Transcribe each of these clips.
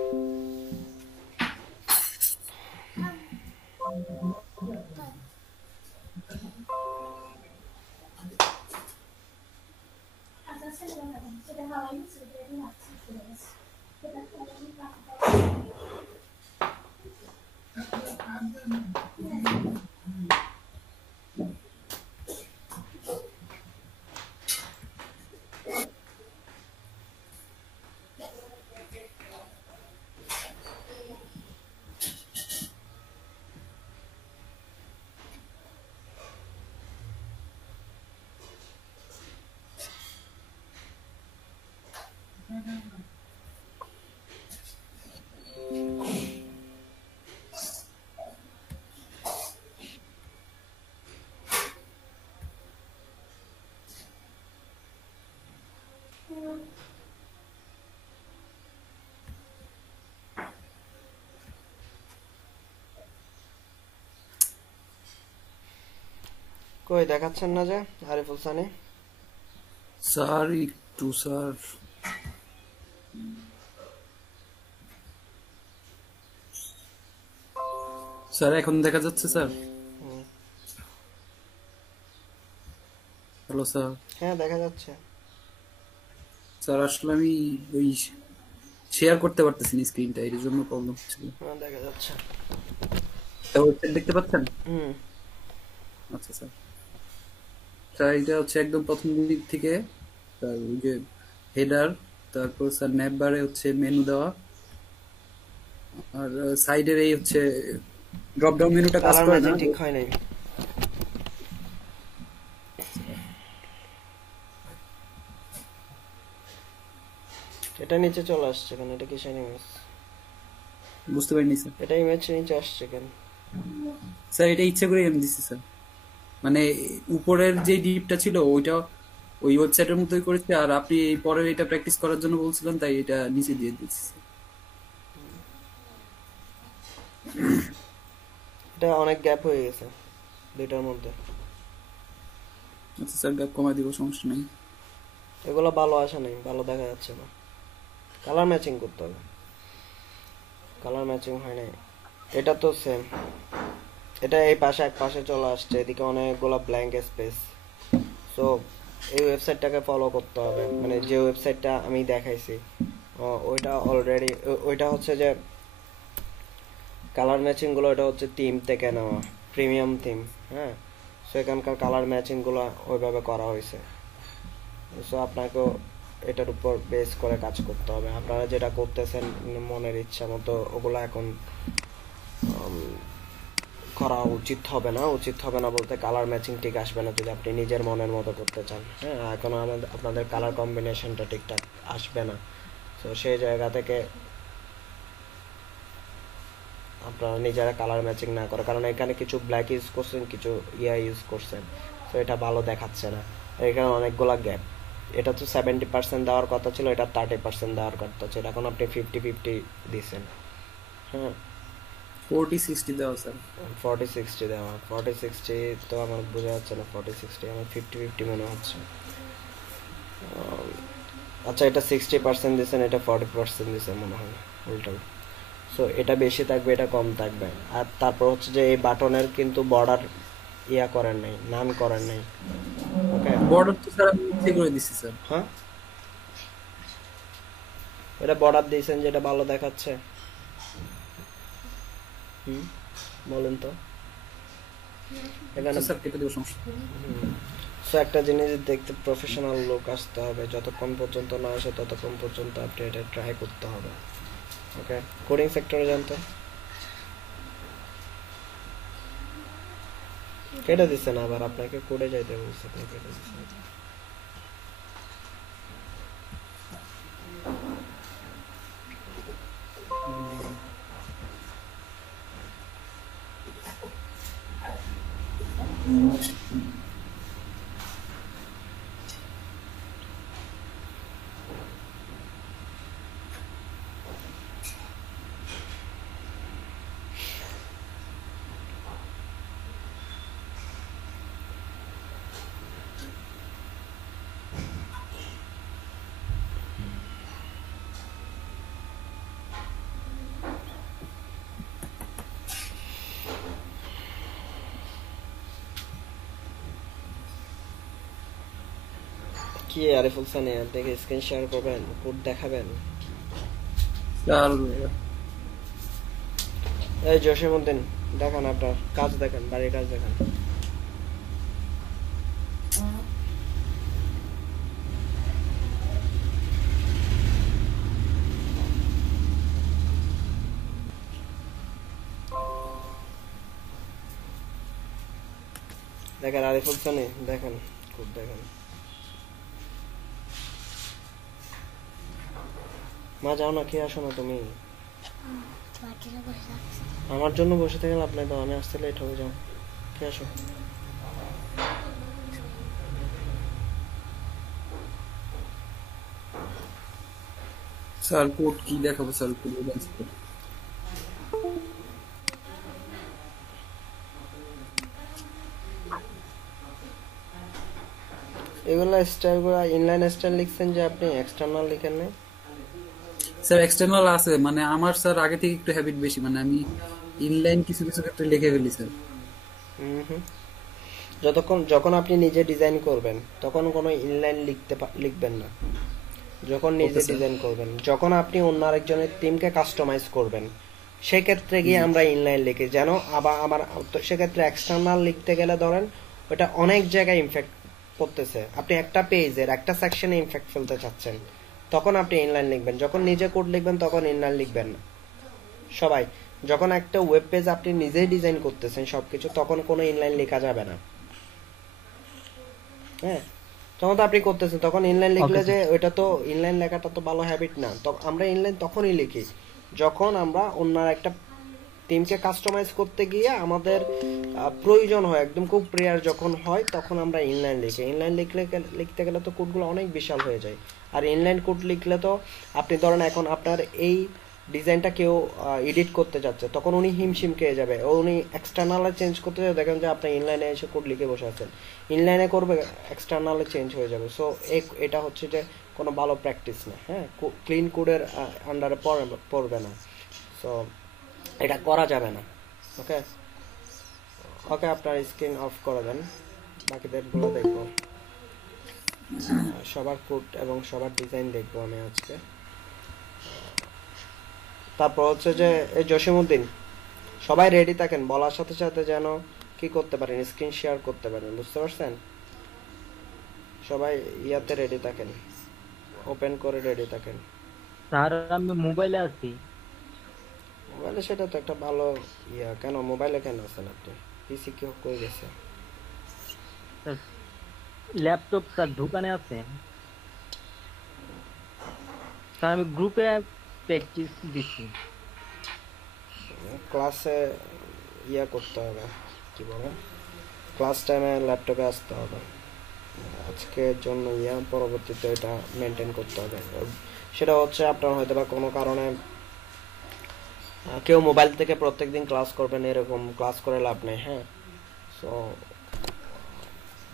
কই দেখাচ্ছেন না যে আরিফুল সানি? স্যার একটু স্যার স্যার এখন দেখা যাচ্ছে স্যার? হুম, হ্যালো স্যার। হ্যাঁ দেখা যাচ্ছে। স্যার আসলে আমি ওই শেয়ার করতে পারতেছি না স্ক্রিনটা, এর জন্য প্রবলেম হচ্ছিল। হ্যাঁ দেখা যাচ্ছে। ওয়েবসাইট দেখতে পাচ্ছেন? হুম। আচ্ছা স্যার। স্যার এটা হচ্ছে একদম প্রথম দিক থেকে স্যার ওই যে হেডার, তারপর স্যার ন্যাপ বারে হচ্ছে মেনু দেওয়া, আর সাইডের এই হচ্ছে ড্রপ ডাউন মেনুটা কাজ কালার করে না। ম্যাচিং ঠিক হয় নাই। এটা নিচে চলে আসছে কেন? এটা কিসের ইমেজ? বুঝতে পারিনি স্যার। এটা ইমেজ নিচে আসছে কেন? স্যার এটা ইচ্ছে করে আমি দিচ্ছি স্যার, মানে উপরের যে ডিপটা ছিল ওইটা ওই ওয়েবসাইটের মতোই করেছে, আর আপনি এই পরে এটা প্র্যাকটিস করার জন্য বলছিলেন তাই এটা নিচে দিয়ে দিচ্ছি স্যার। এটা অনেক গ্যাপ হয়ে গেছে দুইটার মধ্যে। আচ্ছা স্যার, গ্যাপ কমাই দিব, সমস্যা নেই। এগুলো ভালো আসে নাই, ভালো দেখা যাচ্ছে না। কালার ম্যাচিং করতে হবে। কালার ম্যাচিং হয় নাই। এটা তো সেম। এটা এই পাশে এক পাশে চলে আসছে, এদিকে অনেকগুলো ব্ল্যাঙ্ক স্পেস। সো এই ওয়েবসাইটটাকে ফলো করতে হবে, মানে যে ওয়েবসাইটটা আমি দেখাইছি ওইটা অলরেডি, ওইটা হচ্ছে যে কালার ম্যাচিংগুলো, এটা হচ্ছে থিম থেকে নেওয়া, প্রিমিয়াম থিম। হ্যাঁ, সো এখানকার কালার ম্যাচিংগুলো ওইভাবে করা হয়েছে। সো আপনাকেও এটার উপর বেস করে কাজ করতে হবে। আপনারা যেটা করতেছেন মনের ইচ্ছা মতো ওগুলো এখন করা উচিত হবে না। উচিত হবে না বলতে কালার ম্যাচিং ঠিক আসবে না যদি আপনি নিজের মনের মতো করতে চান। হ্যাঁ, এখন আমাদের আপনাদের কালার কম্বিনেশনটা ঠিকঠাক আসবে না। তো সেই জায়গা থেকে আপনারা নিজেরা কালার ম্যাচিং না করে, কারণ এখানে কিছু ব্ল্যাক ইউজ করছেন, কিছু ইউজ করছেন, তো এটা ভালো দেখাচ্ছে না। এখানে অনেকগুলা গ্যাপ। এটা তো 70% দেওয়ার কথা ছিল, এটা 30% দেওয়ার কথা ছিল, এখন আপনি 50-50 দিচ্ছেন। হ্যাঁ, 40-60 দেওয়া স্যার। 40-60 দেওয়া। 40-60 তো আমার বোঝা যাচ্ছে না। 40-60 আমার 50-50 মনে হচ্ছে। আচ্ছা, এটা 60% দিচ্ছেন, এটা 40% দিচ্ছেন মনে হয়, উল্টো। সো এটা বেশি থাকবে, এটা কম থাকবে। আর তারপর হচ্ছে যে এই বাটনের কিন্তু বর্ডার ইয়া করেন নাই, নাম করেন নাই। ওকে। বর্ডার তো স্যার আমি ইচ্ছে করে দিচ্ছি স্যার। হ্যাঁ, এটা বর্ডার দিয়েছেন যেটা ভালো দেখাচ্ছে। হুম, বলেন তো এখানে। আচ্ছা স্যার, কেটে দেবো, সমস্যা নেই। সো একটা জিনিস দেখতে প্রফেশনাল লোক আসতে হবে, যতক্ষণ পর্যন্ত না আসে ততক্ষণ পর্যন্ত আপনি এটা ট্রাই করতে হবে। ওকে, কোডিং সেক্টরে জানতো কেটে দিচ্ছে না, আবার আপনাকে কোডে যাইতে বলছে, আপনি কেটে দিচ্ছেন। কি আরিফুল সানি দেখে স্ক্রিন শেয়ার করবেন, কোড দেখাবেন? স্যার এই জসিমউদ্দিন দেখান, আপনার কাজ দেখান, বাড়ির কাজ দেখান। দেখেন আরিফুল সানি, দেখেন কোড দেখেন। মা যাও না, খেয়ে আসো না তুমি। আমার জন্য বসে থেকে লাভ নাই তো, আমি আসতে লেট হবে, যাও খেয়ে আসো। স্যার কোড কি দেখাবো স্যার, একটু বলবেন স্যার? এগুলা স্টাইল গুলা ইনলাইন স্টাইল লিখছেন যে আপনি, এক্সটার্নাল লিখেন নাই? স্যার এক্সটার্নাল আছে, মানে আমার স্যার আগে থেকে একটু হ্যাবিট বেশি, মানে আমি ইনলাইন কিছু কিছু ক্ষেত্রে লিখে ফেলি স্যার। হুম। যখন আপনি নিজে ডিজাইন করবেন তখন কোনো ইনলাইন লিখবেন না। যখন নিজে ওকে স্যার। ডিজাইন করবেন, যখন আপনি অন্য আরেকজনের টিমকে কাস্টমাইজ করবেন, সেক্ষেত্রে গিয়ে জি আমরা ইনলাইন লিখি, যেন আবার আমার তো সেক্ষেত্রে এক্সটার্নাল লিখতে গেলে ধরেন ওটা অনেক জায়গায় ইনফেক্ট করতেছে, আপনি একটা পেজের একটা সেকশনে ইনফেক্ট ফেলতে চাচ্ছেন, তখন আপনি ইনলাইন লিখবেন। যখন নিজে কোড লিখবেন তখন ইনলাইন লিখবেন না। সবাই যখন একটা ওয়েব পেজ আপনি নিজেই ডিজাইন করতেছেন সবকিছু, তখন কোনো ইনলাইন লেখা যাবে না। হ্যাঁ, যখন তো আপনি করতেছেন তখন ইনলাইন লিখলে ওকে যে স্যার। ওইটা তো ইনলাইন লেখাটা তো ভালো হ্যাবিট না। তো আমরা ইনলাইন তখনই লিখি যখন আমরা অন্য একটা টিমকে কাস্টমাইজ করতে গিয়ে আমাদের প্রয়োজন হয়, একদম খুব প্রেয়ার যখন হয়, তখন আমরা ইনলাইন লিখি। ইনলাইন লিখতে গেলে তো কোডগুলো অনেক বিশাল হয়ে যায়। আর ইনলাইন কোড লিখলে তো আপনি ধরেন এখন আপনার এই ডিজাইনটা কেউ এডিট করতে যাচ্ছে, তখন উনি হিমশিম খেয়ে যাবে। উনি এক্সটার্নালে চেঞ্জ করতে যাবে, দেখেন যে আপনি ইনলাইনে এসে কোড লিখে বসে আছেন, ইনলাইনে করবে এক্সটার্নালে চেঞ্জ হয়ে যাবে। সো এটা হচ্ছে যে কোনো ভালো প্র্যাকটিস না। হ্যাঁ, ক্লিন কোডের আন্ডারে পড়বে না। সো এটা করা যাবে না। ওকে, ওকে, আপনার স্ক্রিন অফ করে দেন, বাকিদেরগুলো দেখবো। সবার কোড এবং সবার ডিজাইন দেখবো আমি আজকে। তারপর হচ্ছে যে এই জসিমউদ্দিন, সবাই রেডি থাকেন, বলার সাথে সাথে যেন কি করতে পারেন, স্ক্রিন শেয়ার করতে পারেন, বুঝতে পারছেন? সবাই ইয়াতে রেডি থাকেন, ওপেন করে রেডি থাকেন। স্যার আমি মোবাইলে আছি। মোবাইলে সেটা তো একটা ভালো ইয়া, কেন মোবাইলে কেন আছেন আপনি? পিসি কেউ কই গেছে? ল্যাপটপ স্যার দোকানে আছে। স্যার আমি গ্রুপে প্র্যাকটিস দিচ্ছি। ক্লাসে ইয়া করতে হবে, কি বলে, ক্লাস টাইমে ল্যাপটপে আসতে হবে। আজকের জন্য ইয়া, পরবর্তীতে এটা মেনটেন করতে হবে। সেটা হচ্ছে আপনার হয়তো বা কোনো কারণে কেউ মোবাইল থেকে প্রত্যেকদিন ক্লাস করবেন, এরকম ক্লাস করে লাভ নেই। হ্যাঁ, সো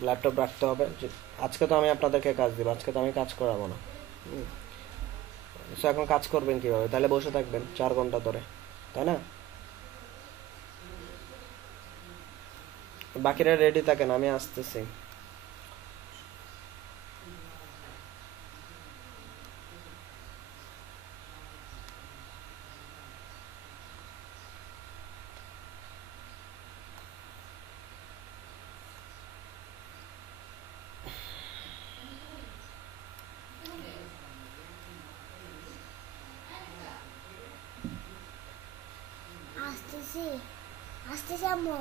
ল্যাপটপ রাখতে হবে। আজকে তো আমি আপনাদেরকে কাজ দিব, আজকে তো আমি কাজ করাবো না। সো এখন কাজ করবেন কিভাবে? তাহলে বসে থাকবেন 4 ঘন্টা ধরে, তাই না? বাকিরা রেডি থাকেন, আমি আসতেছি। আসতেছি, আসতেছি আম্মু।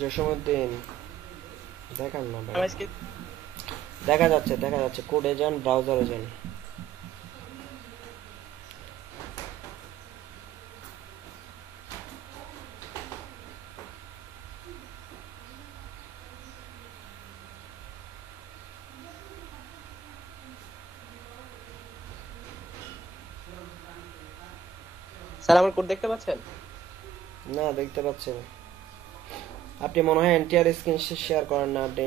জসীমউদ্দিন দেখান না ভাই। দেখা যাচ্ছে, দেখা যাচ্ছে, কোডে যান, ব্রাউজারে যান। স্যার আমার কোড দেখতে পাচ্ছেন? না, দেখতে পাচ্ছি না। আপনি মনে হয় এনটিআর স্ক্রিন শেয়ার করেন না, আপনি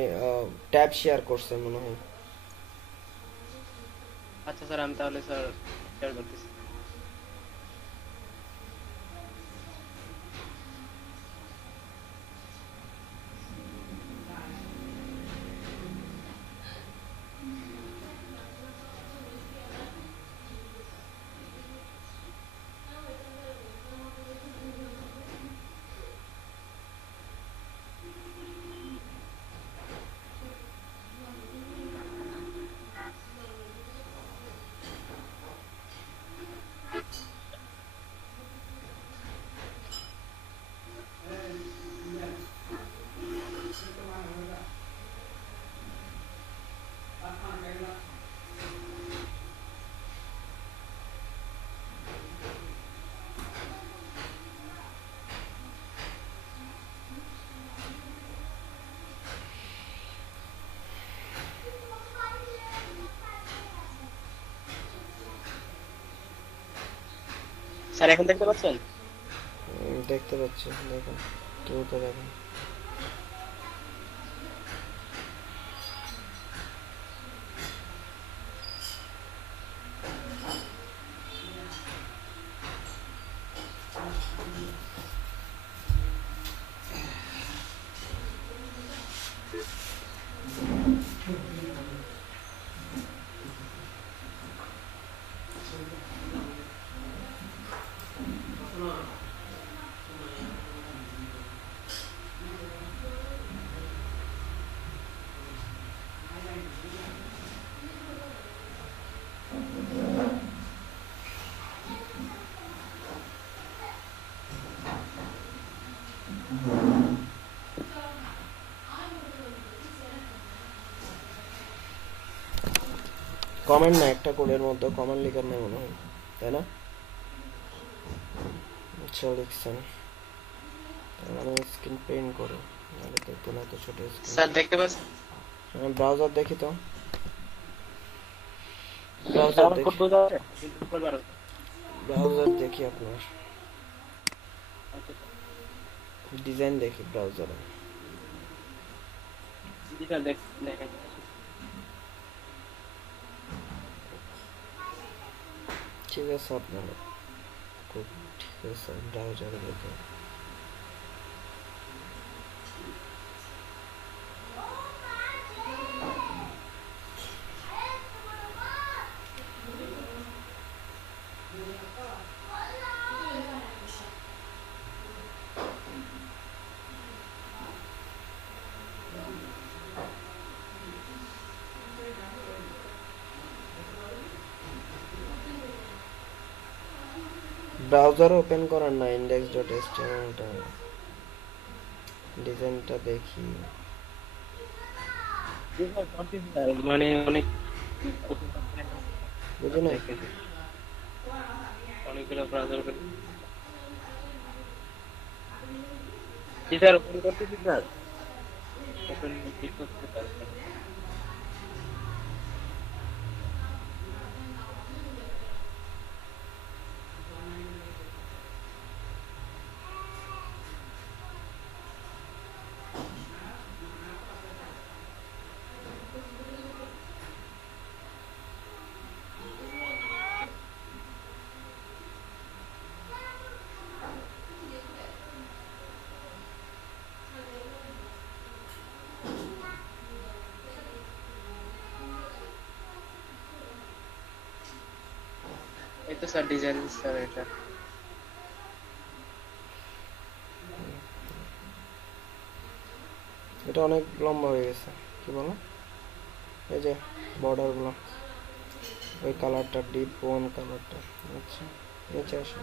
ট্যাব শেয়ার করছেন মনে হয়। আচ্ছা স্যার, আমি তাহলে স্যার শেয়ার করতেছি। স্যার এখন দেখতে পাচ্ছেন? দেখতে পাচ্ছি, দেখুন দ্রুত দেখুন। কমেন্ট না, একটা কোডের মধ্যে কমেন্ট লিখার নেই মনে হয়, তাই না? আচ্ছা লিখছেন, আমি স্ক্রিন প্রিন্ট করো, নাহলে দেখবো না এত ছোট স্ক্রিন। স্যার দেখতে পাচ্ছেন? ব্রাউজার দেখি তো, স্যার ব্রাউজার আমার কোড দেখি, বোঝা যাচ্ছে? কিন্তু বুঝতে পারো। ব্রাউজার দেখি আপনার ডিজাইন দেখি ব্রাউজারে। জি স্যার দেখেন। ঠিক আছে, আপনার খুব ঠিক আছে, ব্রাউজারে দেখে। ব্রাউজার ওপেন করার না, index.html ডিজাইনটা দেখি। জি স্যার কনফিউজ স্যার, মানে অনেক বুঝি না, অনেকগুলো ব্রাউজার। জি স্যার ওপেন করতেছি স্যার। ওপেন ক্লিক করতে পারবেন। এই তো স্যার ডিজাইন স্যার এটা। এটা অনেক লম্বা হয়ে গেছে, কি বলো? এই যে বর্ডার গুলো, ওই কালারটা ডিপ ওয়ান কালারটা। আচ্ছা নিচে আসো,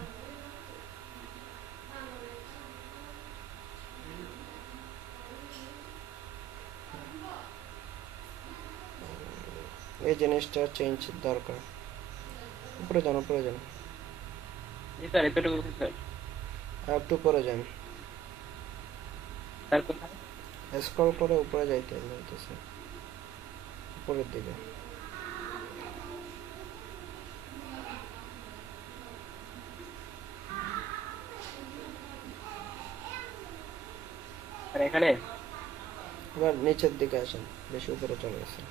এই জিনিসটা চেঞ্জ দরকার। উপরে যান, উপরে যান, জি স্যার এতটুকু স্যার। আর একটু উপরে যান, স্যার কোথায়? স্ক্রল করে উপরে যাইতে বলতেছে, উপরের দিকে। স্যার এখানে? এবার নিচের দিকে আসেন, বেশি উপরে চলে গেছে।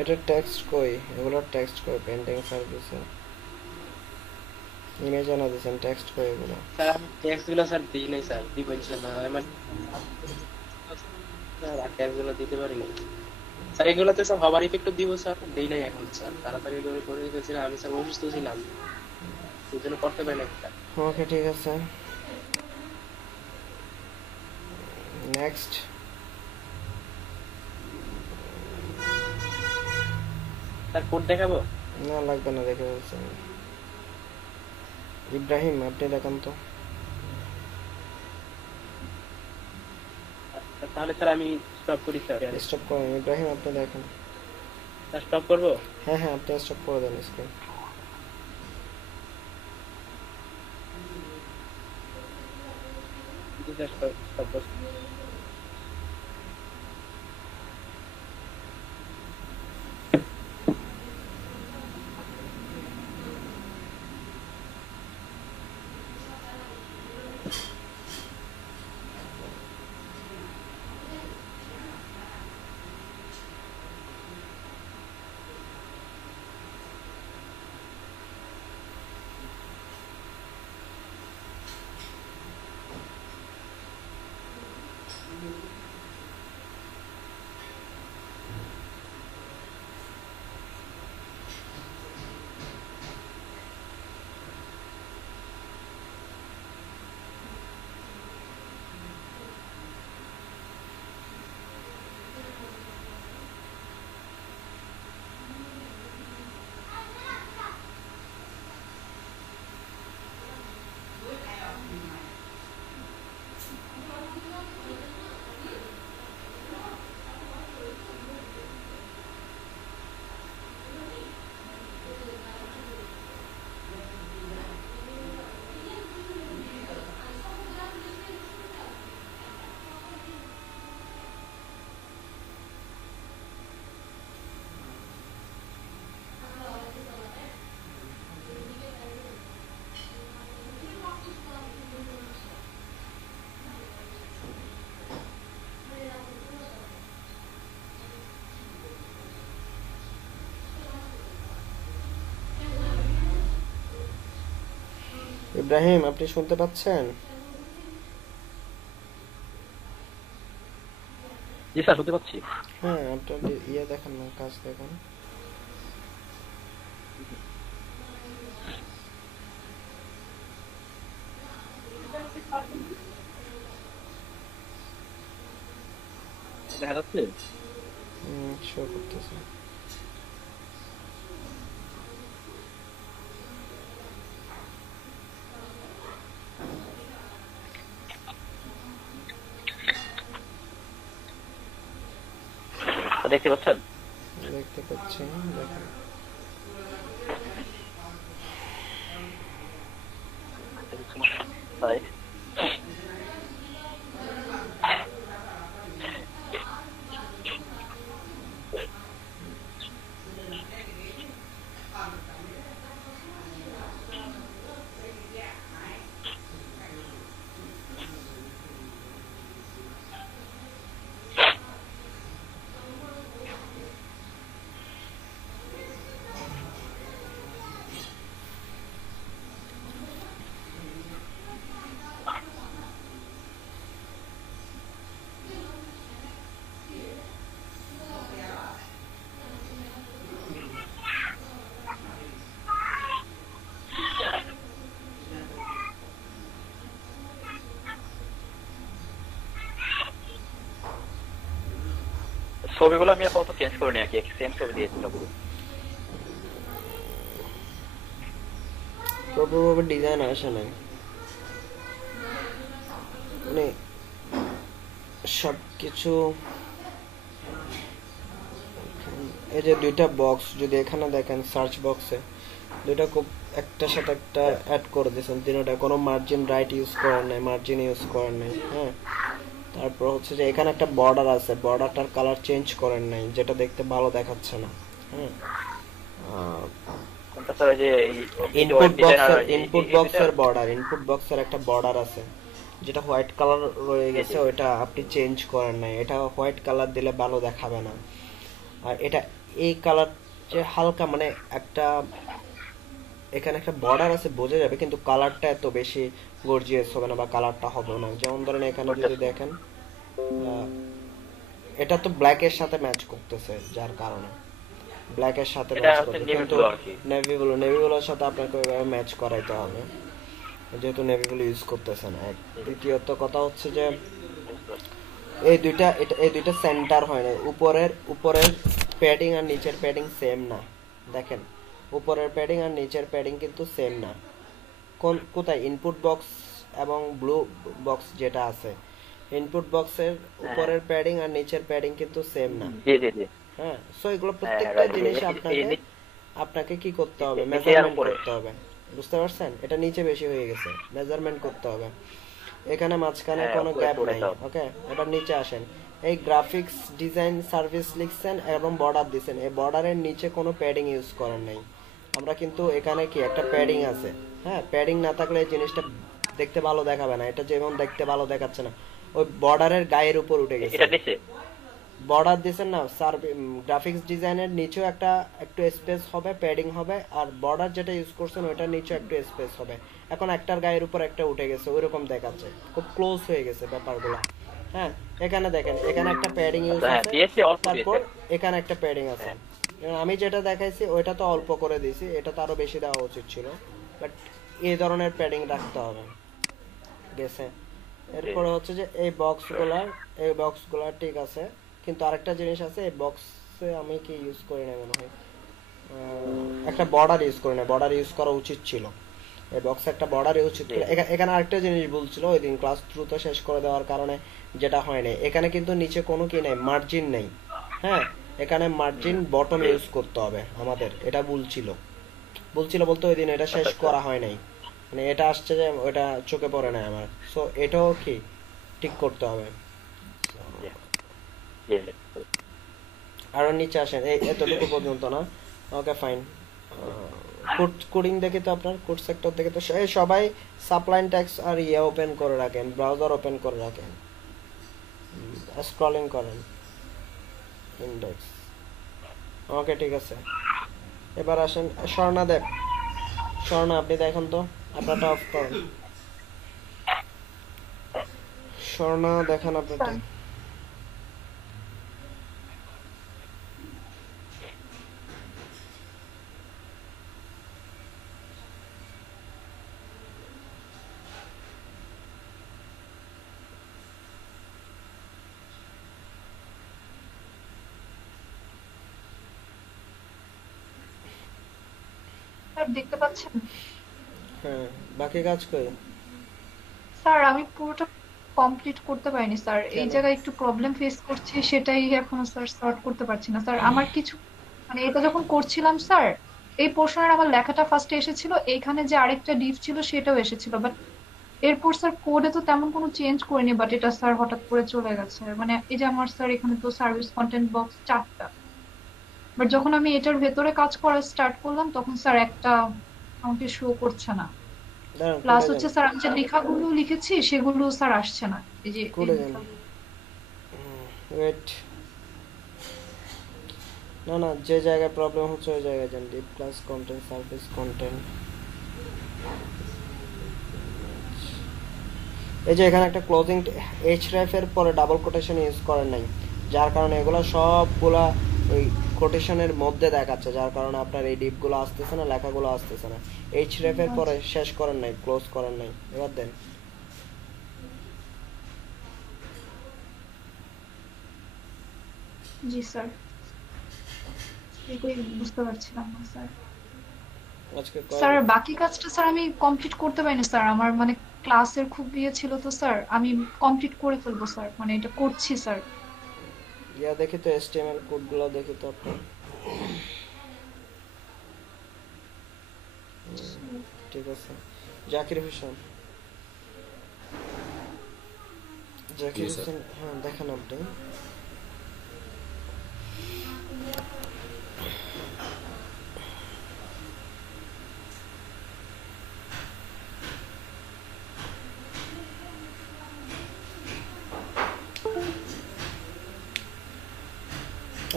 এটা টেক্সট কই, এগুলো টেক্সট কই, পেন্টিং সার্ভিসে ইমেজ আনা দিয়েছেন, টেক্সট কই এগুলো? স্যার আমি ট্যাক্স গুলো স্যার দিই নাই স্যার, দিব ইনশাআল্লাহ। আমার স্যার আর ট্যাক্স গুলো দিতে পারি না স্যার। এগুলোতে স্যার হবার ইফেক্ট দিব স্যার, দেই নাই এখন স্যার। তাড়াতাড়ি করে দিতেছিলাম আমি স্যার, অসুস্থ ছিলাম, এই জন্য করতে পারি না স্যার। ওকে ঠিক আছে, নেক্সট। স্যার কোড দেখাবো? না লাগবে না, দেখে বলছেন। ইব্রাহিম আপনি দেখান তো। তাহলে স্যার আমি স্টপ করি স্যার। স্টপ করেন ইব্রাহিম, আপনি দেখেন। স্যার স্টপ করবো? হ্যাঁ হ্যাঁ, আপনি স্টপ করে দেন স্ক্রিন। জি স্যার, স্টপ স্টপ করছি। ইব্রাহিম, আপনি শুনতে পাচ্ছেন? জি স্যার, শুনতে পাচ্ছি। হ্যাঁ, আপনার ইয়ে দেখেন না, কাজ দেখেন। দেখা যাচ্ছে? শো করতেছে। দেখতে পাচ্ছেন? দেখতে পাচ্ছি, দেখেন। তাই ছবিগুলো আমি আপাতত চেঞ্জ করে নিই, কি সেম ছবি দিয়েছি সবগুলো। প্রপারভাবে ডিজাইন আসে নাই, মানে সবকিছু। এই যে দুইটা বক্স যদি এখানে দেখেন, সার্চ বক্সে দুইটা খুব একটার সাথে একটা অ্যাড করে দিয়েছেন, তিনটা কোনো মার্জিন রাইট ইউজ করেন নাই, মার্জিন ইউজ করেন নাই। হ্যাঁ, তারপর হচ্ছে যে এখানে একটা বর্ডার আছে, বর্ডারটার কালার চেঞ্জ করেন নাই, যেটা দেখতে ভালো দেখাচ্ছে না। হ্যাঁ, কোনটা স্যার? ওই যে ইনপুট বক্সের বর্ডার, ইনপুট বক্সের একটা বর্ডার আছে যেটা হোয়াইট কালার রয়ে গেছে, ওইটা আপনি চেঞ্জ করেন নাই। এটা হোয়াইট কালার দিলে ভালো দেখাবে না। আর এটা এই কালার যে হালকা, মানে একটা এখানে একটা বর্ডার আছে বোঝা যাবে, কিন্তু কালারটা এত বেশি গর্জিয়াস হবে না বা কালারটা হবে না। যেমন ধরেন এখানে যদি দেখেন, এটা তো ব্ল্যাক এর সাথে ম্যাচ করতেছে, যার কারণে ব্ল্যাক এর সাথে ম্যাচ করতেছে, কিন্তু নেভি ব্লুর সাথে আপনাকে ওইভাবে ম্যাচ করাইতে হবে, যেহেতু নেভি ব্লু ইউজ করতেছেন। এক দ্বিতীয়ত কথা হচ্ছে যে এই দুইটা সেন্টার হয় না, উপরের প্যাডিং আর নিচের প্যাডিং সেম না। দেখেন, উপরের প্যাডিং আর নিচের প্যাডিং কিন্তু সেম না। কোথায় ইনপুট বক্স এবং ব্লু বক্স যেটা আছে, ইনপুট বক্সের উপরের প্যাডিং আর নিচের প্যাডিং কিন্তু সেম না। জি জি জি। হ্যাঁ, সো এগুলো হ্যাঁ প্রত্যেকটা রাইট। জিনিস এই আপনাকে নি- আপনাকে কি করতে হবে, নিচে আর মেজারমেন্ট উপরে। করতে হবে। বুঝতে পারছেন? এটা নিচে বেশি হয়ে গেছে, মেজারমেন্ট করতে হবে। এখানে মাঝখানে হ্যাঁ কোনো উপরে গ্যাপ পড়ে নাই। সব। ওকে, এবার নিচে আসেন। এই গ্রাফিক্স ডিজাইন সার্ভিস লিখছেন এবং বর্ডার দিছেন, এই বর্ডারের নিচে কোনো প্যাডিং ইউজ করেন নাই। আমরা কিন্তু এখানে কি একটা প্যাডিং আছে। হ্যাঁ, প্যাডিং না থাকলে এই জিনিসটা দেখতে ভালো দেখাবে না। এটা যেমন দেখতে ভালো দেখাচ্ছে না, ওই বর্ডারের গায়ের উপর উঠে গেছে। এটা নিচে। বর্ডার দিছেন না, গ্রাফিক্স ডিজাইনের নিচেও একটা একটু স্পেস হবে, প্যাডিং হবে, আর বর্ডার যেটা ইউজ করছেন ওইটার নিচে একটু স্পেস হবে। এখন একটার গায়ের উপর একটা উঠে গেছে, ওইরকম দেখাচ্ছে, খুব ক্লোজ হয়ে গেছে ব্যাপারগুলো। হ্যাঁ, এখানে দেখেন, এখানে একটা প্যাডিং ইউজ হ্যাঁ আছে, দিয়েছে, অল্প তারপর দিয়েছে। এখানে একটা প্যাডিং আছে। এবং আমি যেটা দেখাইছি ওইটা তো অল্প করে দিয়েছি, এটা তো আরো বেশি দেওয়া উচিত ছিল, বাট এই ধরনের প্যাডিং রাখতে হবে। গেছে? এরপরে হচ্ছে যে এই বক্সগুলা ঠিক আছে, কিন্তু আরেকটা জিনিস আছে, এই বক্সে আমি কি ইউজ করি না মনে হয়, একটা বর্ডার ইউজ করি না, বর্ডার ইউজ করা উচিত ছিল। এই বক্সে একটা বর্ডার উচিত ছিল। এখানে আরেকটা জিনিস বলছিল ওই দিন ক্লাস দ্রুত শেষ করে দেওয়ার কারণে যেটা হয় না, এখানে কিন্তু নিচে কোনো কি নাই, মার্জিন নেই। হ্যাঁ, এখানে মার্জিন বটম ইউজ করতে হবে আমাদের, এটা বলছিল বলতে ওই দিন এটা শেষ করা হয় নাই। মানে এটা আসছে যে ওটা চোখে পড়ে না আমার, সো এটাও কি ঠিক করতে হবে। জি। আরো নিচে আসেন, এই এতটুকু পর্যন্ত না। Okay fine. কোডিং দেখে তো আপনার কোড সেক্টর দেখে তো সবাই সাপ্লাইন ট্যাক্স আর ওপেন করে রাখেন, ব্রাউজার ওপেন করে রাখেন, স্ক্রলিং করেন, ইন্ডেক্স। ওকে ঠিক আছে। এবার আসেন স্বর্ণা দেব। স্বর্ণা আপনি দেখেন তো, আপনারটা অফ করেন। স্বর্ণা দেখান আপনারটা। স্যার দেখতে পাচ্ছেন? হ্যাঁ, বাকি কাজ কই? স্যার আমি পুরোটা কমপ্লিট করতে পারিনি স্যার, এই কেন? জায়গায় একটু প্রবলেম ফেস করছি, সেটাই এখনো স্যার সর্ট করতে পারছি না স্যার। আমার কিছু মানে এটা যখন করছিলাম স্যার, এই পোর্শনের আমার লেখাটা ফার্স্টে এসেছিল, এইখানে যে আরেকটা ডিপ ছিল সেটাও এসেছিল, বাট এরপর স্যার কোডে তো তেমন কোনো চেঞ্জ করিনি, বাট এটা স্যার হঠাৎ করে চলে গেছে। মানে এই যে আমার স্যার এখানে তো সার্ভিস কন্টেন্ট বক্স 4টা, বাট যখন আমি এটার ভেতরে কাজ করা স্টার্ট করলাম তখন স্যার একটা আমাকে শো করছে না। দাঁড়ান, প্লাস কোডে যান, হচ্ছে স্যার আমি যে লেখাগুলো লিখেছি সেগুলো স্যার আসছে না, এই যে এই কোডে যান। লেখাগুলো। ওয়েট, না না, যে জায়গায় প্রবলেম হচ্ছে ওই জায়গায় যান। Deep class content, service content, এই যে এখানে একটা ক্লোজিং href এর পরে ডাবল কোটেশন ইউজ করেন নাই, যার কারণে এগুলো সবগুলা ওই কোটেশনের মধ্যে দেখাচ্ছে, যার কারণে আপনার এই ডিপগুলো আসতেছে না, লেখাগুলো আসতেছে না। href এর পরে শেষ করেন নাই, ক্লোজ করেন নাই। এবার দেন। জি স্যার, এটাই বুঝতে পারছিলাম না স্যার। আজকে স্যার বাকি কাজটা স্যার আমি কমপ্লিট করতে পারিনি স্যার, আমার মানে ক্লাসের খুব ইয়ে ছিল তো স্যার, আমি কমপ্লিট করে ফেলবো স্যার, মানে এটা করছি স্যার। দেখি তো HTML কোডগুলো দেখি তো আপনার। ঠিক আছে, জাকির হোসেন। জাকির হোসেন, হ্যাঁ দেখেন আপনি।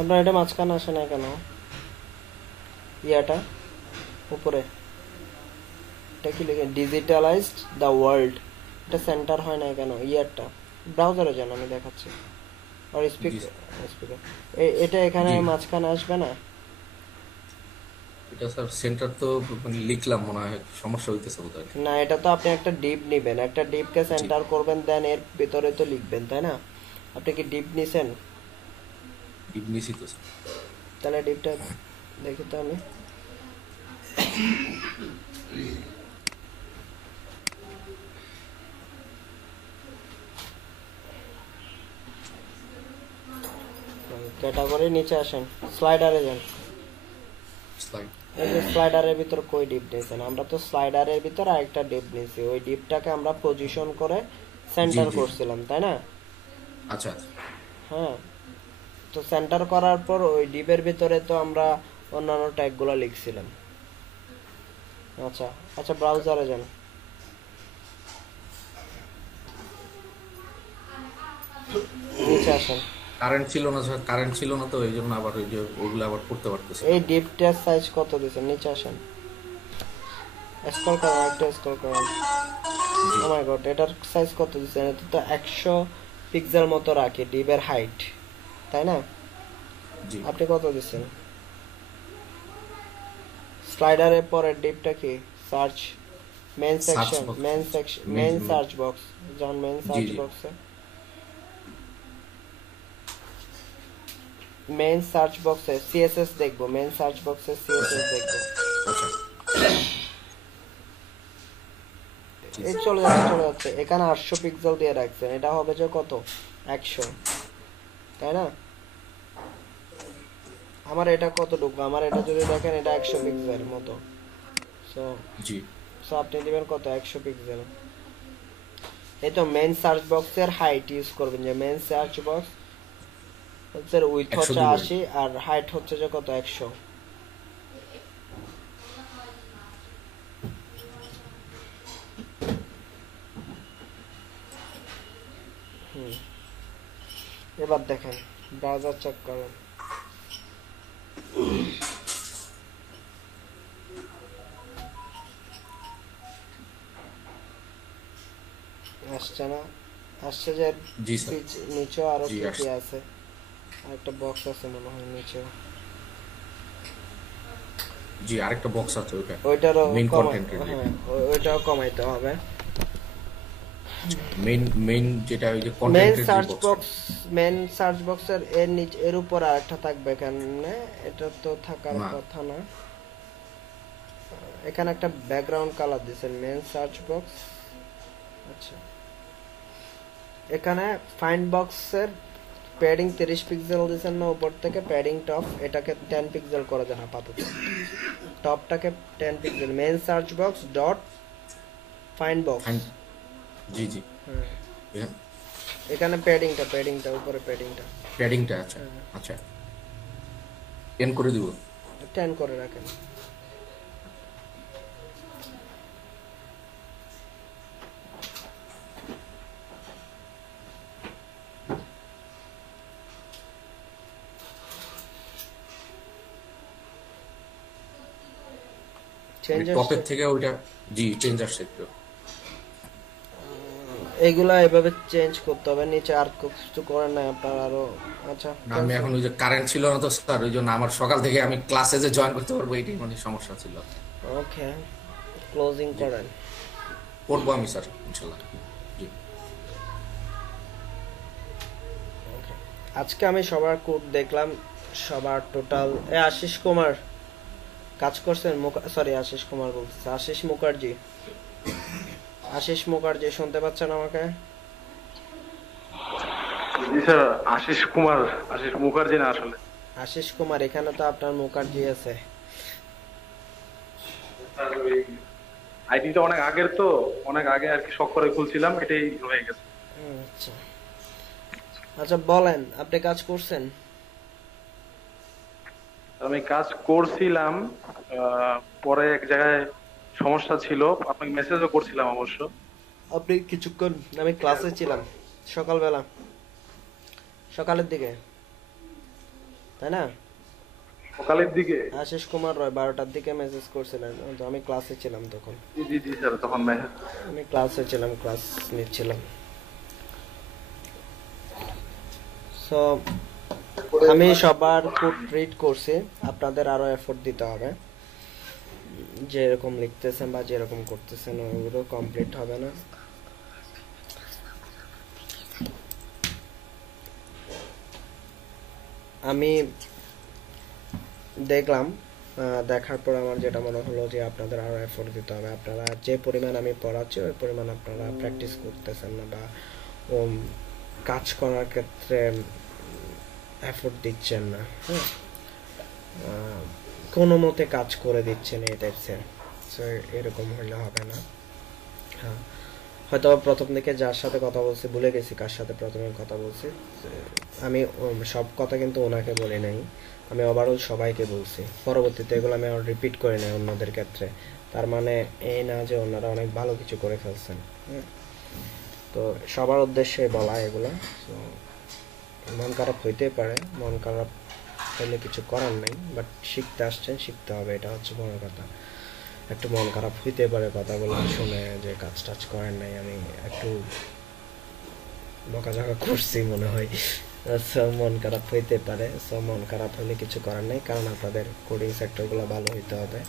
আপনার এটা মাঝখানে আসে না কেন? ইয়াটা উপরে এটা কি লিখে, ডিজিটালাইজড দ্য ওয়ার্ল্ড, এটা সেন্টার হয় না কেন? ইয়ারটা ব্রাউজারে যান, আমি দেখাচ্ছি। আর স্পিকার এটা এখানে মাঝখানে আসবে না? এটা স্যার সেন্টার তো মানে লিখলাম, মনে হয় সমস্যা হইতেছে বোধহয়। না, এটা তো আপনি একটা ডিপ নেবেন, একটা ডিপকে সেন্টার করবেন, দেন এর ভিতরে তো লিখবেন, তাই না? আপনি কি ডিপ নিছেন? ডিপ নিছি তো স্যার। তাহলে ডিপটা দেখি তো আমি। ক্যাটাগরি নিচে আসেন, স্লাইডারে যান। স্লাইড। এই যে স্লাইডারের ভিতর কই ডিপ নিয়েছেন? আমরা তো স্লাইডারের ভিতর আরেকটা ডিপ নিয়েছি, ওই ডিপটাকে আমরা পজিশন করে সেন্টার জি। করছিলাম, তাই না? আচ্ছা হ্যাঁ, তো সেন্টার করার পর ওই ডিপের ভিতরে তো আমরা অন্যান্য ট্যাগগুলো লিখছিলাম। আচ্ছা আচ্ছা, ব্রাউজারে যান। নিচে আসেন। কারেন্ট ছিল না স্যার, কারেন্ট ছিল না তো এই জন্য আবার ওই যে ওগুলো আবার করতে পারতেছি না। এই ডিপটার সাইজ কত দিয়েছেন? নিচে আসেন, স্ক্রল করেন, একটু স্ক্রল করেন। জি ও মাই গড, এটার সাইজ কত দিয়েছেন? এটা তো 100 পিক্সেল মতো রাখে ডিপের হাইট, তাই না? জি। আপনি কত দিচ্ছেন? স্লাইডারের পরের ডিপটা কি? Search main Search section, box. Main Main- search box যান, মেইন সার্চ জি। বক্সে, মেইন সার্চ বক্সে সিএসএস দেখবো, মেইন সার্চ বক্সে সিএসএস দেখবো। আচ্ছা এই চলে যাচ্ছে। এখানে 800 পিক্সেল দিয়ে রাখছেন, এটা হবে যে কত? 100, তাই না? আমার এটা কতটুকু? আমার এটা যদি দেখেন, এটা 100 পিক্সেল মতো। সো জি আপনি দিবেন কত? 100 পিক্সেল। এই তো মেইন সার্চ বক্সের হাইট ইউজ করবেন, যে মেইন সার্চ বক্স হচ্ছে উইডথ 100 হচ্ছে দিবেন। 80 আর হাইট হচ্ছে যে কত? 100। এবার দেখেন, ব্রাউজার চেক করেন। আসছে না? আসছে যে জি স্যার। নিচে আরো জি, কি কি আসছে। আছে? আর একটা বক্স আছে মনে হয় নিচে, জি আরেকটা বক্স আছে ওইটা ওইটারও মেইন কমাই, কন্টেন্টের। হ্যাঁ ওইটাও কমাইতে হবে। মেইন যেটা ওই যে মেইন কন্টেন্টের যে search box. Box, main search বক্সের এর নিচে, এর উপর আরেকটা থাকবে এখানে, এটা তো থাকার না। কথা না। এখানে একটা ব্যাকগ্রাউন্ড কালার দিয়েছেন মেইন সার্চ বক্স। আচ্ছা, এখানে ফাইন্ড বক্সের প্যাডিং 30 পিক্সেল দিয়েছেন না উপর থেকে? প্যাডিং টপ এটাকে 10 পিক্সেল করে দেন আপাতত, টপটাকে 10 pixel. Main search box dot find box. জি জি এখানে প্যাডিংটা উপরে প্যাডিংটা প্যাডিংটা। আচ্ছা আচ্ছা এন করে দিব। 10 করে রাখেন। চেঞ্জ টপের থেকে ওইটা জি চেঞ্জ আসছে একটু। এইগুলা এভাবে চেঞ্জ করতে হবে, নিচে আর কিছু করেন না আপনার আরো? আচ্ছা, না, আমি এখন ওই যে কারেন্ট ছিল না তো স্যার, ওই জন্য আমার সকাল থেকে আমি ক্লাসে যে জয়েন করতে পারবো এটাই মানে সমস্যা ছিল। ওকে, ক্লোজিং করেন। করবো আমি স্যার ইনশাল্লাহ। জি আজকে আমি সবার কোড দেখলাম, সবার টোটাল। আশিস কুমার কাজ করছেন? সরি, আশিস কুমার বলতেছে, আশিস মুখার্জি। আশিস মুখার্জি শুনতে পাচ্ছেন আমাকে? জি স্যার, আশিস কুমার, আশিস মুখার্জি না আসলে। আশিস কুমার, এখানে তো আপনার মুখার্জি আছে। আইডিটা অনেক আগের তো, অনেক আগে আর কি শখ করে খুলছিলাম, এটাই হয়ে গেছে। আচ্ছা আচ্ছা, বলেন আপনি কাজ করছেন? আমি কাজ করছিলাম, পরে এক জায়গায় সমস্যা ছিল, আপনাকে মেসেজও করছিলাম অবশ্য। আপনি কিছুক্ষণ, আমি ক্লাসে ছিলাম সকালবেলা, সকালের দিকে, তাই না? সকালের দিকে? আশিস কুমার রয় 12টার দিকে মেসেজ করছিলেন, তো আমি ক্লাসে ছিলাম তখন। জি জি স্যার, তখন মেসেজ আমি ক্লাসে ছিলাম, ক্লাস নিচ্ছিলাম। সো আমি সবার কোড রিড করছি, আপনাদের আরো এফোর্ট দিতে হবে। যেরকম লিখতেছেন বা যেরকম করতেছেন ওগুলো কমপ্লিট হবে না। আমি দেখলাম, দেখার পর আমার যেটা মনে হলো যে আপনাদের আরো এফোর্ট দিতে হবে। আপনারা যে পরিমাণ আমি পড়াচ্ছি ওই পরিমাণ আপনারা প্র্যাকটিস করতেছেন না, বা কাজ করার ক্ষেত্রে এফোর্ট দিচ্ছেন না, হ্যাঁ, কোনো মতে কাজ করে দিচ্ছেন এই টাইপসের। সো এরকম হলে হবে না। হ্যাঁ, হয়তো প্রথম দিকে যার সাথে কথা বলছি ভুলে গেছি কার সাথে প্রথমে কথা বলছি। আমি সব কথা কিন্তু ওনাকে বলি নাই, আমি ওভারঅল সবাইকে বলছি। পরবর্তীতে এগুলো আমি আর রিপিট করি নাই অন্যদের ক্ষেত্রে। তার মানে এই না যে ওনারা অনেক ভালো কিছু করে ফেলছেন। তো সবার উদ্দেশ্যে বলা এগুলো। তো মন খারাপ হইতে পারে, মন খারাপ হলে কিছু করার নাই, বাট শিখতে আসছেন, শিখতে হবে, এটা হচ্ছে বড় কথা। একটু মন খারাপ হইতে পারে কথাগুলো শুনে যে কাজ টাজ করেন নাই, আমি একটু বকাঝকা করছি মনে হয়। সো মন খারাপ হইতে পারে, সো মন খারাপ হলে কিছু করার নেই, কারণ আপনাদের কোডিং সেক্টরগুলো ভালো হইতে হবে,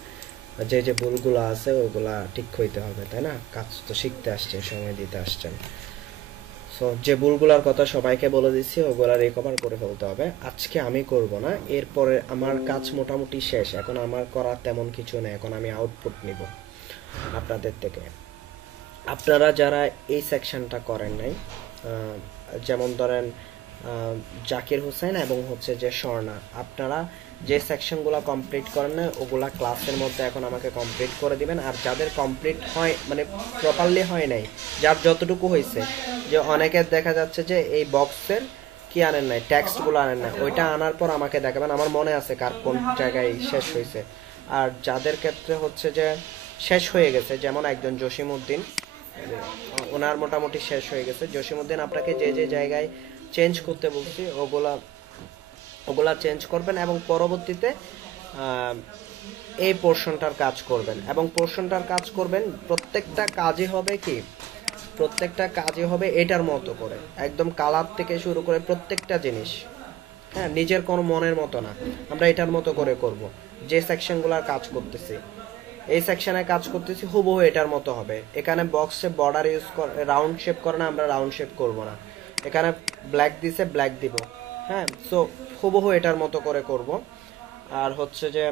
যে যে ভুলগুলো আছে ওগুলা ঠিক হইতে হবে, তাই না? কাজ তো শিখতে আসছেন, সময় দিতে আসছেন। সো যে ভুলগুলোর কথা সবাইকে বলে দিচ্ছি ওগুলা রিকভার করে ফেলতে হবে। আজকে আমি করব না, এরপরে আমার কাজ মোটামুটি শেষ, এখন আমার করার তেমন কিছু নেই, এখন আমি আউটপুট নিব আপনাদের থেকে। আপনারা যারা এই সেকশনটা করেন নাই, যেমন ধরেন জাকির হোসেন এবং হচ্ছে যে স্বর্ণা, আপনারা যে সেকশনগুলো কমপ্লিট করেন না ওগুলা ক্লাসের মধ্যে এখন আমাকে কমপ্লিট করে দিবেন। আর যাদের কমপ্লিট হয় মানে প্রপারলি হয় নাই, যার যতটুকু হয়েছে, যে অনেকের দেখা যাচ্ছে যে এই বক্সের কি আনেন নাই, টেক্সটগুলো আনেন না, ওইটা আনার পর আমাকে দেখাবেন, আমার মনে আছে কার কোন জায়গায় শেষ হয়েছে। আর যাদের ক্ষেত্রে হচ্ছে যে শেষ হয়ে গেছে, যেমন একজন জসিমউদ্দিন, ওনার মোটামুটি শেষ হয়ে গেছে। জসিমউদ্দিন আপনাকে যে যে জায়গায় চেঞ্জ করতে বলছি ওগুলা চেঞ্জ করবেন এবং পরবর্তীতে এই পোর্শনটার কাজ করবেন, এবং পোর্শনটার কাজ করবেন প্রত্যেকটা কাজই হবে কি, প্রত্যেকটা কাজই হবে এটার মতো করে, একদম কালার থেকে শুরু করে প্রত্যেকটা জিনিস, হ্যাঁ, নিজের কোনো মনের মতো না, আমরা এটার মতো করে করব। যে সেকশনগুলোর কাজ করতেছি, এই সেকশনে কাজ করতেছি হুবহু এটার মতো হবে। এখানে বক্সে বর্ডার ইউজ করে রাউন্ড শেপ করে না, আমরা রাউন্ড শেপ করব না। এখানে ব্ল্যাক দিছে ব্ল্যাক দিব, হ্যাঁ। সো হুবহু এটার মতো করে করব। আর হচ্ছে যে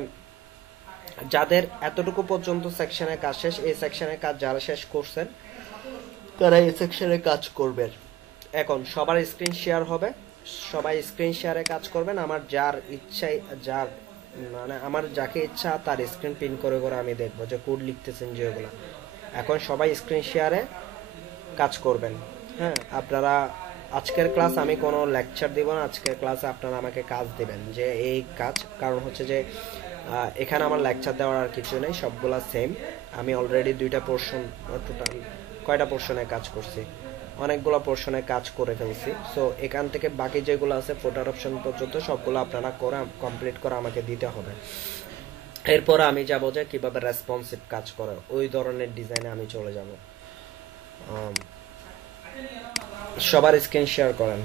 যাদের এতটুকু পর্যন্ত সেকশনের কাজ শেষ, এই সেকশনের কাজ যারা শেষ করছেন তারা এই সেকশনে কাজ করবেন। এখন সবার স্ক্রিন শেয়ার হবে, সবাই স্ক্রিন শেয়ারে কাজ করবেন। আমার যার ইচ্ছাই, যার মানে আমার যাকে ইচ্ছা তার স্ক্রিন পিন করে করে আমি দেখবো যে কোড লিখতেছেন যে ওগুলো। এখন সবাই স্ক্রিন শেয়ারে কাজ করবেন, হ্যাঁ। আপনারা আজকের ক্লাস আমি কোনো লেকচার দিব না, আজকের ক্লাসে আপনারা আমাকে কাজ দিবেন যে এই কাজ, কারণ হচ্ছে যে এখানে আমার লেকচার দেওয়ার আর কিছু নেই, সবগুলা সেম। আমি অলরেডি 2টা পোর্শন, টোটাল কয়টা পোর্শনে কাজ করছি, অনেকগুলো পোর্শনে কাজ করে ফেলছি। সো এখান থেকে বাকি যেগুলো আছে 4টার অপশন পর্যন্ত সবগুলো আপনারা করে কমপ্লিট করে আমাকে দিতে হবে। এরপর আমি যাব যে কিভাবে রেসপন্সিভ কাজ করে, ওই ধরনের ডিজাইনে আমি চলে যাব। সবার স্ক্রিন শেয়ার করেন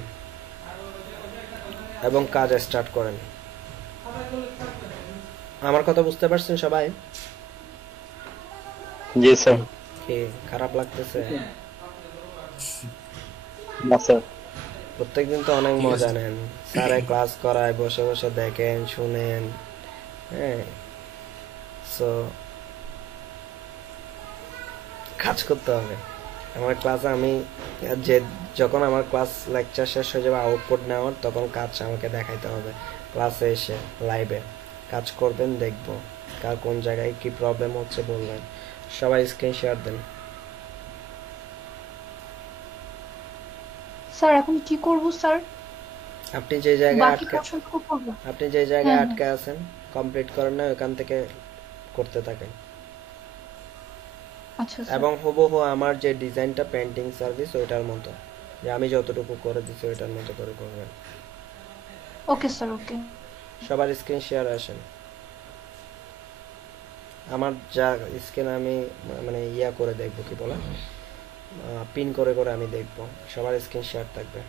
এবং কাজ স্টার্ট করেন। আমার কথা বুঝতে পারছেন সবাই? জি স্যার। কি খারাপ লাগতেছে? না স্যার। প্রত্যেকদিন তো অনেক মজা নেন, স্যারে ক্লাস করায়, বসে বসে দেখেন, শুনেন, হ্যাঁ। সো কাজ করতে হবে। আমার ক্লাসে আমি যে যখন আমার ক্লাস লেকচার শেষ হয়ে যাবে আউটপুট নেওয়ার, তখন কাজ আমাকে দেখাইতে হবে। ক্লাসে এসে লাইভে কাজ করবেন, দেখবো কার কোন জায়গায় কি প্রবলেম হচ্ছে বলবেন। সবাই স্ক্রিন শেয়ার দেন। স্যার এখন কি করব স্যার? আপনি যে জায়গায় বাকি পোর্শনটুকু করব? আপনি যে জায়গায় হ্যাঁ, আটকে আছেন কমপ্লিট করেন না, ওখান থেকে করতে থাকেন। আচ্ছা স্যার। এবং হুবহু আমার যে ডিজাইনটা পেন্টিং সার্ভিস ওইটার মতো, যে আমি যতটুকু করে দিছি ওইটার মতো করে করবেন। ওকে স্যার, ওকে। সবার স্ক্রিন শেয়ার আসেন। আমার যা স্ক্রিন আমি মানে ইয়া করে দেখবো, কি বলে, পিন করে করে আমি দেখবো। সবার স্ক্রিন শেয়ার থাকবে।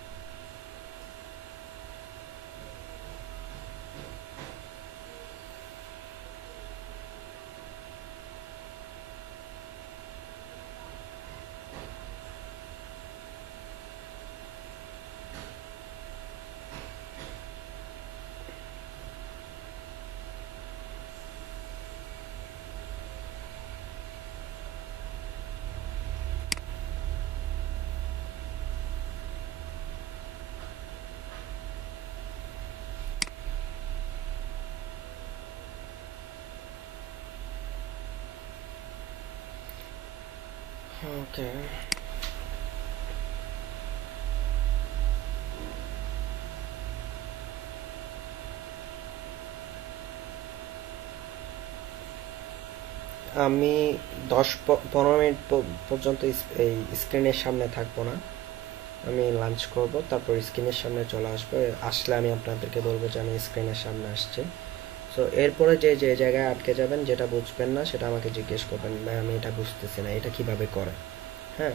ওকে, আমি 10-15 মিনিট পর্যন্ত এই স্ক্রিনের সামনে থাকবো না। আমি লাঞ্চ করব, তারপর স্ক্রিনের সামনে চলে আসবো। আসলে আমি আপনাদেরকে বলবো যে আমি স্ক্রিনের সামনে আসছি। সো এরপরে যে যে জায়গায় আটকে যাবেন, যেটা বুঝবেন না সেটা আমাকে জিজ্ঞেস করবেন, ভাই আমি এটা বুঝতেছি না, এটা কিভাবে করে। হ্যাঁ,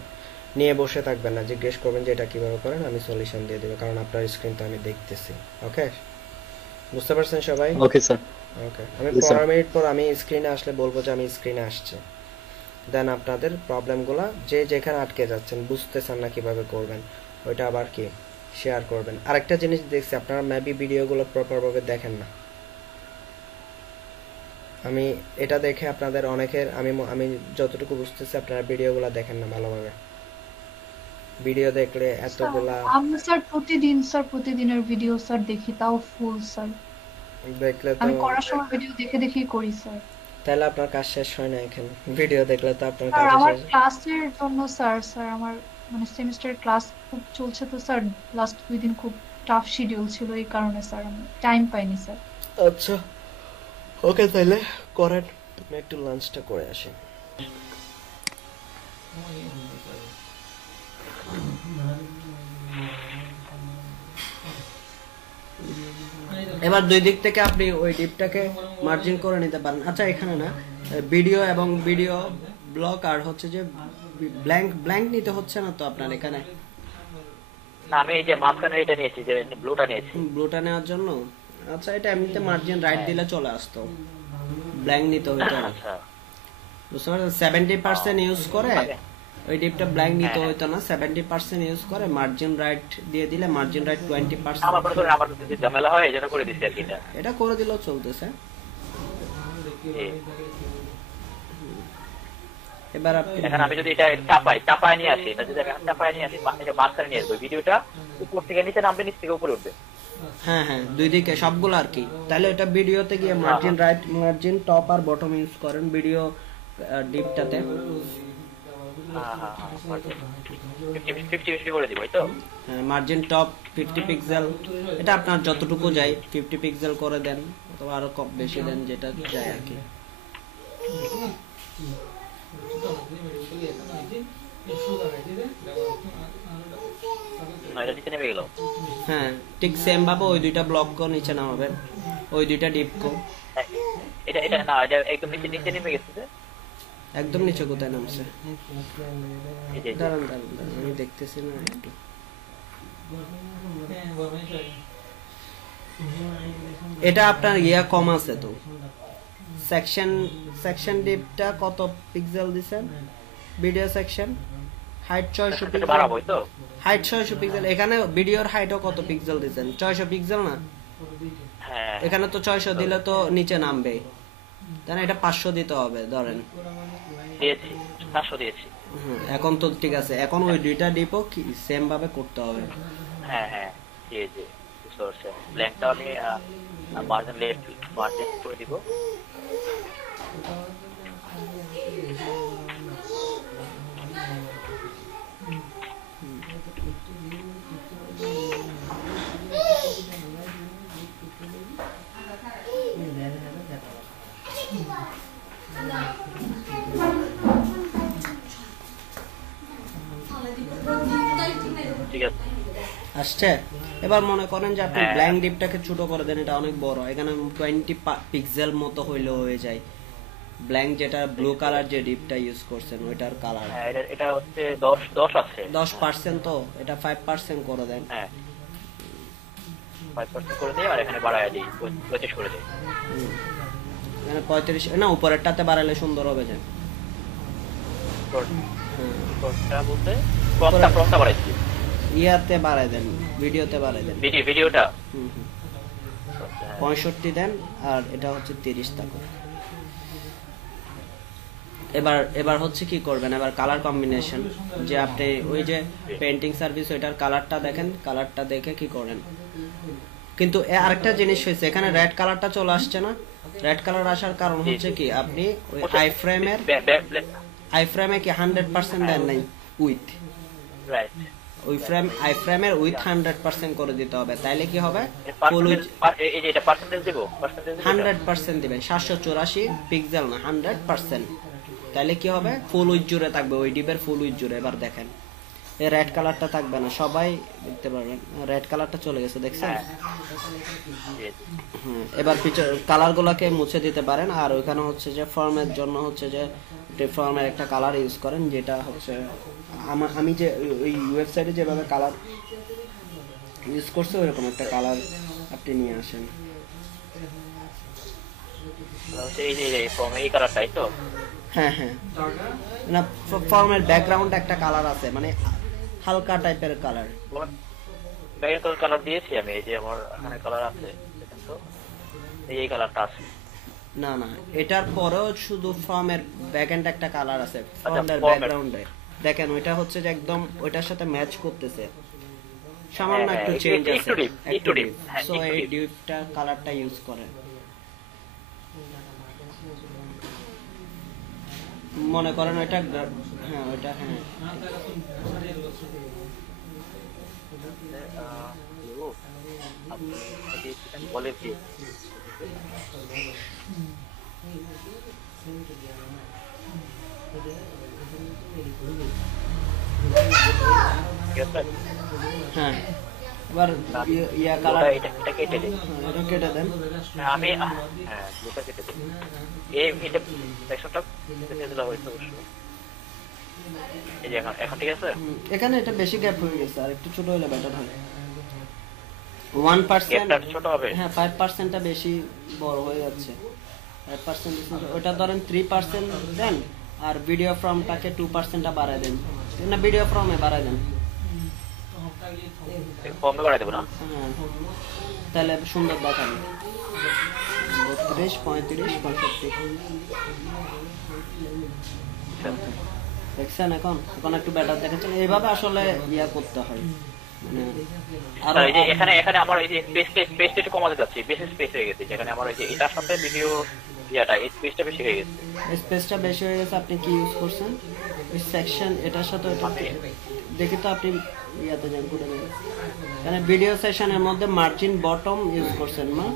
নিয়ে বসে থাকবেন না, জিজ্ঞেস করবেন যে এটা কিভাবে করেন, আমি সলিউশন দিয়ে দেবো, কারণ আপনার স্ক্রিন তো আমি দেখতেছি। ওকে, বুঝতে পারছেন সবাই? Okay sir. ওকে, আমি Yes, sir. 15 মিনিট পর আমি স্ক্রিনে আসলে বলবো যে আমি স্ক্রিনে আসছি। দেন আপনাদের প্রবলেমগুলো যে যেখানে আটকে যাচ্ছেন, বুঝতেছেন না কিভাবে করবেন, ওইটা আবার কি শেয়ার করবেন। আরেকটা জিনিস দেখছি, আপনারা মেবি ভিডিওগুলো প্রপারভাবে দেখেন না। আমি এটা দেখে আপনাদের অনেকের, আমি যতটুকু বুঝতেছি আপনারা ভিডিওগুলো দেখেন না ভালোভাবে। ভিডিও দেখলে এতগুলা আমি স্যার প্রতিদিনের ভিডিও স্যার দেখি, তাও ফুল স্যার। দেখলে তো আমি করার সময় ভিডিও দেখে দেখেই করি স্যার। তাহলে আপনার কাজ শেষ হয় না এখানে। ভিডিও দেখলে তো আপনার স্যার কাজ আমার শেষ। ক্লাসের জন্য স্যার আমার মানে সেমিস্টার ক্লাস খুব চলছে, তো স্যার লাস্ট 2 দিন খুব টাফ শিডিউল ছিল, এই কারণে স্যার আমি টাইম পাইনি স্যার। আচ্ছা, ওকে, তাহলে করেন। আমি একটু লাঞ্চটা করে আসি। এবার দুই দিক থেকে আপনি ওই ডিপটাকে মার্জিন করে নিতে পারেন। আচ্ছা, এখানে না ভিডিও এবং ভিডিও ব্লক আর হচ্ছে যে ব্ল্যাঙ্ক নিতে হচ্ছে না তো আপনার এখানে? না, আমি এই যে মাঝখানে এটা নিয়েছি, যে ব্লুটা নিয়েছি। ব্লুটা নেওয়ার জন্য? আচ্ছা, এটা এমনিতে মার্জিন রাইট দিলে চলে আসতো, ব্ল্যাঙ্ক নিতে হতো না। আচ্ছা, বুঝতে পারছেন? 70% ইউজ করে ওই ডিপটা ব্ল্যাঙ্ক নিতে হতো না। 70% ইউজ করে মার্জিন রাইট দিয়ে দিলে, মার্জিন রাইট 20%। আমার মনে করেন আমার যদি ঝামেলা হয়, এই জন্য করে দিচ্ছি আর কি। এটা করে দিলেও চলতেছে। এবার আপনি এখন আমি যদি এটা চাপায় নিয়ে আসি, এটা যদি আমি চাপায় নিয়ে আসি, এটা মাঝখানে নিয়ে আসবো, ভিডিওটা উপর থেকে নিচে নামবে, নিচ থেকে উপরে উঠবে। হ্যাঁ হ্যাঁ, দুই দিকে সবগুলো আর কি। তাহলে এটা ভিডিওতে গিয়ে মার্জিন রাইট, মার্জিন টপ আর বটম ইউজ করেন ভিডিও ডিপটাতে। মার্জিন টপ 50 পিক্সেল, এটা আপনার যতটুকু যায় 50 পিক্সেল করে দেন, অথবা আরো কম বেশি দেন, যেটা যায় আর কি। হ্যাঁ, ঠিক সেম ভাবে ওই দুইটা ব্লক কো নিচে নামাবেন, ওই দুইটা ডিপ কো। এটা না, এটা একদম নিচে নেমে গেছে। একদম নিচে কোথায় নামছে? দাঁড়ান, আমি দেখতেছি না একটু। এটা আপনার ইয়া কম আছে তো। সেকশন ডিপটা কত পিক্সেল দিবেন? ভিডিও সেকশন হাইট 600 পিক্সেল বাড়াবো তো। Height 600 pixel. এখানে ভিডিওর হাইটও কত পিক্সেল দিবেন? 600 পিক্সেল না? হ্যাঁ, এখানে তো 600 দিলে তো নিচে নামবে, তাই না? এটা 500 দিতে হবে ধরেন। দিয়েছি, 500 দিয়েছি। এখন তো ঠিক আছে, এখন ওই দুইটা ডিপও কি সেম ভাবে করতে হবে। হ্যাঁ হ্যাঁ, জি জি, বুঝতে পারছি। ব্ল্যাঙ্কটা আমি মার্জিন লেফট মার্জিন করে দিব। ঠিক আছে, আসছে। এবার মনে করেন যে আপনি ব্ল্যাঙ্ক ডিপটাকে ছোট করে দেন, এটা অনেক বড়, এখানে 20 পিক্সেল মতো হইলে হয়ে যায়। ব্ল্যাঙ্ক যেটা ব্লু কালার যে ডিপটা ইউজ করছেন ওইটার কালার, হ্যাঁ, এটা হচ্ছে 10 আছে। 10% তো, এটা 5% করে দেন। হ্যাঁ, 5% করে দিই, আর এখানে বাড়ায় দিই, 25 করে দিই। মানে 35 না, উপরেরটাতে বাড়ালে সুন্দর হবে। যে কোনটা বলতে ফ্রন্টটা বাড়াইছি, ইয়াতে বাড়ায় দেন, ভিডিওতে বাড়ায় দেন, ভিডিওটা 65 দেন, আর এটা হচ্ছে 30 থাকুক। এবার হচ্ছে কি করবেন, এবার কালার কম্বিনেশন, যে আপনি ওই যে পেইন্টিং সার্ভিস ওইটার কালারটা দেখেন, কালারটা দেখে কি করেন। কিন্তু আরেকটা জিনিস হয়েছে, এখানে রেড কালারটা চলে আসছে না। রেড কালার আসার কারণ হচ্ছে কি, আপনি ওই আই ফ্রেমের আই ফ্রেমে কি 100% দেন নাই উইথ রাইট ওই ফ্রেম আই ফ্রেমের উইথ 100% করে দিতে হবে, তাইলে কি হবে ফুল উইথ এই যে এটা পার্সেন্টেজ দেব, পার্সেন্টেজ 100% দিবেন, 784 পিক্সেল না 100%, তাইলে কি হবে ফুল উইথ জুড়ে থাকবে ওই ডিপের ফুল উইথ জুড়ে। এবার দেখেন এই রেড কালারটা থাকবে না, সবাই দেখতে পারবেন রেড কালারটা চলে গেছে, দেখছেন? এবার পিকচার কালারগুলোকে মুছে দিতে পারেন। আর ওইখানে হচ্ছে যে ফর্মের জন্য হচ্ছে যে ফর্মের একটা কালার ইউজ করেন, যেটা হচ্ছে আমি যে ওই ওয়েবসাইটে যেভাবে কালার ইউজ করছি ওইরকম একটা কালার আপনি নিয়ে আসেন। এই কালারটাই তো? হ্যাঁ হ্যাঁ, না ফর্মের ব্যাকগ্রাউন্ড একটা কালার আছে, মানে হালকা টাইপের কালার। ব্যাকগ্রাউন্ড কালার দিয়েছি আমি, এই যে আমার এখানে কালার আছে, দেখেন তো এই কালারটা আছে। না না, এটার পরেও শুধু ফর্মের ব্যাকএন্ড একটা কালার আছে ফর্মের ব্যাকগ্রাউন্ডে, দেখেন ওইটা হচ্ছে যে একদম ওইটার সাথে ম্যাচ করতেছে, সামান্য একটু চেঞ্জ আছে, একটু ডিপ। সো এই ডিপটা কালারটা ইউজ করেন। মনে করেন ওইটা, হ্যাঁ ওইটা, হ্যাঁ বলে কি হ্যাঁ, এবার ইয়া কালার এটা কেটে দেন, এটা কেটে দেন। আমি হ্যাঁ এটা কেটে দেন, এই এটা সেকশনটা কেটে দিলে হয়তো অবশ্য এই যে এখন ঠিক আছে। এখানে এটা বেশি গ্যাপ হয়ে গেছে, আর একটু ছোট হলে বেটার হয়। 1% ছোট হবে, হ্যাঁ 5%টা বেশি বড় হয়ে যাচ্ছে। 5% ওটা ধরেন 3% দেন, আর ভিডিও ফ্রমটাকে 2%টা বাড়ায় দেন, না ভিডিও ফ্রমে বাড়ায় দেন, কমে বাড়াই দেব না? হ্যাঁ তাহলে সুন্দর দেখাবে। 32 35 65 দেখছেন? এখন একটু বেটার দেখাচ্ছেন। এইভাবে আসলে ইয়া করতে হয়, মানে আর এই যে এখানে আমার এই যে স্পেসটা একটু কমাতে যাচ্ছি, বেশি স্পেস হয়ে গেছে, যেখানে আমার এই যে এটার সাথে ভিডিও ইয়াটা এই স্পেসটা বেশি হয়ে গেছে। স্পেসটা বেশি হয়ে গেছে, আপনি কি ইউজ করছেন? ওই সেকশন এটার সাথে ওটা দেখি তো, আপনি ইয়াতে যান করে দেন, মানে ভিডিও সেশনের মধ্যে মার্জিন বটম ইউজ করছেন না?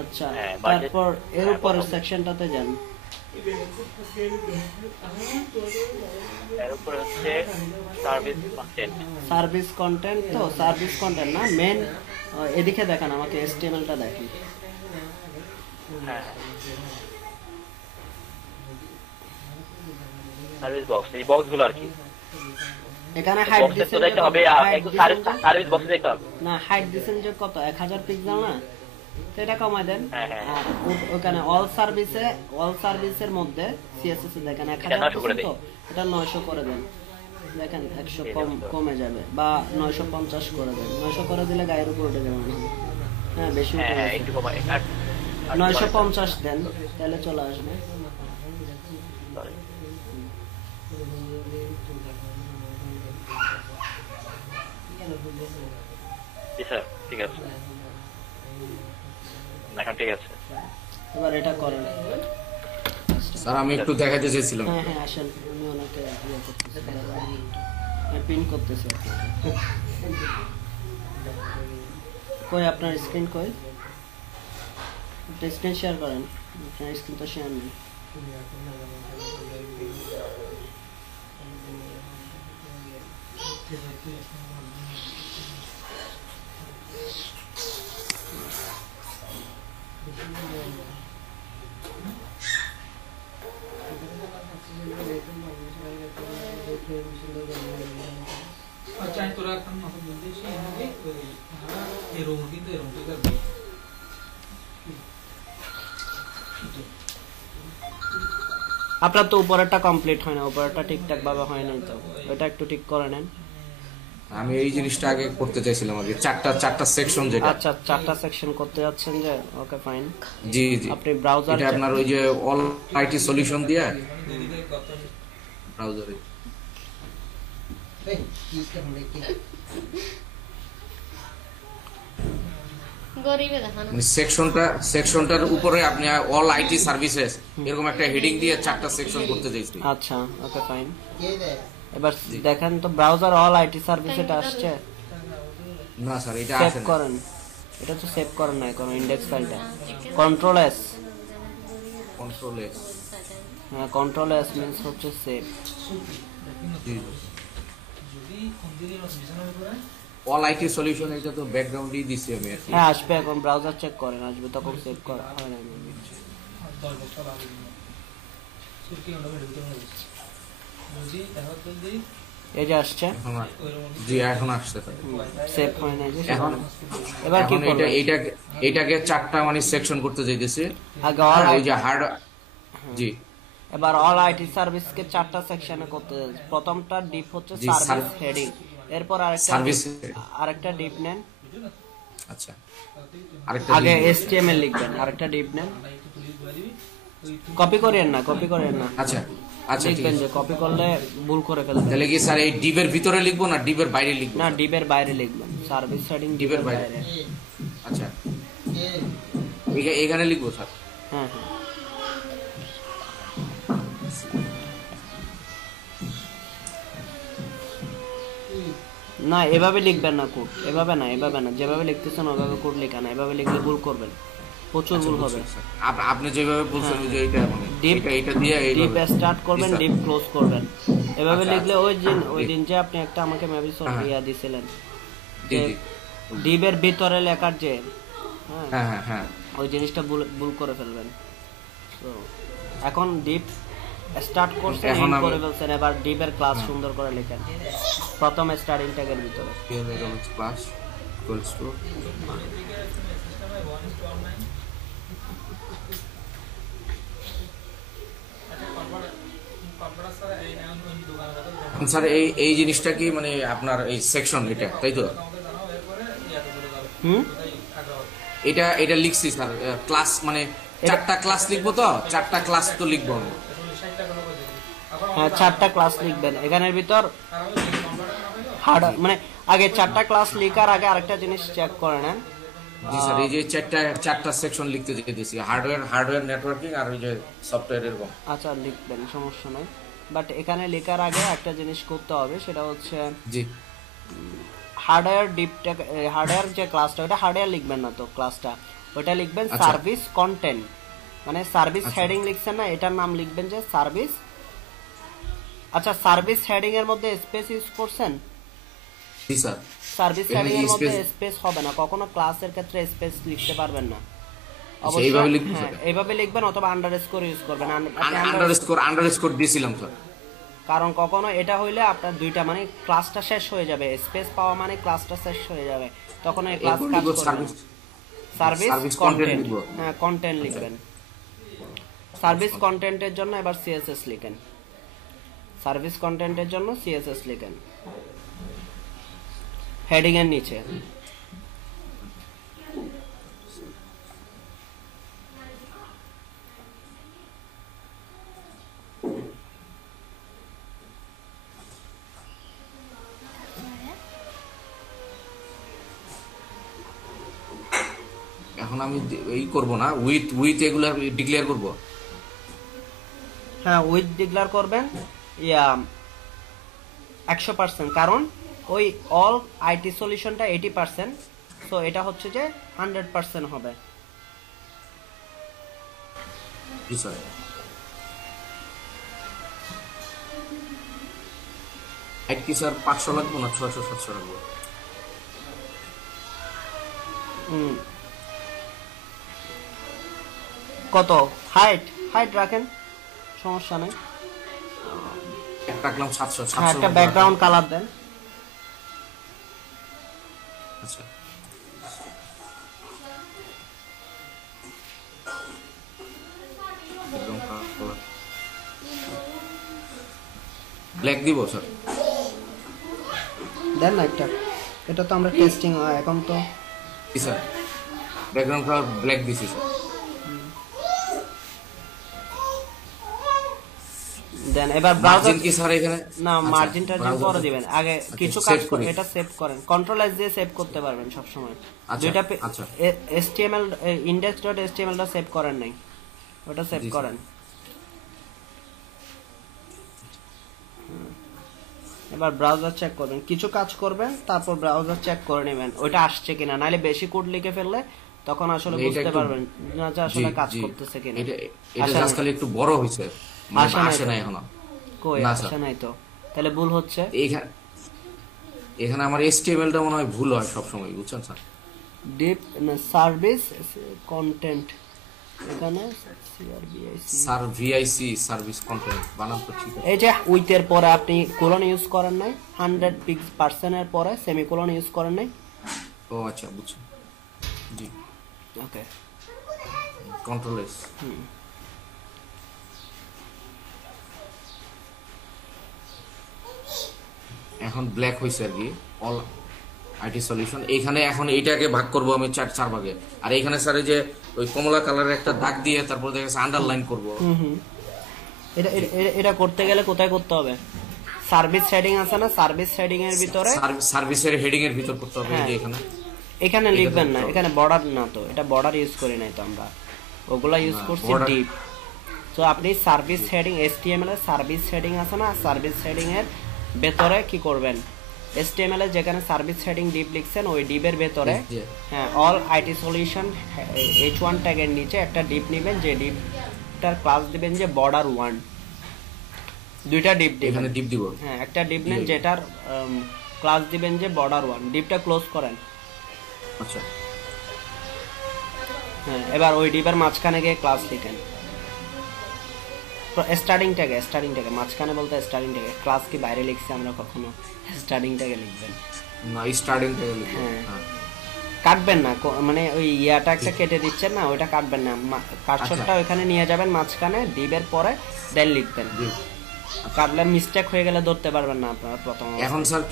আচ্ছা, তারপর এর উপরের সেকশনটাতে যান, এর উপরে হচ্ছে সার্ভিস কন্টেন্ট। তো সার্ভিস কন্টেন্ট না, মেন এদিকে দেখেন, আমাকে HTML-টা দেখেন। হ্যাঁ সার্ভিস বক্স, এই বক্সগুলো আর কি। এখানে হাইট দিছেন দেখতে হবে, একটু সার্ভিস বক্স দেখতে হবে না, হাইট দিছেন যে কত 1000 পিক্সেল না, সেটা কমায় দেন। আর ওখানে অল সার্ভিসের মধ্যে CSS এ দেখেন 1000 তো এটা 900 করে দেন, দেখেন 100 কমে যাবে, বা 950 করে দেন। 900 করে দিলে গায়ের উপর উঠে যাবে। হ্যাঁ বেশি উঠে যাবে, একটু কমাই, 950 দেন, তাহলে চলে আসবে। ঠিক আছে, এখন ঠিক আছে। এবার এটা করেন স্যার। আমি একটু দেখাতে চাইছিলাম। হ্যাঁ হ্যাঁ আসেন, আমি ওনাকে পিন করতেছি। কই আপনার স্ক্রিন কই? স্ক্রিন শেয়ার করেন, আপনার স্ক্রিন তো শেয়ার নেই। আপনার তো উপরেরটা কমপ্লিট হয় না, উপরেরটা ঠিকঠাক ভাবে হয় নাই, তো ওটা একটু ঠিক করে নেন। আমি এই জিনিসটা আগে করতে চাইছিলাম আর কি, চারটা সেকশন যেটা। আচ্ছা, 4টা সেকশন করতে যাচ্ছেন যে, ওকে ফাইন। জি জি, আপনি ব্রাউজার, এটা আপনার ওই যে অল আইটি সলিউশন দিয়ে ব্রাউজারে মানে সেকশনটার উপরে আপনি অল আইটি সার্ভিসেস এরকম একটা হেডিং দিয়ে 4টা সেকশন করতে চাইছি। আচ্ছা, ওকে ফাইন। এবার দেখেন তো ব্রাউজার অল আইটি সার্ভিস এটা আসছে? না স্যার, এটা সেভ আসে না। করেন, এটা তো সেভ করেন না এখন ইন্ডেক্স ফাইলটা। কন্ট্রোল এস, হ্যাঁ কন্ট্রোল এস মিন্স হচ্ছে সেভ। অল আইটি সলিউশন এটা তো ব্যাকগ্রাউন্ডেই দিছি আমি আর কি। হ্যাঁ আসবে, এখন ব্রাউজার চেক করেন, আসবে তখন সেভ করা হয় না। এই যে আসছে, জি এখন আসছে স্যার। সেভ হয় না যে। এখন এবার কি করব? এইটাকে 4টা মানে সেকশন করতে চাইতেছি। আগে অল ওই যে হার্ড, জি এবার অল আইটি সার্ভিস কে 4টা সেকশনে করতে যাচ্ছি। প্রথমটা ডিপ হচ্ছে জি, সার্ভিস হেডিং, এরপর আরেকটা ডিপ নেন। আচ্ছা, আরেকটা আগে HTML লিখবেন, আরেকটা ডিপ নেন। কপি করেন না। আচ্ছা আচ্ছা ঠিক লিখবেন আছে। যে কপি করলে ভুল করে ফেলবেন। তাহলে কি স্যার এই ডিপের ভিতরে লিখবো না ডিপের বাইরে লিখবো? না, ডিপের বাইরে লিখবেন। সার্ভিস হেডিং ডিপের বাইরে। আচ্ছা, এখানে লিখবো স্যার? হ্যাঁ। না এভাবে লিখবেন না কোড, এভাবে না যেভাবে লিখতেছেন ওভাবে কোড লেখা না। এভাবে লিখলে ভুল করবেন, প্রচুর ভুল হবে। আপনি যেভাবে বলছেন ওই যে এটা মানে এটা দিয়ে ডিপ স্টার্ট করবেন, ডিপ ক্লোজ করবেন। এভাবে লিখলে ওই দিন যে আপনি একটা আমাকে মেবি ইয়া দিছিলেন যে ডিপের ভিতরে লেখার যে হ্যাঁ ওই জিনিসটা ভুল করে ফেলবেন। তো এখন ডিপ স্টার্ট করছেন, এন্ড করে ফেলছেন। এবার ডিপের ক্লাস সুন্দর করে লেখেন প্রথম স্টার্টিং ট্যাগের ভিতরে। ক্লাস ইকুয়ালস টু স্যার এই জিনিসটা কি মানে আপনার এই সেকশন এটা, তাই তো? এটা লিখছি স্যার, ক্লাস মানে 4টা ক্লাস লিখবো তো, 4টা ক্লাস তো লিখবো আমি। হ্যাঁ 4টা ক্লাস লিখবেন এখানের ভিতর। হার্ড মানে আগে 4টা ক্লাস লেখার আগে আরেকটা জিনিস চেক করে নেন। জি স্যার, এই যে 4টা সেকশন লিখতে দিয়েছি, হার্ডওয়্যার নেটওয়ার্কিং আর ওই যে সফটওয়্যার এরকম। আচ্ছা লিখবেন, সমস্যা নাই। বাট এখানে লেখার আগে একটা জিনিস করতে হবে, সেটা হচ্ছে জি হার্ডওয়্যার হার্ডওয়্যার যে ক্লাসটা, ওটা হার্ডওয়্যার লিখবেন না তো ক্লাসটা, ওটা লিখবেন সার্ভিস কন্টেন্ট। মানে সার্ভিস হেডিং লিখছেন না, এটার নাম লিখবেন যে সার্ভিস। আচ্ছা, সার্ভিস হেডিং এর মধ্যে স্পেস ইউজ করছেন? জি স্যার। সার্ভিস হেডিং এর মধ্যে স্পেস হবে না, কখনো ক্লাসের ক্ষেত্রে স্পেস লিখতে পারবেন না। অবশ্যই এইভাবে লিখবেন, অথবা আন্ডারস্কোর ইউজ করবেন। আন্ডারস্কোর দিয়েছিলাম স্যার, কারণ কখনো এটা হইলে আপনার দুইটা মানে ক্লাসটা শেষ হয়ে যাবে, স্পেস পাওয়া মানে ক্লাসটা শেষ হয়ে যাবে, তখন এই ক্লাস কাজ করবে না। সার্ভিস কন্টেন্ট, হ্যাঁ কন্টেন্ট লিখবেন। সার্ভিস কন্টেন্টের জন্য এবার সিএসএস লিখেন। সার্ভিস কন্টেন্টের জন্য সিএসএস লিখেন হেডিং এর নিচে। এখন আমি এই করব না, উইথ এগুলা ডিক্লেয়ার করব। হ্যাঁ উইথ ডিক্লেয়ার করবেন 100%, কারণ ওই অল আইটি সলিউশনটা 80%, সো এটা হচ্ছে যে 100% হবে। জি স্যার। আইটি স্যার 500 লাগবে না 600-700 লাগবে? কত হাইট রাখেন, সমস্যা নাই। রাখলাম 700। হ্যাঁ একটা ব্যাকগ্রাউন্ড কালার দেন। আচ্ছা ব্ল্যাক দিব স্যার? দেন না একটা, এটা তো আমরা টেস্টিং এখন তো। জি স্যার, ব্যাকগ্রাউন্ড কালার ব্ল্যাক দিছি স্যার। দেন এবার ব্রাউজার মার্জিন কি স্যার এখানে না আচ্ছা, মার্জিনটা browser পরে টা- দিবেন আগে আচ্ছা, কিছু save কাজ করি। এটা সেভ করেন কন্ট্রোল এস দিয়ে সেভ করতে পারবেন সব সময় আচ্ছা, দুইটা আচ্ছা। HTML index.html টা সেভ করেন নাই ওটা সেভ জি, স্যার। করেন এবার ব্রাউজার চেক করবেন কিছু কাজ করবেন তারপর ব্রাউজার চেক করে নেবেন ওইটা আসছে কিনা নাহলে বেশি কোড লিখে ফেললে তখন আসলে এটা বুঝতে একটু- পারবেন না যে আসলে জি, কাজ জি। করতেছে কিনা এটা আসে জাস্ট নাই। খালি একটু বড় হয়েছে মানে আসে নাই আসে তো। না এখনো কই না, আসে স্যার। নাই তো তাহলে ভুল হচ্ছে এখানে এখানে আমার HTML টা মনে হয় ভুল হয় সব সময় বুঝছেন স্যার ডিপ সার্ভিস কন্টেন্ট এখানে CRBIC sir VIC service content বানান তো ঠিক আছে এই যে উইথের পরে আপনি কোলন ইউজ করেন নাই 100% এর পরে সেমিকোলন ইউজ করেন নাই ও আচ্ছা বুঝছি জি ওকে কন্ট্রোল এস এখন ব্ল্যাক হয়েছে আর কি অল আইটি সলিউশন এইখানে এখন এইটাকে ভাগ করব আমি চার ভাগে আর এইখানে স্যার এই যে ওই কমলা কালারের একটা দাগ দিয়ে তারপর দেখা যাচ্ছে আন্ডারলাইন করব এটা করতে গেলে কোথায় করতে হবে সার্ভিস সেটিং আছে না সার্ভিস সেটিং এর ভিতরে সার্ভিসের হেডিং এর ভিতর করতে হবে এই যে এখানে এখানে এটা লিখবেন না করতে হবে। এখানে বর্ডার না তো এটা বর্ডার ইউজ করি নাই তো আমরা ওগুলা ইউজ না, করছি border- ডিপ তো আপনি সার্ভিস হেডিং HTML এর সার্ভিস হেডিং আছে না সার্ভিস হেডিং এর ভেতরে কি করবেন HTML এর যেখানে সার্ভিস হেডিং ডিপ লিখছেন ওই ডিপের ভেতরে জি। হ্যাঁ অল আইটি সলিউশন H1 ট্যাগের নিচে একটা ডিপ নেবেন যে ডিপটার ক্লাস দিবেন যে বর্ডার 1 দুইটা ডিপ দিবেন এখানে ডিপ দিব হ্যাঁ একটা ডিপ নেন যেটার ক্লাস দিবেন যে বর্ডার 1 ডিপটা ক্লোজ করেন আচ্ছা হ্যাঁ এবার ওই ডিপের মাঝখানে গিয়ে ক্লাস লিখেন তো স্টার্টিং ট্যাগে মাঝখানে বলতে স্টার্টিং ট্যাগে ক্লাস কি বাইরে লিখছি আমরা কখনো স্টার্টিং ট্যাগে লিখবেন না স্টার্টিং থেকে লিখব হ্যাঁ। হ্যাঁ কাটবেন না মানে ওই ইয়াটা একটা কেটে দিচ্ছেন না ওইটা কাটবেন না কাটছরটা ওইখানে নিয়ে যাবেন মাঝখানে ডিপের পরে দেন লিখবেন জি। কাটলে মিস্টেক হয়ে গেলে ধরতে পারবেন না আপনারা প্রথম এখন স্যার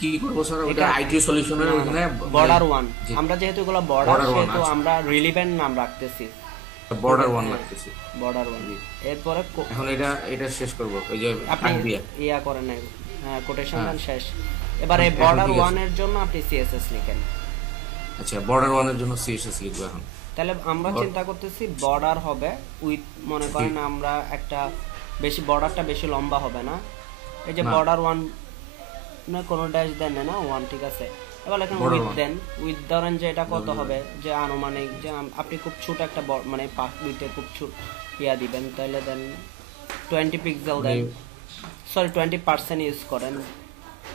কি করব স্যার ওটা আইটি সলিউশনের ওখানে বর্ডার 1 জি। আমরা যেহেতু এগুলো বর্ডার Border one, সেহেতু আচ্ছা। আমরা রিলিভেন্ট নাম রাখতেছি বর্ডার 1 লাগতেছে বর্ডার 1 এরপরে এখন এটা শেষ করব এই যে আপনি টাগ দিয়ে ইয়া করেন নাই হ্যাঁ কোটেশন হ্যাঁ। দেন শেষ এবার এই এখন বর্ডার ঠিক আছে। 1 এর জন্য আপনি CSS লিখেন আচ্ছা বর্ডার 1 এর জন্য CSS লিখব এখন তাহলে আমরা চিন্তা করতেছি বর্ডার হবে উইথ মনে করেন আমরা একটা বেশি বর্ডারটা বেশি লম্বা হবে না এই যে না। বর্ডার 1 না কোনো ড্যাশ দেন না 1 ঠিক আছে এবার এখন Border width one। Then width ধরেন যে এটা কত হবে যে আনুমানিক যে আপনি খুব ছোট একটা মানে উইথে খুব ছোট ইয়া দিবেন তাহলে দেন 20 পিক্সেল দেন সরি 20% ইউজ করেন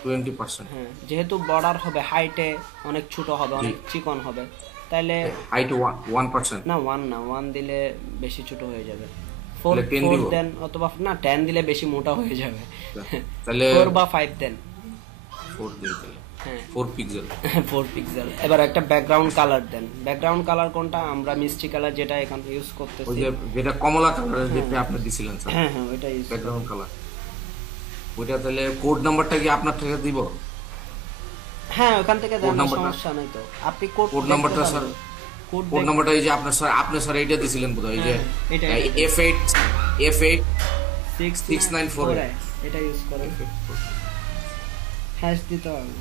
20% হ্যাঁ যেহেতু বর্ডার হবে হাইটে অনেক ছোট হবে অনেক চিকন হবে তাহলে হাইট 1% না 1 দিলে বেশি ছোট হয়ে যাবে 4 তাহলে 10 দিব? দেন অথবা না 10 দিলে বেশি মোটা হয়ে যাবে তাহলে 4 বা 5 দেন 4 দিই তাহলে হ্যাঁ 4 পিক্সেল 4 পিক্সেল এবার একটা ব্যাকগ্রাউন্ড কালার দেন ব্যাকগ্রাউন্ড কালার কোনটা আমরা মিষ্টি কালার যেটা এখানে ইউজ ওই করতেছি যে যেটা কমলা কালারের যেটা আপনি দিছিলেন স্যার হ্যাঁ ওইটা ইউজ ব্যাকগ্রাউন্ড কালার ওইটা তাহলে কোড নাম্বারটা কি আপনার থেকে দিব হ্যাঁ ওখান থেকে দেন Code number টা? সমস্যা নাই তো আপনি কোড কোড নাম্বারটা স্যার কোড নাম্বারটা এই যে আপনার স্যার এইটা দিছিলেন বোধহয় এই যে এটা F8 694 এটা ইউজ করেন হ্যাশ দিতে হবে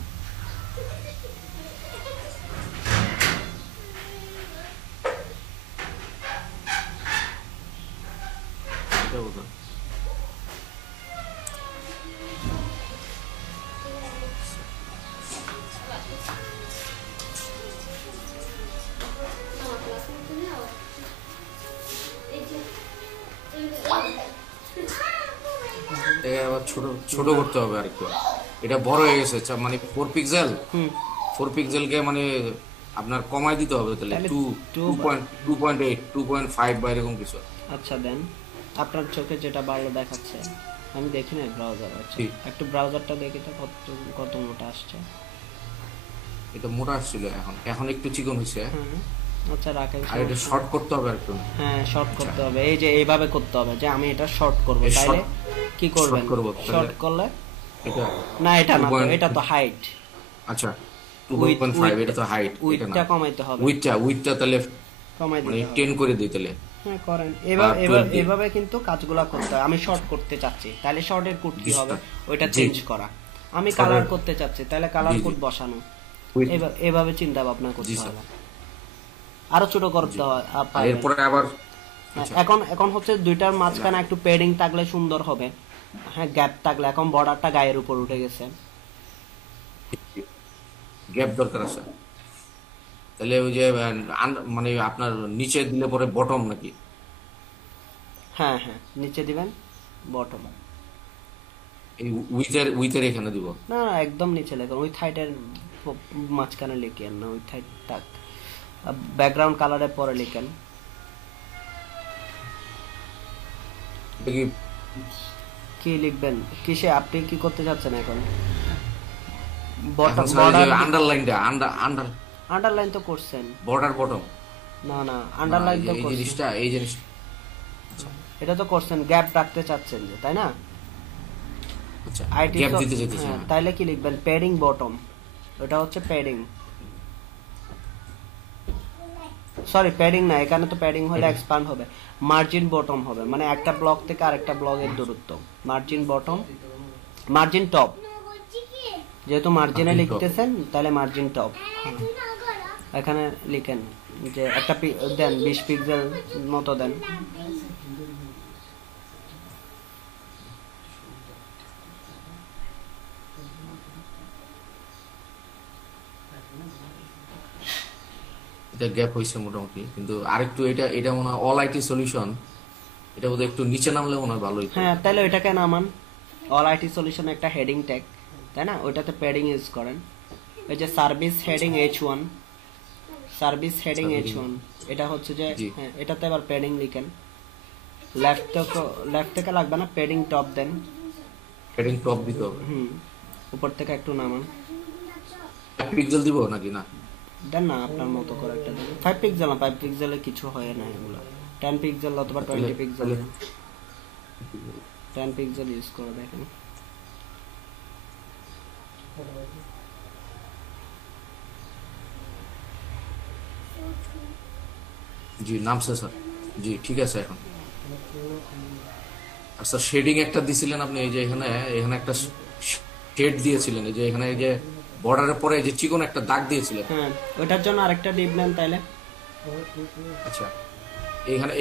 এটা বোধহয় এটাকে আবার ছোট করতে হবে আর একটু এটা বড় হয়ে গেছে মানে 4 পিক্সেল 4 পিক্সেলকে মানে আপনার কমাই দিতে হবে তাহলে তাহলে 2.8 2.5 বা এরকম কিছু আচ্ছা দেন আপনার চোখে যেটা ভালো দেখাচ্ছে আমি দেখি না ব্রাউজার আচ্ছা ঠিক। একটু ব্রাউজারটা দেখি তো কত মোটা আসছে এটা মোটা আসছিল এখন একটু চিকন হয়েছে আচ্ছা রাখেন আর এটা শর্ট করতে হবে আর একটু হ্যাঁ শর্ট করতে হবে এই যে এইভাবে করতে হবে যে আমি এটা শর্ট করব এই তাইলে short- কি করবেন short করবো, তাহলে- শর্ট করলে এটা না এটা না তো, 2.5 এটা তো হাইট আচ্ছা 2.5 এটা তো হাইট এটা উইথটা না কমাইতে হবে উইথটা তাহলে কমাই মানে দিতে হবে 10 করে দিই তাহলে হ্যাঁ করেন, এভাবে 20 এভাবে কিন্তু কাজগুলা করতে হয়। আমি শর্ট করতে চাচ্ছি, তাহলে শর্টের কোড কি হবে, 20 ওইটা জি। চেঞ্জ করা। আমি কালার করতে চাচ্ছি, তাহলে কালার জি, জি। কোড বসানো। With- এভাবে চিন্তা ভাবনা জি করতে স্যার। হবে, আরো ছোট করতে হয়। আর পারবেন। এরপরে আবার আচ্ছা। এখন হচ্ছে দুইটার মাঝখানে একটু প্যাডিং থাকলে সুন্দর হবে। হ্যাঁ গ্যাপ থাকলে, এখন বর্ডারটা গায়ের উপর উঠে গেছে। গ্যাপ দরকার আছে, তাহলে ওই যে মানে আপনার নিচে দিলে পরে বটম নাকি? হ্যাঁ নিচে দিবেন বটম। এই উইথের এখানে দিব? না একদম নিচে লেখেন, ওই থাইটের মাঝখানে লিখেন না, ওই থাইট থাক। ব্যাকগ্রাউন্ড কালারের পরে লিখেন। এটা কি কি লিখবেন, কিসে আপনি কি করতে চাচ্ছেন এখন? এখন স্যার এই যে আন্ডারলাইনটা আন্ডারলাইন তো করছেন। বর্ডার বটম না আন্ডারলাইন তো এই করছেন, জিনিসটা এটা তো করছেন। গ্যাপ রাখতে চাচ্ছেন যে, তাই না? আচ্ছা আইটি গ্যাপ দিতে চাইতেছি না। তাইলে কি লিখবেন? প্যাডিং বটম, ওটা হচ্ছে প্যাডিং। সরি প্যাডিং না, এখানে তো প্যাডিং হলে এক্সপ্যান্ড হবে। মার্জিন বটম হবে, মানে একটা ব্লক থেকে আরেকটা ব্লকের দূরত্ব। মার্জিন বটম, মার্জিন টপ, যেহেতু মার্জিনে Margin top। লিখতেছেন তাহলে মার্জিন টপ। এখানে লিখেন যে একটা দেন 20 পিক্সেল মতো দেন। এটা গ্যাপ হয়েছে মোটামুটি, কিন্তু আরেকটু এটা মনে হয় অল আইটি সলিউশন, এটা বোধহয় একটু নিচে নামলে মনে হয় ভালো হইতো। হ্যাঁ তাহলে ওইটাকে নামান। অল আইটি সলিউশন একটা হেডিং ট্যাগ, তাই না? ওইটাতে প্যাডিং ইউজ করেন। ওই যে service heading H1, service heading H1, এটা হচ্ছে যে জি। হ্যাঁ, এটাতে আবার প্যাডিং লিখেন। লেফট থেকে লাগবে না, প্যাডিং টপ দেন। হেডিং টপ দিতে হবে। উপর থেকে একটু নামান। পিক্সেল দিব নাকি না? দেন না আপনার মতো করে একটা দেন। 5 পিক্সেল না, 5 পিক্সেলে কিছু হয় না এগুলো। 10 পিক্সেল অথবা 20 পিক্সেল, 10 পিক্সেল ইউজ করে দেখেন। জি নামছে স্যার, জি ঠিক আছে এখন। আর স্যার শেডিং একটা দিছিলেন আপনি, এই যে এখানে একটা শেড দিয়েছিলেন, এই যে এখানে এই যে বর্ডারের পরে এই যে চিকন একটা দাগ দিয়েছিলেন। হ্যাঁ ওইটার জন্য আরেকটা ডিপ নেন তাইলে। আচ্ছা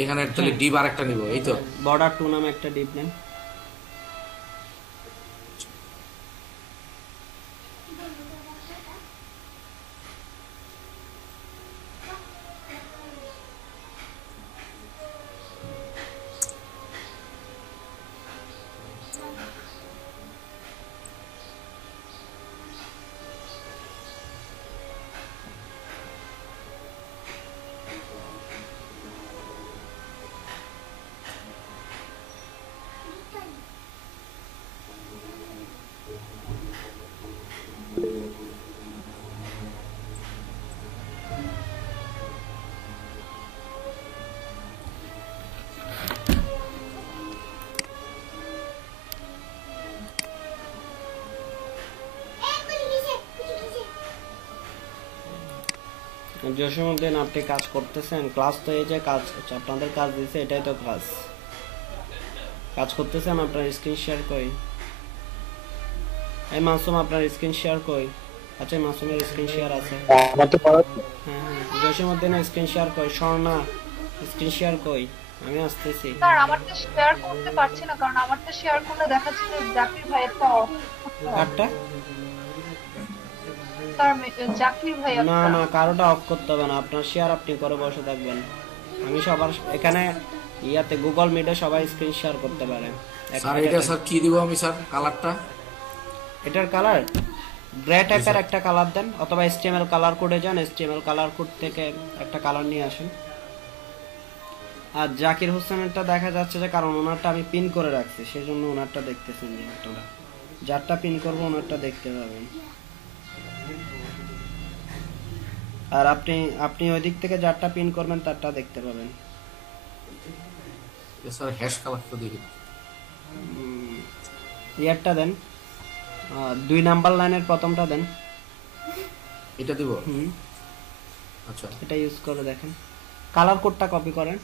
এখানে তাহলে ডিপ আরেকটা নিব, এই তো? বর্ডার 2 নামে একটা ডিপ নেন। জসীমউদ্দিন আপনি কাজ করতেছেন? ক্লাস তো এই যে কাজ হচ্ছে, আপনাদের কাজ দিয়েছে, এটাই তো ক্লাস। কাজ করতেছেন, আপনার স্ক্রিন শেয়ার কই? এই মাসুম আপনার স্ক্রিন শেয়ার কই? আচ্ছা মাসুমের স্ক্রিন শেয়ার আছে। হ্যাঁ জসীমউদ্দিনের স্ক্রিন শেয়ার কই? স্বর্ণা স্ক্রিন শেয়ার কই? আমি আসতেছি। স্যার আমারটা শেয়ার করতে পারছি না, কারণ আমারটা শেয়ার করলে দেখাচ্ছে যে জাকির ভাইয়েরটা অফ। কারটা? স্যার জাকির ভাইয়া না কারোটা অফ করতে হবে না, আপনার শেয়ার আপনি করে বসে থাকবেন। আমি সবার এখানে ইয়াতে গুগল মিটে সবাই স্ক্রিন শেয়ার করতে পারে। স্যার এটা স্যার কি দিব আমি স্যার কালারটা? এটার কালার গ্রে টাইপের একটা কালার দেন, অথবা HTML কালার কোডে যান, HTML কালার কোড থেকে একটা কালার নিয়ে আসেন। আর জাকির হোসেনেরটা দেখা যাচ্ছে যে, কারণ ওনারটা আমি পিন করে রাখছি, সেজন্য ওনারটা দেখতেছেন যে আপনারা। যারটা পিন করবো ওনারটা দেখতে পাবেন। আর আপনি ওই দিক থেকে যারটা পিন করবেন তারটা দেখতে পাবেন। স্যার হ্যাশ কালারটা দেখি। ইয়ারটা দেন, 2 নাম্বার লাইনের প্রথমটা দেন। এটা দিব? আচ্ছা এটা ইউজ করে দেখেন। কালার কোডটা কপি করেন।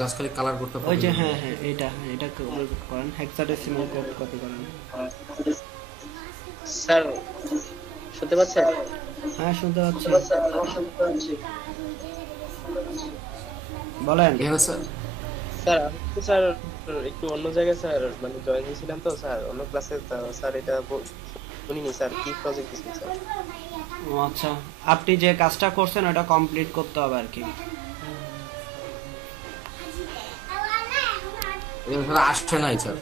জাস্ট খালি কালার করতে ওই যে পারবে। হ্যাঁ হ্যাঁ এটা করেন, হেক্সাডেসিমাল কোড কপি করেন। স্যার শুনতে পাচ্ছেন? হ্যাঁ শুনতে পাচ্ছি, বলেন। এখানে স্যার স্যার আমি তো স্যার একটু অন্য জায়গায় স্যার মানে জয়েন হয়েছিলাম তো স্যার, অন্য ক্লাসে। স্যার এটা শুনিনি স্যার, কি প্রজেক্ট দিচ্ছেন স্যার? ও আচ্ছা, আপনি যে কাজটা করছেন ওটা কমপ্লিট করতে হবে আর কি। এখানে স্যার আসছে নাই স্যার,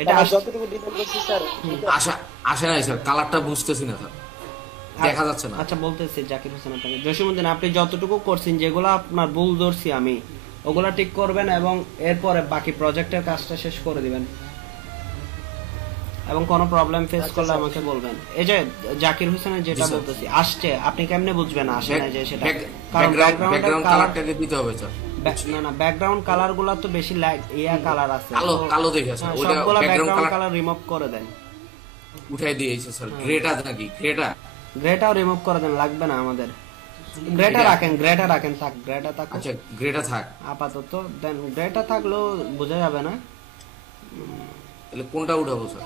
এটা যতটুকু ডিজাইন করছি স্যার আসে নাই স্যার, কালারটা বুঝতেছি না স্যার, দেখা যাচ্ছে না। আচ্ছা বলতেছি জাকির হোসেন আপনাকে, জসীমউদ্দিন আপনি যতটুকু করছেন যেগুলো আপনার ভুল ধরছি আমি, ওগুলা ঠিক করবেন এবং এরপরে বাকি প্রজেক্টের কাজটা শেষ করে দিবেন, এবং কোনো প্রবলেম ফেস করলে আমাকে বলবেন। এই যে জাকির হোসেনের যেটা বলতেছি আসছে, আপনি কেমনে বুঝবেন আসে না যে সেটা? কারণ ব্যাকগ্রাউন্ড কালারটাকে দিতে হবে স্যার। না না, ব্যাকগ্রাউন্ড কালার গুলা তো বেশি লাইট ইয়া কালার আছে, কালো কালো দেখে স্যার, ওটা সবগুলা background background colour colour remove করে দেন। উঠাই দিয়েছে স্যার। গ্রেটা নাকি গ্রেটাও রিমুভ করে দেন, লাগবে না আমাদের। গ্রেটা রাখেন থাক, গ্রেটা থাক। আচ্ছা গ্রেটা থাক আপাতত দেন, গ্রেটা থাকলেও বোঝা যাবে না। তাহলে কোনটা উঠাবো স্যার?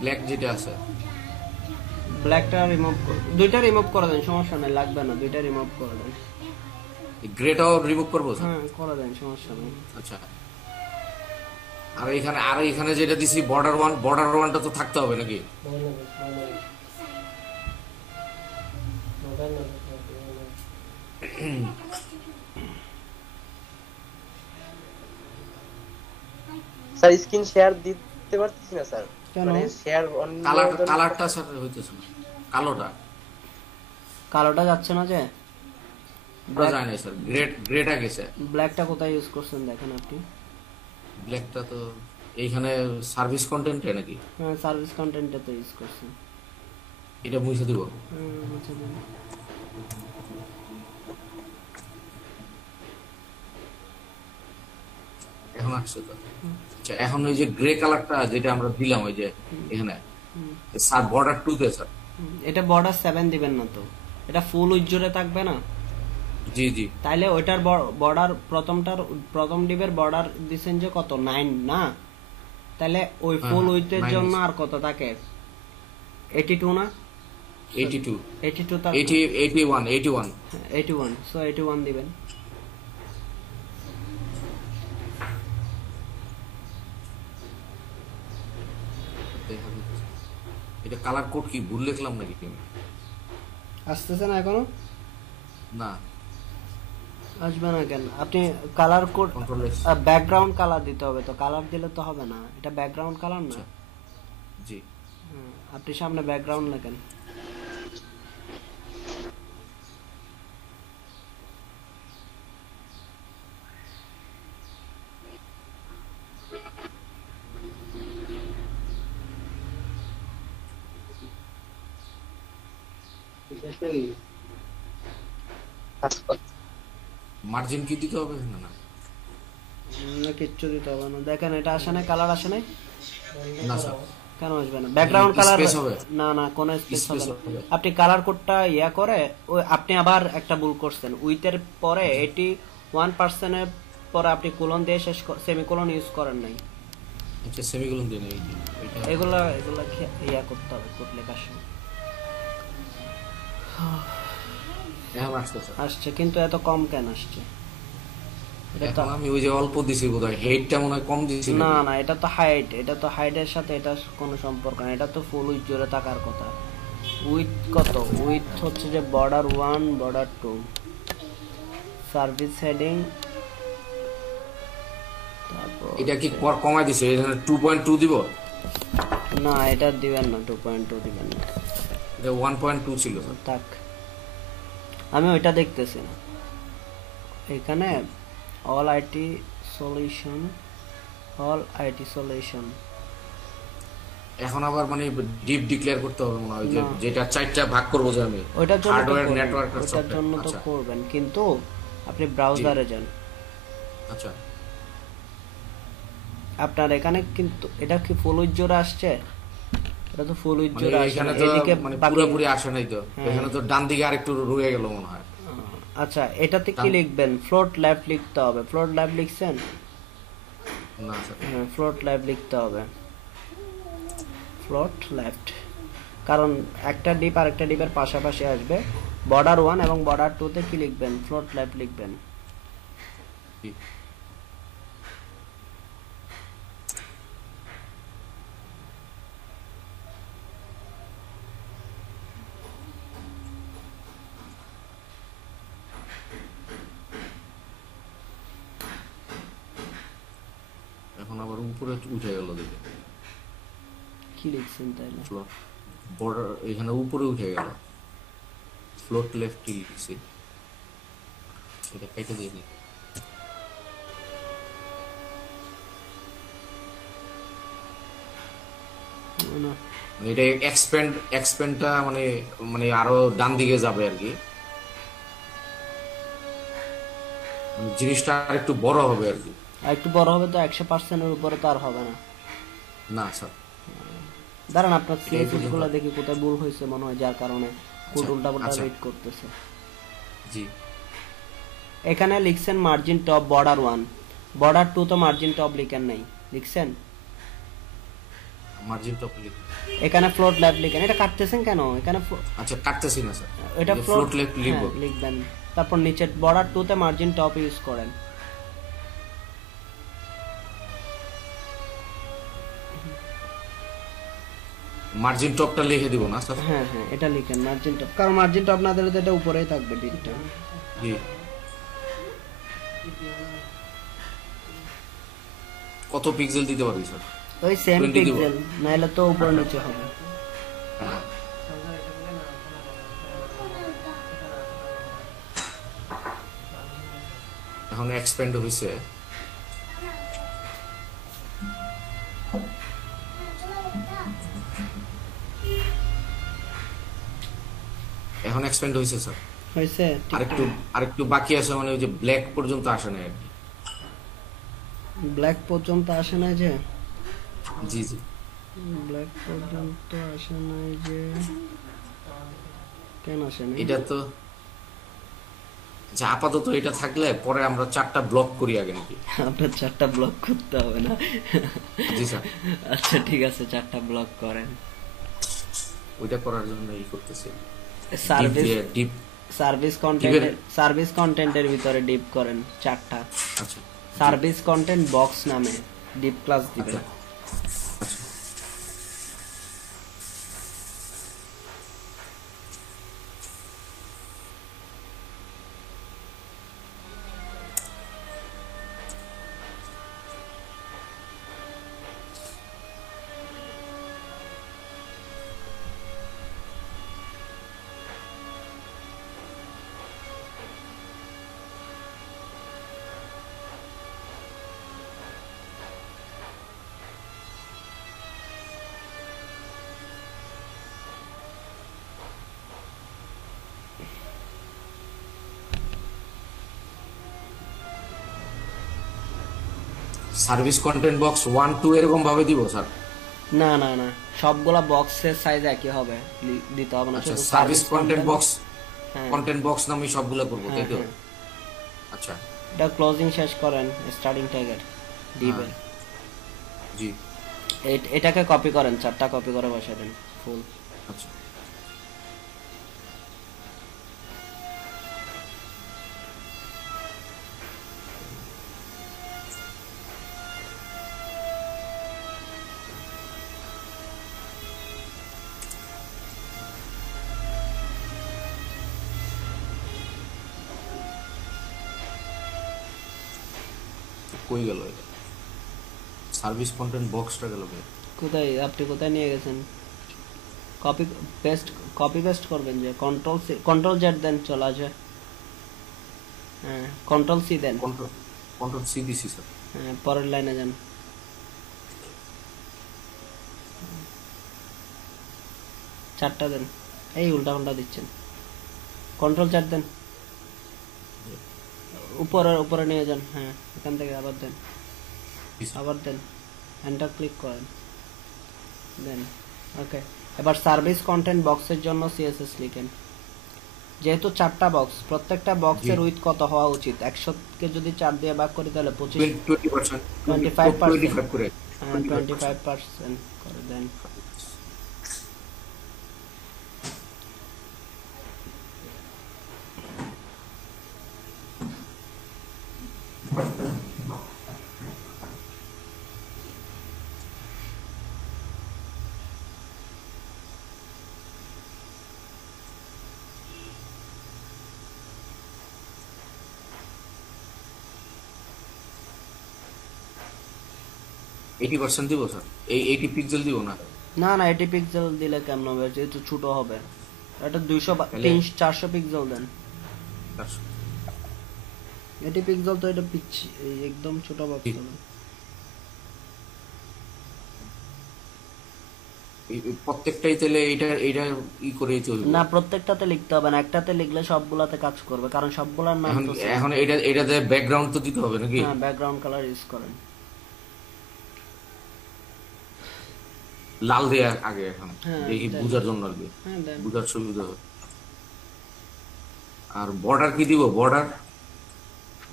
ব্ল্যাক যেটা আছে, ব্ল্যাকটা রিমুভ, দুইটা রিমুভ করে দেন, সমস্যা নেই, লাগবে না, দুইটা রিমুভ করে দেন। গ্রেটাও রিমুভ করবো স্যার? হ্যাঁ করে দেন, সমস্যা নেই। আচ্ছা, আর এখানে যেটা দিছি বর্ডার ওয়ানটা তো থাকতে হবে নাকি? স্যার স্ক্রিন শেয়ার দিতে পারতেছি না স্যার, কেন? মানে শেয়ার কালারটা স্যার হইতেছে না, কালোটা যাচ্ছে না যে, যায় না স্যার। গ্রেটা গেছে। ব্ল্যাকটা কোথায় ইউজ করছেন দেখেন আপনি। ব্ল্যাকটা তো এইখানে সার্ভিস কন্টেন্টে নাকি? হ্যাঁ সার্ভিস কন্টেন্টে তো ইউজ করছেন। এটা মুছে দিব। আচ্ছা দেন। এখন আসছে তো। আচ্ছা এখন ওই যে গ্রে কালারটা যেটা আমরা দিলাম ওই যে এখানে স্যার বর্ডার 2 তে স্যার, এটা বর্ডার 7 দিবেন না তো, এটা ফুল উজ্জ্বলে থাকবে না? জি জি। তাইলে ওইটার বর্ডার প্রথম ডিবের বর্ডার দিছেন যে কত 9 না, তাহলে ওই ফুল উইথের জন্য আর কত থাকে? 82 না? 82 তার 81 সো 81 দিবেন। এটা কালার কোড কি ভুল লিখলাম নাকি? আসতেছে না এখনো? না আসবে না কেন? আপনি কালার কোড ব্যাকগ্রাউন্ড কালার দিতে হবে তো, কালার দিলে তো হবে না, এটা ব্যাকগ্রাউন্ড কালার না। জি আপনি সামনে ব্যাকগ্রাউন্ড লেখেন। মার্জিন কি দিতে হবে? না না কিচ্ছু দিতে হবে না। দেখেন এটা আসে না, কালার আসে নাই না স্যার। কেন আসবে না? ব্যাকগ্রাউন্ড কালার হবে না, কোনো স্পেস হবে না। আপনি কালার কোডটা ইয়া করে ওই আপনি আবার একটা ভুল করছেন, উইথের পরে 81% এর পরে আপনি কোলন দিয়ে শেষ সেমিকোলন ইউজ করেন নাই। আচ্ছা সেমিকোলন দেন এগুলা ইয়া করতে হবে কোড লেখার সময়। আসছে কিন্তু এত কম কেন আসছে? আমি ওই যে অল্প দিছি বোধহয়, হেডটা মনে হয় কম দিছি। না এটা তো হাইটের সাথে এটা কোনো সম্পর্ক না, এটা তো ফুল উইথ জুড়ে থাকার কথা। উইথ কত? উইথ হচ্ছে যে বর্ডার 1 বর্ডার 2 সার্ভিস হেডিং, তারপর এটা কি কমাই দিছে? এখানে 2.2 দিব না, এটা দিবেন না, 2.2 দিবেন না, এটা 1.2 ছিল স্যার। থাক, আমি ওইটা দেখতেছি না। এখানে অল আইটি সলিউশন এখন আবার মানে ডিপ ডিক্লেয়ার করতে হবে মনে হয়, যেটা 4টা ভাগ করব যে আমি ওইটার জন্য হার্ডওয়্যার নেটওয়ার্ক আর ওইটার জন্য তো করবেন, কিন্তু আপনি ব্রাউজারে যান। আচ্ছা আপনার এখানে কিন্তু এটা কি ফুল উজ্জ্বর আসছে? এটা তো ফুল উজ্জ্বর আসছে, এখানে তো মানে পুরোপুরি আসে নাই তো, এখানে তো ডান দিকে আরেকটু রয়ে গেল মনে হয়। আচ্ছা, এটাতে কি লিখবেন? ফ্লোট লেফট লিখতে হবে। ফ্লোট লেফট লিখছেন? না স্যার, হ্যাঁ, ফ্লোট লেফট লিখতে হবে। ফ্লোট লেফট, কারণ একটা ডিপ আর একটা ডিপের পাশাপাশি আসবে। বর্ডার 1 এবং বর্ডার 2 তে কি লিখবেন? ফ্লোট লেফট লিখবেন। জি। এখন আবার উপরে উঠে গেল দেখে, কি লিখছেন তাইলে? ফ্লোট বর্ডার এখানে উপরে উঠে গেল, ফ্লোট লেফট লিখছি, এটা কেটে দিয়ে দিই। না, মানে এটা এক্সপ্যান্ডটা মানে মানে আরো ডান দিকে যাবে আর কি, মানে জিনিসটা আর একটু বড় হবে আর কি। আর একটু বড় হবে তো 100% এর উপরে তো আর হবে না। না স্যার, দাঁড়ান, আপনার এটাই সিএসএস পর্যন্ত। গুলো দেখি কোথায় ভুল হয়েছে মনে হয়, যার কারণে কোড আচ্ছা, উল্টা পাল্টা আচ্ছা। রিড করতেছে। জি। এখানে লিখছেন মার্জিন টপ বর্ডার 1, বর্ডার 2 তো মার্জিন টপ লিখেন নাই, লিখছেন? মার্জিন টপ লিখ। এখানে ফ্লোট লেফট লিখেন। এটা কাটতেছেন কেন? এখানে আচ্ছা, কাটতেছি না স্যার, এটা ফ্লোট লেফট লিখবো। লিখবেন। তারপর নিচে বর্ডার 2 তে মার্জিন টপ ইউজ করেন। মার্জিন টপটা লিখে দিব না স্যার? হ্যাঁ হ্যাঁ, এটা লিখেন মার্জিন টপ, কারণ মার্জিন টপ না দিলে তো এটা উপরেই থাকবে ডিপটা। জি। কত পিক্সেল দিতে পারবি স্যার? ওই সেম 20 দিব। পিক্সেল, নাইলে তো উপরে নিচে হবে। হ্যাঁ। এখন এক্সপ্যান্ড হয়েছে, এখন এক্সপ্যান্ড হয়েছে স্যার। হয়েছে? আরেকটু বাকি আছে, মানে ওই যে ব্ল্যাক পর্যন্ত আসে না আর কি। ব্ল্যাক পর্যন্ত আসে না যে? জি জি। ব্ল্যাক পর্যন্ত আসে না যে, কেন আসে না? এটা তো যে আপাতত এটা থাকলে পরে আমরা 4টা ব্লক করি আগে নাকি? আপনার 4টা ব্লক করতে হবে না? জি স্যার। আচ্ছা ঠিক আছে, 4টা ব্লক করেন। ওইটা করার জন্য এই করতেছি। সার্ভিস সার্ভিস কন্টেন্টের ভিতরে ডিপ করেন 4টা। আচ্ছা। সার্ভিস কন্টেন্ট বক্স নামে ডিপ ক্লাস দিবেন। আচ্ছা। সার্ভিস কন্টেন্ট বক্স 1 2 এরকম ভাবে দিব স্যার? না না না, সবগুলা বক্সের সাইজ একই হবে, দিতে হবে না। আচ্ছা, শুধু সার্ভিস কন্টেন্ট বক্স, হ্যাঁ। কন্টেন্ট বক্স নামে সবগুলো করব, তাই তো? হ্যাঁ, হ্যাঁ। আচ্ছা। এটা ক্লোজিং শেষ করেন স্টার্টিং ট্যাগের ডিপে। জি। এটাকে কপি করেন, 4টা কপি করে বসাই দেন ফুল। আচ্ছা। কই গেল এটা? সার্ভিস কন্টেন্ট বক্সটা গেল কই? কোথায় আপনি কোথায় নিয়ে গেছেন? কপি পেস্ট করবেন, যে কন্ট্রোল জেড দেন, চলে আসে। হ্যাঁ, কন্ট্রোল সি দেন। কন্ট্রোল সি দিছি স্যার। হ্যাঁ, পরের লাইনে যান। চারটা দেন, এই উল্টা পাল্টা দিচ্ছেন। কন্ট্রোল চার দেন, উপরে নিয়ে যান। হ্যাঁ, এখান থেকে আবার দেন, আবার দেন, এন্টার ক্লিক করেন, দেন। ওকে, এবার সার্ভিস কন্টেন্ট বক্সের জন্য সিএসএস লিখেন। যেহেতু 4টা বক্স, প্রত্যেকটা বক্সের জি। উইথ কত হওয়া উচিত? 100 কে যদি 4 দিয়ে ভাগ করি তাহলে 25, 20%, 25%। 25 করে, হ্যাঁ 25%। 25% করে দেন। এইটি পার্সেন্ট দিব স্যার, এই 80 পিক্সেল দিব না? না না, 80 পিক্সেল দিলে কেমন হবে, যেহেতু ছোট হবে। এটা 200 তাহলে 300 400 পিক্সেল দেন। 80 পিক্সেল তো এটা পিচ্ছি, এই একদম ছোট বক্স জি। হবে। প্রত্যেকটাই তাহলে এটা এটা ই করে চলবে? না, প্রত্যেকটাতে লিখতে হবে না, একটাতে লিখলে সবগুলাতে কাজ করবে, কারণ সবগুলার নাম এখন তো same। এখন এটাতে ব্যাকগ্রাউন্ড তো দিতে হবে নাকি? হ্যাঁ, ব্যাকগ্রাউন্ড কালার ইউজ করেন। লাল দেয়া আগে এখন হ্যাঁ, দেখি দেন। বুঝার জন্য আর কি, হ্যাঁ দেন। বুঝার সুবিধা হবে। আর বর্ডার কি দিব? বর্ডার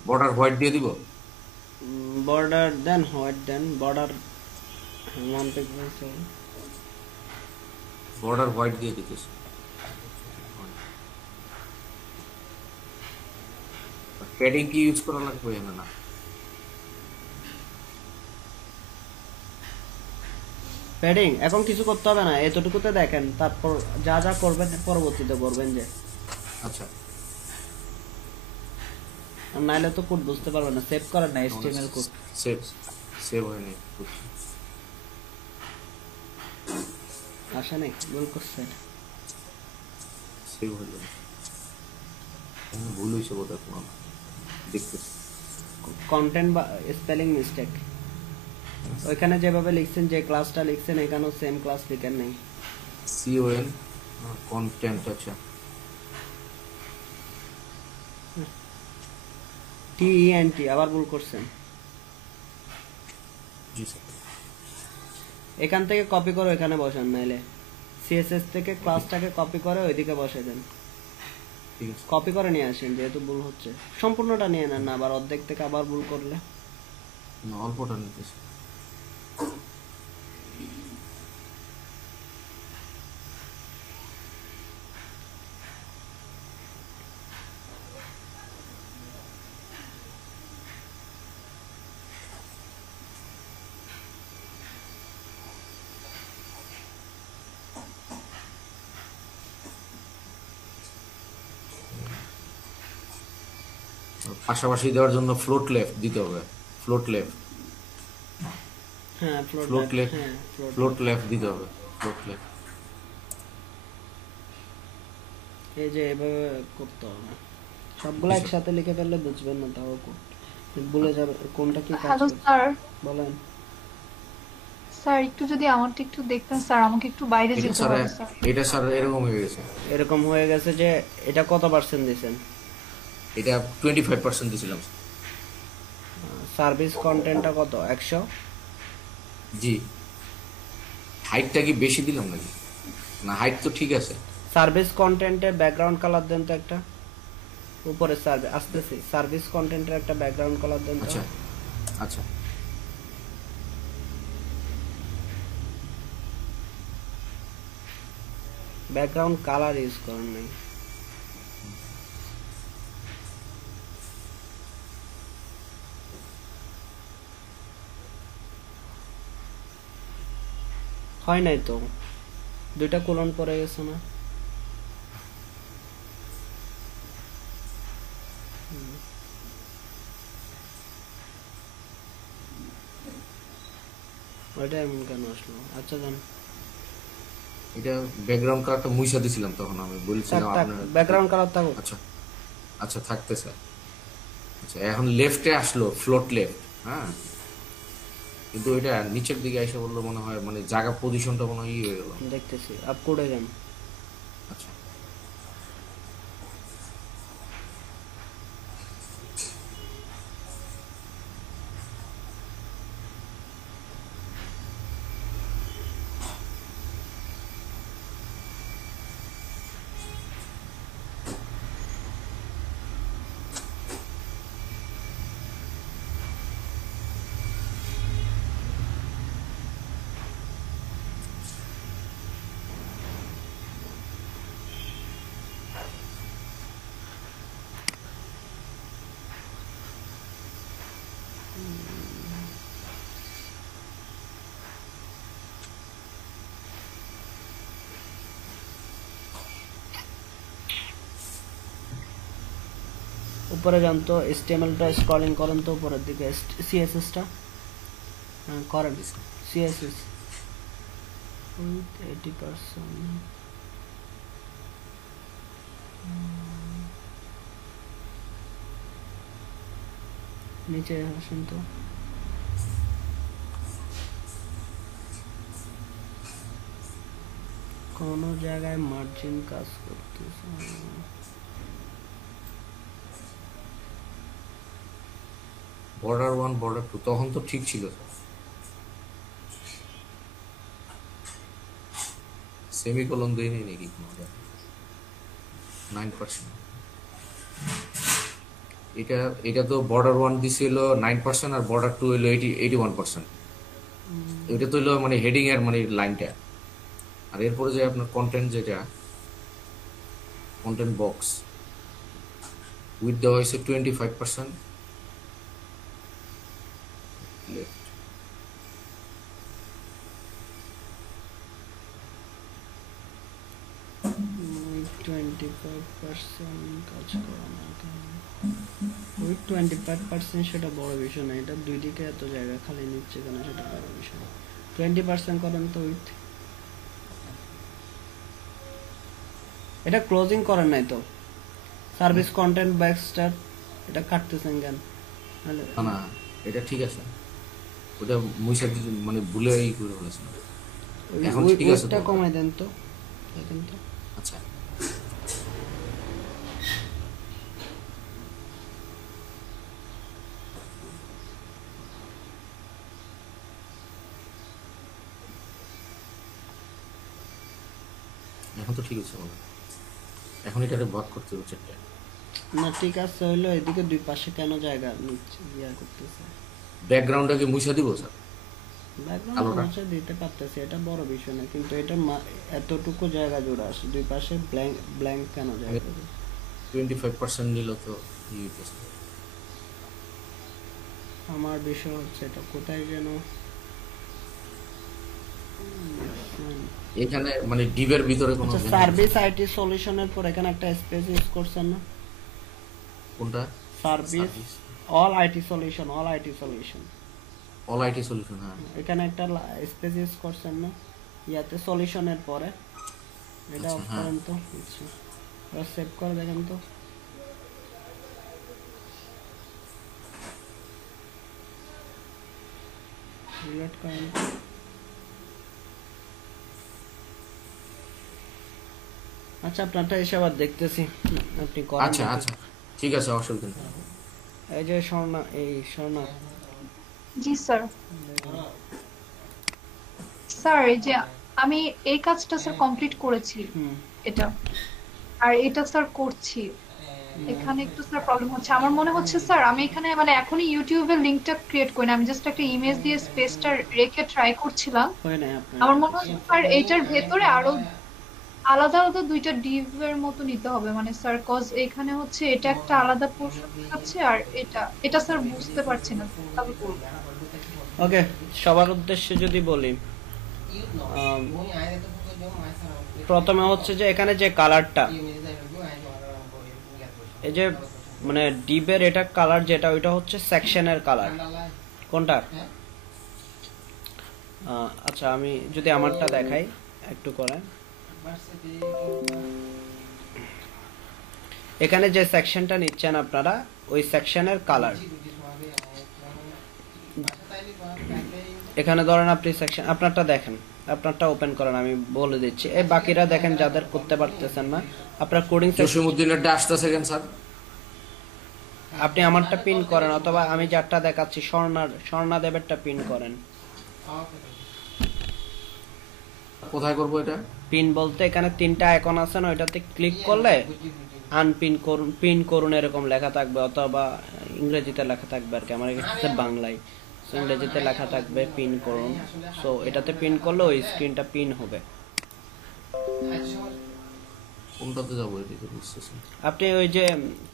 বর্ডার হোয়াইট দিয়ে দিব? বর্ডার দেন, হোয়াইট দেন। Border 1 pixel. বর্ডার হোয়াইট দিয়ে দিতেছি। প্যাডিং কি ইউজ করা লাগবে না? প্যাডিং এখন কিছু করতে হবে না, এতটুকুতে দেখেন, তারপর যা যা করবেন পরবর্তীতে করবেন যে। আচ্ছা, আর নাইলে তো কোড বুঝতে পারবেন না, সেভ করেন না HTML কোড। সেভ সেভ হয়নি, আসে নাই, ভুল করছেন। সেভ হলো, ভুল হয়েছে বোধ হয়, দেখতেছি। কন্টেন্ট বা স্পেলিং মিস্টেক, ওইখানে যেভাবে লিখছেন, যে ক্লাসটা লিখছেন এখানেও সেম ক্লাস লিখেন নাই। CON কন্টেন্ট, আচ্ছা। TENT আবার ভুল করছেন। জি স্যার। এখান থেকে কপি করে এখানে বসান, নাইলে CSS থেকে ক্লাসটাকে কপি করে ওইদিকে বসে দেন। ঠিক আছে, কপি করে নিয়ে আসেন, যেহেতু ভুল হচ্ছে। সম্পূর্ণটা নিয়ে নেন না, আবার অর্ধেক থেকে আবার ভুল করলে। না, অল্পটা নিতেছি। পাশাপাশি দেওয়ার জন্য ফ্লোট লেফট দিতে হবে, ফ্লোট লেফট, হ্যাঁ, ফ্লোট লেফট, হ্যাঁ, ফ্লোট লেফট দিতে হবে, ফ্লোট লেফট। এই যে এভাবে করতে হবে, সবগুলো একসাথে লিখে ফেললে বুঝবেন না, তাও ভুলে যাবে কোনটা কি কাজ হ্যালো করছে। স্যার। বলেন। স্যার একটু যদি আমারটা একটু দেখতেন স্যার, আমাকে একটু বাইরে এটা যেতে স্যার, হবে স্যার। এটা স্যার এরকম হয়ে গেছে। এরকম হয়ে গেছে যে এটা কত পার্সেন্ট দিয়েছেন? এটা 25% দিছিলাম। সার্ভিস কন্টেন্টটা কত? 100? জি। হাইটটা কি বেশি দিলাম নাকি? না, হাইট তো ঠিক আছে। সার্ভিস কন্টেন্টের ব্যাকগ্রাউন্ড কালার দেন তো একটা, উপরে সার্ভিস আসতেছি, সার্ভিস কন্টেন্টের একটা ব্যাকগ্রাউন্ড কালার দেন তো। আচ্ছা আচ্ছা, ব্যাকগ্রাউন্ড কালার ইউজ করেন নাই। হয় নাই তো, দুইটা কোলন পরে গেছে না। ওইটা এমন কেন আসলো? আচ্ছা জান, এটা ব্যাকগ্রাউন্ড কালারটা মুইসা দিছিলাম তখন, আমি বলছিলাম আপনার। ব্যাকগ্রাউন্ড কালার থাকুক। আচ্ছা আচ্ছা, থাকতে স্যার। আচ্ছা, এখন লেফটে আসলো, ফ্লোট লেফট, হ্যাঁ, কিন্তু এটা নিচের দিকে এসে বললো মনে হয়, মানে জায়গা পজিশনটা মনে হয় ই হয়ে গেল। দেখতেছি, আপ কোডে যান। আচ্ছা, উপরে যান তো, HTML-টা স্ক্রলিং করেন তো উপরের দিকে, CSS-টা করেন, CSS with 80%। নিচে আসেন তো, কোন জায়গায় মার্জিন কাজ করতেছে। বর্ডার 1 বর্ডার 2 তখন তো ঠিক ছিল সেমিকোলন দেই নেই নাকি 9%। এটা তো বর্ডার 1 দিছিল 9% আর বর্ডার 2 হলো 81%। এটা তো হলো মানে হেডিং এর মানে লাইনটা। আর এরপরে যে আপনার কন্টেন্ট, যেটা কন্টেন্ট বক্স উইথ দেওয়া হয়েছে 25% লেফট। with 25% কাজ করে না with 25%, সেটা বড় বিষয় না। এটা দুই দিকে এত জায়গা খালি নিচ্ছে কেন, সেটা বড় বিষয় না। 20% করেন তো উইথ। এটা ক্লোজিং করেন নাই তো, সার্ভিস কন্টেন্ট ব্যাকস্টার, এটা কাটতেছেন কেন? না এটা ঠিক আছে, ওটা মুইসা মানে ভুলেই করে ফেলেছেন। এখন ঠিক আছে, ওইটা কমাই দেন তো, দেখেন তো। আচ্ছা এখন তো ঠিক আছে। এখন এটাকে ভাগ করতে হচ্ছে একটা। না ঠিক আছে, হইলো এদিকে দুই পাশে কেন জায়গা নিচ্ছে ইয়া করতেছে। ব্যাকগ্রাউন্ডটাকে মুছে দিব স্যার, ব্যাকগ্রাউন্ড মুছে দিতে পারতেছে, এটা বড় বিষয় না, কিন্তু এটা এতটুকু জায়গা জুড়ে আসে, দুই পাশে ব্ল্যাঙ্ক কেন জায়গা? 25% নিল তো ই হইতেছে। আমার বিষয় হচ্ছে এটা কোথায় যেন এখানে মানে ডিভের ভিতরে কোনো সার্ভিস আইটি সলিউশনের পর এখানে একটা স্পেস ইউজ করছেন না? কোনটা? Service all IT solution, all IT solution, all IT solution. হ্যাঁ এখানে একটা স্পেস ইউজ করছেন না ইয়াতে সলিউশনের পরে? এটা অফ করেন তো। আচ্ছা এবার সেভ করে দেখেন তো। রিলোড করেন তো। আচ্ছা আপনারটা এসে আবার দেখতেছি, আপনি করেন। আচ্ছা আচ্ছা ঠিক আছে, অসুবিধা নেই। এই যে স্বর্ণা, এই স্বর্ণা। জি স্যার। স্যার এই যে আমি এই কাজটা স্যার কমপ্লিট করেছি, এটা আর এটা স্যার করছি। এখানে একটু স্যার প্রবলেম হচ্ছে, আমার মনে হচ্ছে স্যার আমি এখানে মানে এখনই ইউটিউবের লিংকটা ক্রিয়েট করি না, আমি জাস্ট একটা ইমেজ দিয়ে স্পেসটা রেখে ট্রাই করছিলাম। আমার মনে হচ্ছে স্যার এইটার ভেতরে আরো আলাদা আলাদা দুইটা ডিভের মতো নিতে হবে, মানে স্যার কজ এখানে হচ্ছে এটা একটা আলাদা পোরশন আছে আর এটা স্যার বুঝতে পারছি না কিভাবে করব। ওকে, সবার উদ্দেশ্যে যদি বলি, প্রথমে হচ্ছে যে এখানে যে কালারটা, এই যে মানে ডিপের এটা কালার যেটা, ওইটা হচ্ছে সেকশনের কালার। কোনটা? আচ্ছা আমি যদি আমারটা দেখাই একটু করে, এখানে যে সেকশনটা নিচ্ছেন আপনারা, ওই সেকশনের কালার। এখানে ধরেন আপনি সেকশন, আপনারটা দেখেন, আপনারটা ওপেন করেন, আমি বলে দিচ্ছি। এই বাকিরা দেখেন যাদের করতে পারতেছেন না, আপনার কোডিং জসিমউদ্দিনেরটা আসতেছে কেন স্যার? আপনি আমারটা পিন করেন, অথবা আমি যারটা দেখাচ্ছি স্বর্ণা দেবেরটা পিন করেন। কোথায় করব এটা? পিন বলতে এখানে তিনটা আইকন আছে না, ওইটাতে ক্লিক করলে আনপিন করুন, পিন করুন এরকম লেখা থাকবে, অথবা ইংরেজিতে লেখা থাকবে আর কি, আমার কাছে বাংলায়, ইংরেজিতে লেখা থাকবে পিন করুন। সো এটাতে পিন করলে ওই স্ক্রিনটা পিন হবে। কোনটাতে যাব এটা বুঝতেছি। আপনি ওই যে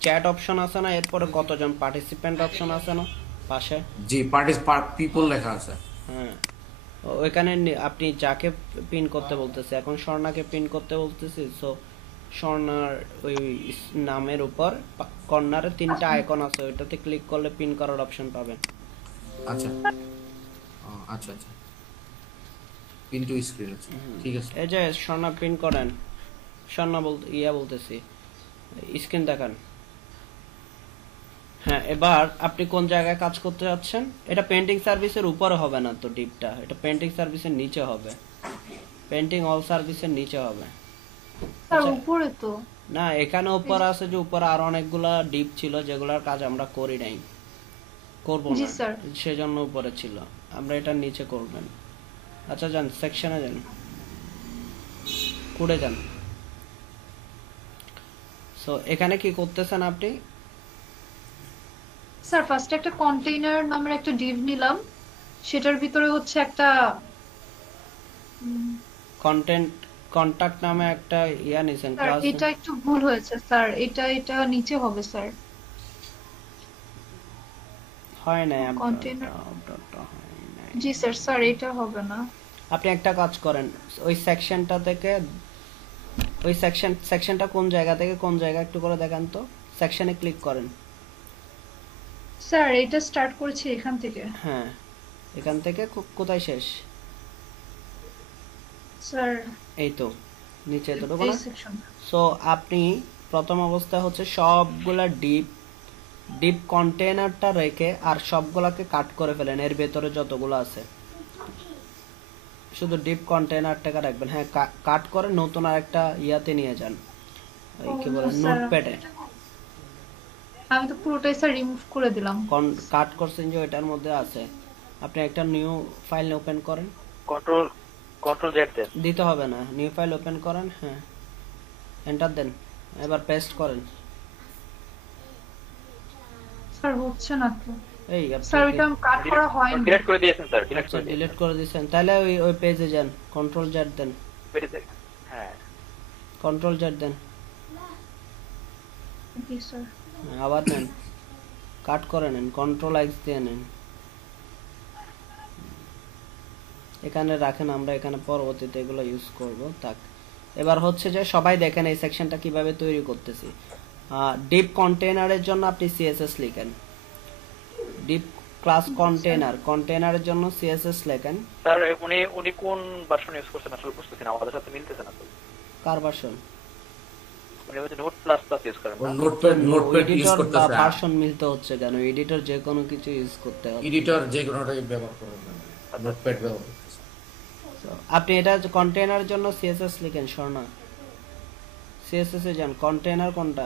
চ্যাট অপশন আছে না, এরপরে কতজন পার্টিসিপেন্ট অপশন আছে না পাশে? জি, পিপল লেখা আছে। হ্যাঁ, ওইখানে আপনি যাকে পিন করতে বলতেছে, এখন স্বর্ণাকে পিন করতে বলতেছি, সো স্বর্ণার ওই নামের উপর কর্নারে 3টা আইকন আছে, ওইটাতে ক্লিক করলে পিন করার অপশন পাবেন। আচ্ছা আচ্ছা আচ্ছা, পিন টু স্ক্রিন আছে, ঠিক আছে। এই যে স্বর্ণা পিন করেন, স্বর্ণা বলতে বলতেছি, স্ক্রিন দেখান। হ্যাঁ, এবার আপনি কোন জায়গায় কাজ করতে যাচ্ছেন? এটা পেন্টিং সার্ভিসের উপরে হবে না তো ডিপটা, এটা পেন্টিং সার্ভিসের নিচে হবে, পেন্টিং অল সার্ভিসের নিচে হবে। স্যার উপরে তো না, এখানে উপরে আছে যে উপরে আরো অনেকগুলা ডিপ ছিল যেগুলোর কাজ আমরা করি নাই, করবো জি না, স্যার। সেজন্য উপরে ছিল, আমরা এটা নিচে করবেন। আচ্ছা যান সেকশনে যান, কোডে যান। সো এখানে কি করতেছেন আপনি? স্যার ফার্স্টে একটা কন্টেইনার নামের একটা ডিভ নিলাম, সেটার ভিতরে হচ্ছে একটা কন্টাক্ট নামে একটা ইয়া নিছেন স্যার ক্লাস। এটা একটু ভুল হয়েছে স্যার, এটা নিচে হবে স্যার। হয় না Container- জি স্যার, স্যার এটা হবে না। আপনি একটা কাজ করেন, ওই সেকশনটা থেকে, ওই সেকশনটা কোন জায়গা থেকে কোন জায়গা একটু করে দেখান তো, সেকশনে ক্লিক করেন। স্যার এটা স্টার্ট করেছি এখান থেকে। হ্যাঁ, এখান থেকে কোথায় শেষ? স্যার এই তো নিচে এতটুকু এই না? সেকশন। সো আপনি প্রথম অবস্থা হচ্ছে সবগুলা ডিপ কন্টেইনারটা রেখে আর সবগুলাকে কাট করে ফেলেন, এর ভেতরে যতগুলো আছে শুধু ডিপ কন্টেইনারটাকে রাখবেন। হ্যাঁ, কাট করে নতুন আরেকটা ইয়াতে নিয়ে যান, এই কি বলে স্যার, নোটপ্যাডে। আমি তো পুরোটাই স্যার রিমুভ করে দিলাম। কাট করছেন যে ওইটার মধ্যে আছে, আপনি একটা নিউ ফাইল ওপেন করেন। Control Z then. দিতে হবে না, নিউ ফাইল ওপেন করেন। হ্যাঁ, এন্টার দেন, এবার পেস্ট করেন। স্যার হচ্ছে না তো এই স্যার, এটা কাট করা হয়নি। ডিলিট করে দিয়েছেন স্যার, ডিলিট আচ্ছা করে দিয়েছেন। ডিলিট করে দিয়েছেন, তাহলে ওই পেজে যান, কন্ট্রোল জেড দেন, হ্যাঁ কন্ট্রোল জেড দেন। জি স্যার। আবার নেন, কাট করে নেন, কন্ট্রোল এক্স দিয়ে নেন, এখানে রাখেন, আমরা এখানে পরবর্তীতে এগুলো ইউজ করব। তাক, এবার হচ্ছে যে সবাই দেখেন এই সেকশনটা কিভাবে তৈরি করতেছি। ডিপ কন্টেইনারের জন্য আপনি সিএসএস লিখেন, ডিপ ক্লাস কন্টেইনারের জন্য সিএসএস লেখেন। স্যার উনি কোন ভার্সন ইউজ করছেন আসলে বুঝতেছি না, আমাদের সাথে মিলতেছে না তো। কার ভার্সন? উনি হচ্ছে নোট প্লাস প্লাস ইউজ করেন না? নোটপ্যাড ইউজ এডিটর করতেছে, ভার্সন মিলতে হচ্ছে কেন? এডিটর যে কোনো কিছু ইউজ করতে হবে, এডিটর যে কোনোটাই ব্যবহার করেন না, নোটপ্যাড ব্যবহার করতেছে। So, আপনি এটা কন্টেইনারের জন্য সিএসএস লিখেন, স্বর্ণা সিএসএস এ যান। কন্টেইনার কোনটা,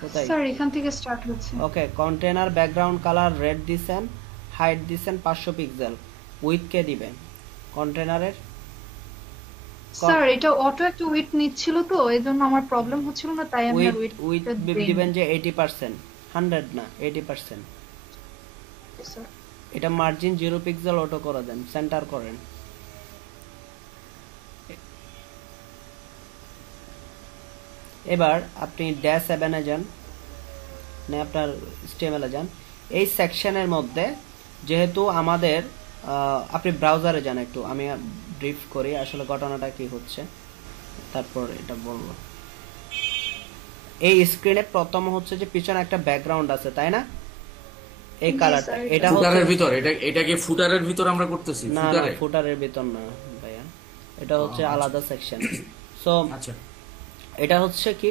কোথায়? স্যার এখান থেকে স্টার্ট হচ্ছে। ওকে, কন্টেইনার ব্যাকগ্রাউন্ড কালার রেড দিবেন, হাইট দিবেন 500 পিক্সেল, উইথ কে দিবেন কন্টেইনারের? স্যার এটা অটো একটা উইথ নিচ্ছিল তো এজন্য আমার প্রবলেম হচ্ছিল না, তাই আমি আর উইথ দিবেন যে 80%, 100 না 80%। স্যার এটা মার্জিন 0 পিক্সেল অটো করে দেন, সেন্টার করেন। এবার আপনি -7 এ যান, না আপনার HTML এ যান। এই সেকশনের মধ্যে যেহেতু আমাদের আপনি ব্রাউজারে যান, একটু আমি ব্রিফ করি আসলে ঘটনাটা কি হচ্ছে, তারপর এটা বলবো। এই স্ক্রিনে প্রথম হচ্ছে যে পিছনে একটা ব্যাকগ্রাউন্ড আছে, তাই না? এই কালারটা, এটা ফুটারের হচ্ছে ভিতর, এটা কি ফুটারের ভিতর আমরা করতেছি? না, ফুটারে ফুটারের ভিতর না ভাইয়া, এটা হচ্ছে আলাদা সেকশন। সো আচ্ছা, এটা হচ্ছে কি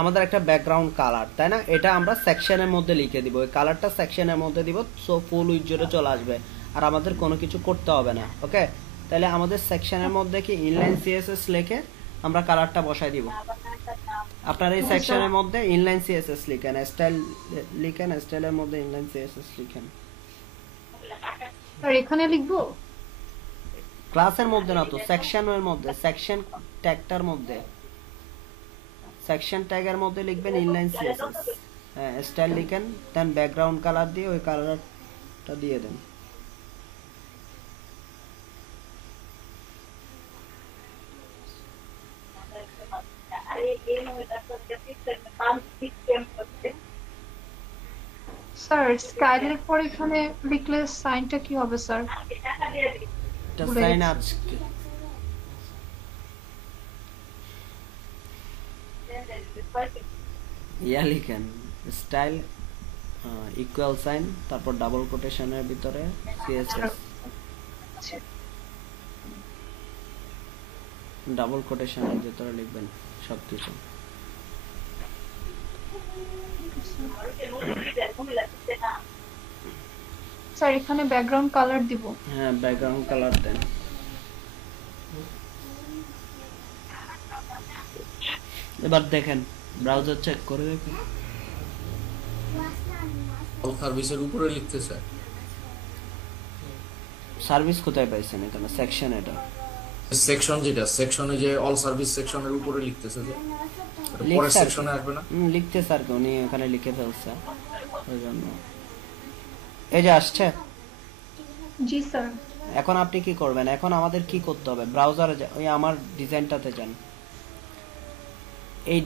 আমাদের একটা ব্যাকগ্রাউন্ড কালার, তাই না? এটা আমরা সেকশনের মধ্যে লিখে দিব, ওই কালারটা সেকশনের মধ্যে দিব, সো ফুল উইজরে চলে আসবে আর আমাদের কোনো কিছু করতে হবে না। ওকে, তাহলে আমাদের সেকশনের মধ্যে কি ইনলাইন সিএসএস লিখে আমরা কালারটা বসাই দিব। আপনার এই সেকশনের মধ্যে ইনলাইন সিএসএস লিখেন, স্টাইল লিখেন, স্টাইলের মধ্যে ইনলাইন সিএসএস লিখেন। স্যার এখানে লিখবো? ক্লাসের মধ্যে না তো, সেকশনের মধ্যে, সেকশন ট্যাগটার মধ্যে, সেকশন ট্যাগের মধ্যে লিখবেন ইনলাইন সিএসএস। হ্যাঁ, স্টাইল লিখেন, দেন ব্যাকগ্রাউন্ড কালার দিয়ে ওই কালারটা দিয়ে দেন। স্যার স্টাইলের পর এখানে লিখলে সাইনটা কি হবে স্যার? এটা সাইন আজকে ইয়া লিখেন স্টাইল ইকুয়াল সাইন তারপর ডাবল কোটেশনের ভিতরে সিএসএস ডাবল কোটেশনের ভিতরে লিখবেন সবকিছু। স্যার এখানে ব্যাকগ্রাউন্ড কালার দিব? হ্যাঁ ব্যাকগ্রাউন্ড কালার দেন। এবার দেখেন ব্রাউজার চেক করে দেখেন। অল সার্ভিসের উপরে লিখতে স্যার। সার্ভিস কোথায় পাইছেন এখানে? সেকশন এটা সেকশন যেটা সেকশনে যে অল সার্ভিস সেকশনের উপরে লিখতেছে যে পরের লিখছে সেকশনে আসবে না? লিখতেছে আর কি, উনি এখানে লিখে ফেলছে ওই জন্য। এই যে আসছে। জি স্যার। এখন আপনি কি করবেন? এখন আমাদের কি করতে হবে? ব্রাউজারে ওই আমার ডিজাইনটাতে যান। এই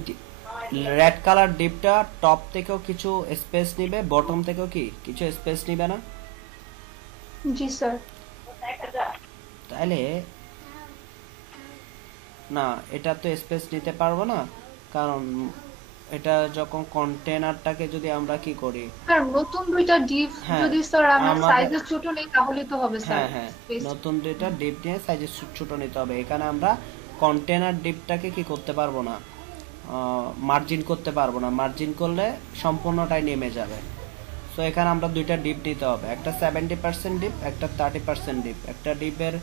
রেড কালার ডিপটা টপ থেকেও কিছু স্পেস নিবে, বটম থেকেও কি কিছু স্পেস নিবে না? জি স্যার। তাহলে না, এটা তো স্পেস নিতে পারবো না, কারণ এটা যখন কন্টেনারটাকে যদি আমরা কি করি, স্যার নতুন দুইটা ডিপ যদি স্যার আমার সাইজে ছোট নেই তাহলে তো হবে স্যার। হ্যাঁ হ্যাঁ, নতুন দুইটা ডিপ নিয়ে সাইজে ছোট নিতে হবে। এখানে আমরা কন্টেনার ডিপটাকে কি করতে পারবো না, মার্জিন করতে পারবো না। মার্জিন করলে সম্পূর্ণটাই নেমে যাবে। সো এখানে আমরা দুইটা ডিপ নিতে হবে, একটা 70% ডিপ, একটা 30% ডিপ। একটা ডিপের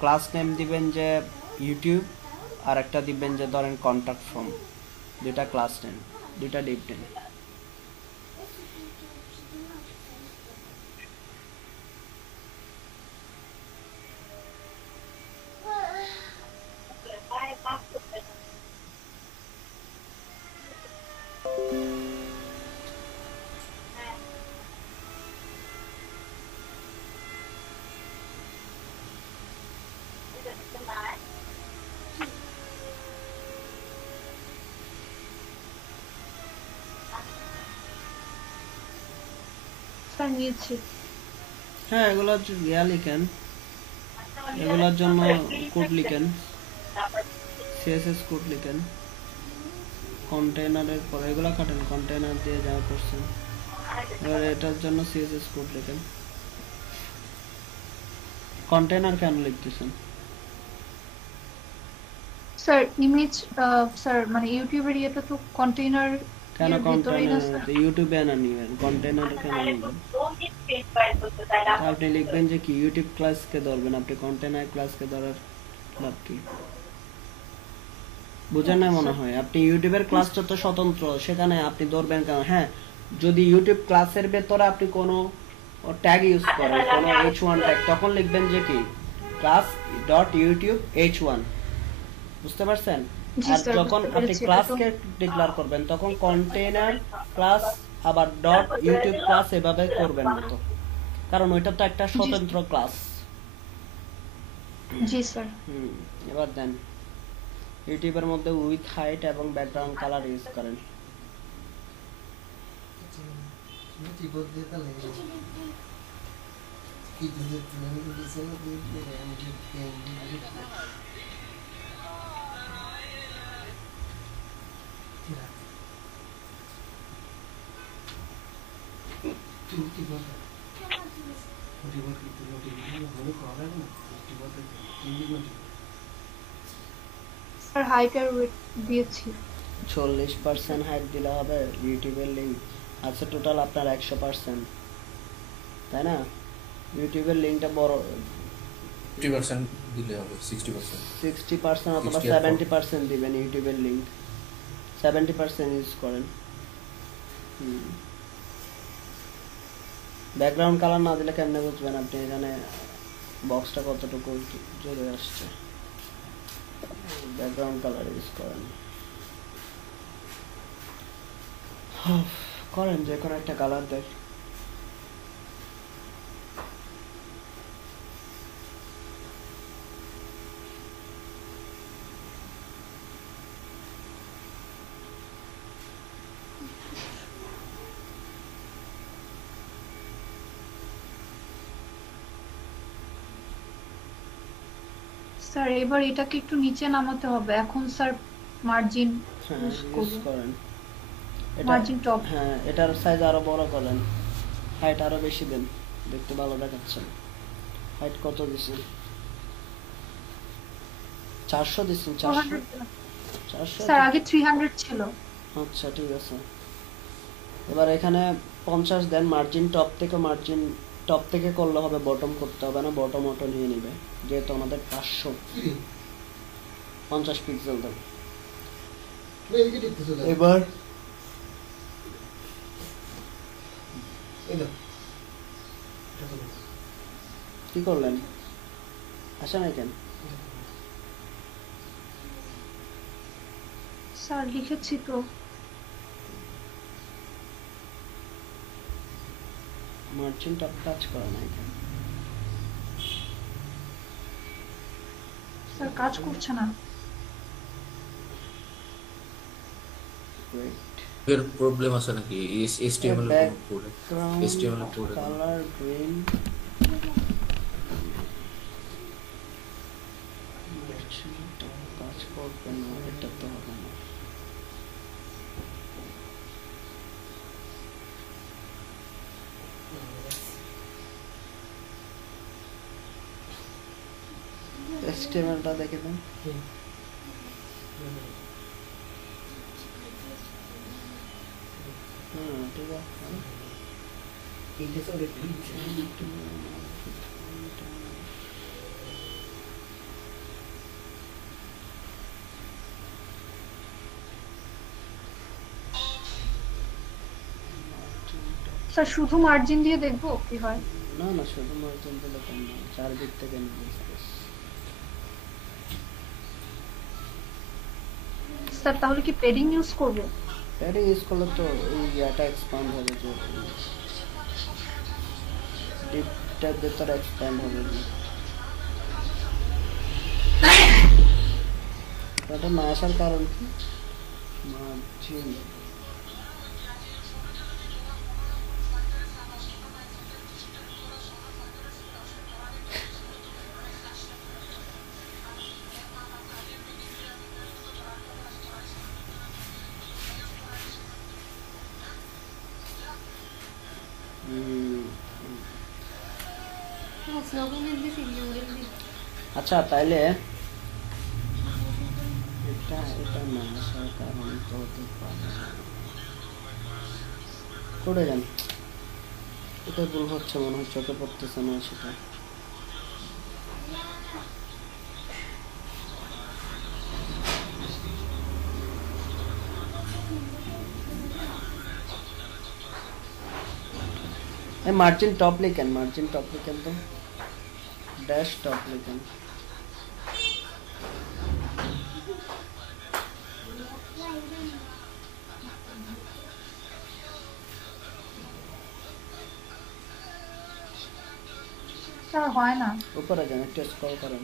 ক্লাস নেম দিবেন যে ইউটিউব, আর একটা দিবেন যে ধরেন কন্ট্যাক্ট ফর্ম। দুইটা ক্লাস নেন, দুইটা ডিপ নেন। স্যার নিয়েছি। হ্যাঁ, এগুলো ইয়া লিখেন, এগুলোর জন্য কোড লিখেন, সিএসএস কোড লিখেন। কন্টেনারের পরে এগুলো কাটেন, কন্টেনার দিয়ে যা করছেন। এবার এটার জন্য সিএসএস কোড লিখেন। কন্টেনার কেন লিখতেছেন? স্যার ইমেজ স্যার মানে ইউটিউবের ইয়েতে তো কন্টেইনার কেন কন্টেনার? ইউটিউবে না নিবেন, কন্টেনার কেন নিবেন? আপনি লিখবেন যে কি ইউটিউব ক্লাসকে ধরবেন, আপনি কন্টেনার ক্লাসকে ধরার লাভ কি? বুঝেন না মনে হয়? আপনি ইউটিউবের ক্লাসটা তো স্বতন্ত্র, সেখানে আপনি ধরবেন কেন? হ্যাঁ, যদি ইউটিউব ক্লাসের ভেতরে আপনি কোনো ট্যাগ ইউজ করেন, কোনো h1 ট্যাগ, তখন লিখবেন যে কি ক্লাস ডট ইউটিউব h1। বুঝতে পারছেন? আর যখন আপনি ক্লাসকে ডিক্লেয়ার করবেন তখন কন্টেইনার ক্লাস আবার ডট ইউটিউব ক্লাস এভাবে করবেন মতো, কারণ ওইটা তো একটা স্বতন্ত্র ক্লাস। জি স্যার। এবার দেন ইউটিউবের মধ্যে উইথ হাইট এবং ব্যাকগ্রাউন্ড কালার ইউজ করেন। স্যার হাইট আর ওয়েট দিয়েছি। 40% হাইট দিলে হবে ইউটিউবের লিংক আছে টোটাল আপনার 100%, তাই না? ইউটিউবের লিংকটা বড় 50% দিলে হবে, 60% অথবা 70% দিবেন ইউটিউবের লিংক। 70% ইউজ করেন। ব্যাকগ্রাউন্ড কালার না দিলে কেমনে বুঝবেন আপনি এখানে বক্সটা কতটুকু জোরে আসছে? ব্যাকগ্রাউন্ড কালার ইউজ করেন, করেন যে কোনো একটা কালার দেখ। স্যার এবার এটাকে একটু নিচে নামাতে হবে। এখন স্যার মার্জিন হ্যাঁ ইউজ ইউজ করব, করেন এটা। Margin top. হ্যাঁ এটার সাইজ আরো বড় করেন, হাইট আরো বেশি দেন, দেখতে ভালো দেখাচ্ছে। হাইট কত দিছেন? 400 দিছেন? 400? 400? স্যার আগে 300 ছিল। আচ্ছা ঠিক আছে। এবার এখানে 50 দেন, মার্জিন টপ থেকে করলে হবে, বটম করতে হবে না, বটম অটো নিয়ে নিবে যেহেতু আমাদের 500। 50 পিক্সেল দেন। এবার কি করলেন? আসে নাই কেন? স্যার লিখেছি তো। মার্জিন টপ টাচ করে না এখানে। স্যার কাজ করছে না। Wait. এর প্রবলেম আছে নাকি HTML এর কোনো কোডে? Background HTML এর কোডে color green. Margin top কাজ করবে না, এটা তো হবে না। HTML টা দেখে দেন। ঠিক আছে। স্যার শুধু মার্জিন দিয়ে দেখবো কি হয়? না না, শুধু মার্জিন দিলে কম না, চারদিক থেকে নিয়ে স্পেস। স্যার তাহলে কি পেডিং ইউজ করব? প্যাডিং ইউজ করলে তো এই ইয়াটা এক্সপ্যান্ড হবে, যে ডিপটার ভেতরে এক্সপ্যান্ড হবে। এটা না আসার কারণ কি? মার্জিন আচ্ছা তাইলে এটা না আসার কারণ তো হতে পারে। করে যান, এটা ভুল হচ্ছে মনে হয়, চোখে পড়তেছে না সেটা। মার্জিন টপ লিখেন, মার্জিন টপ লিখেন তো, ড্যাশ টপ লিখেন। স্যার হয় না। উপরে যান, একটু স্ক্রল করেন,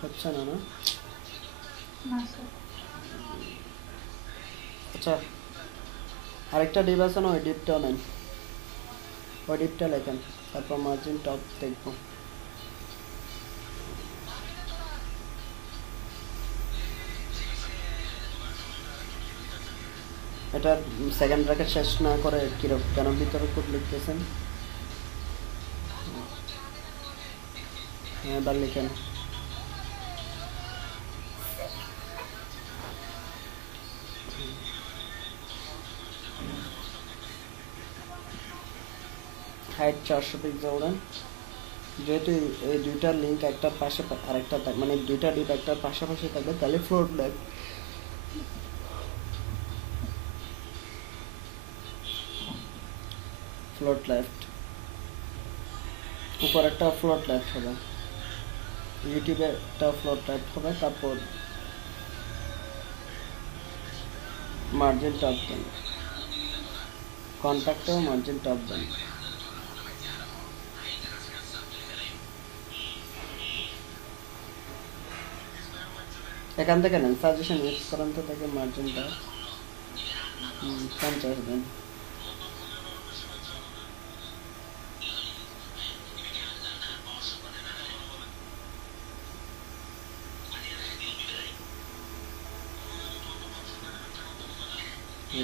হচ্ছে না। না স্যার। আচ্ছা আরেকটা ডিপ আছে না, ওই ডিপটাও নেন, ওই ডিপটা লেখেন, তারপর মার্জিন টপ দেখবো। এটা সেকেন্ড ব্র্যাকেট শেষ না করে কিরকম কেন ভিতরে কোড লিখতেছেন? হ্যাঁ এবার লিখেন। Height 400 pixel then. যেহেতু এই দুইটার লিঙ্ক একটার পাশে আরেকটা মানে দুইটা ডিপ একটার পাশাপাশি থাকবে, তাহলে ফ্লোট লেফট, ফ্লোট লেফট, উপর একটা ফ্লোট লেফট হবে, ইউটিউবে একটা ফ্লোট লেফট হবে, তারপর মার্জিন টপ দেন, কন্ট্যাক্টেও মার্জিন টপ দেন। এখান থেকে নেন, সাজেশন ইউজ করেন তো, থেকে মার্জিনটা 50 দেন।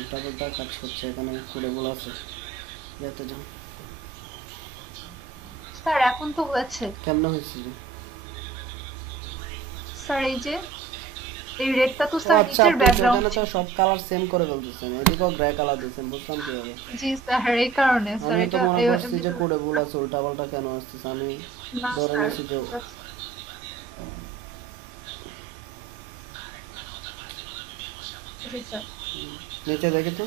উল্টা পাল্টা কাজ করছে, এখানে কোডেবল আছে, যেতে যান। স্যার এখন তো হয়েছে কেমনে হয়েছে যে? স্যার, এই যে এই রেডটা তো ও স্যার আচ্ছা, নিচের আপনি তো ব্যাকগ্রাউন্ড। এখানে তো সব কালার সেম করে ফেলতেছেন, এদিকেও গ্রে কালার দিয়েছেন, বুঝলাম কিভাবে। জি স্যার, এই কারণে স্যার আমি তো এটা মনে করছি যে কোডেবল আছে, উল্টা পাল্টা কেন আসতেছে, আমি না ধরে স্যার। নিয়েছি যে জি স্যার। নিচে দেখি তো।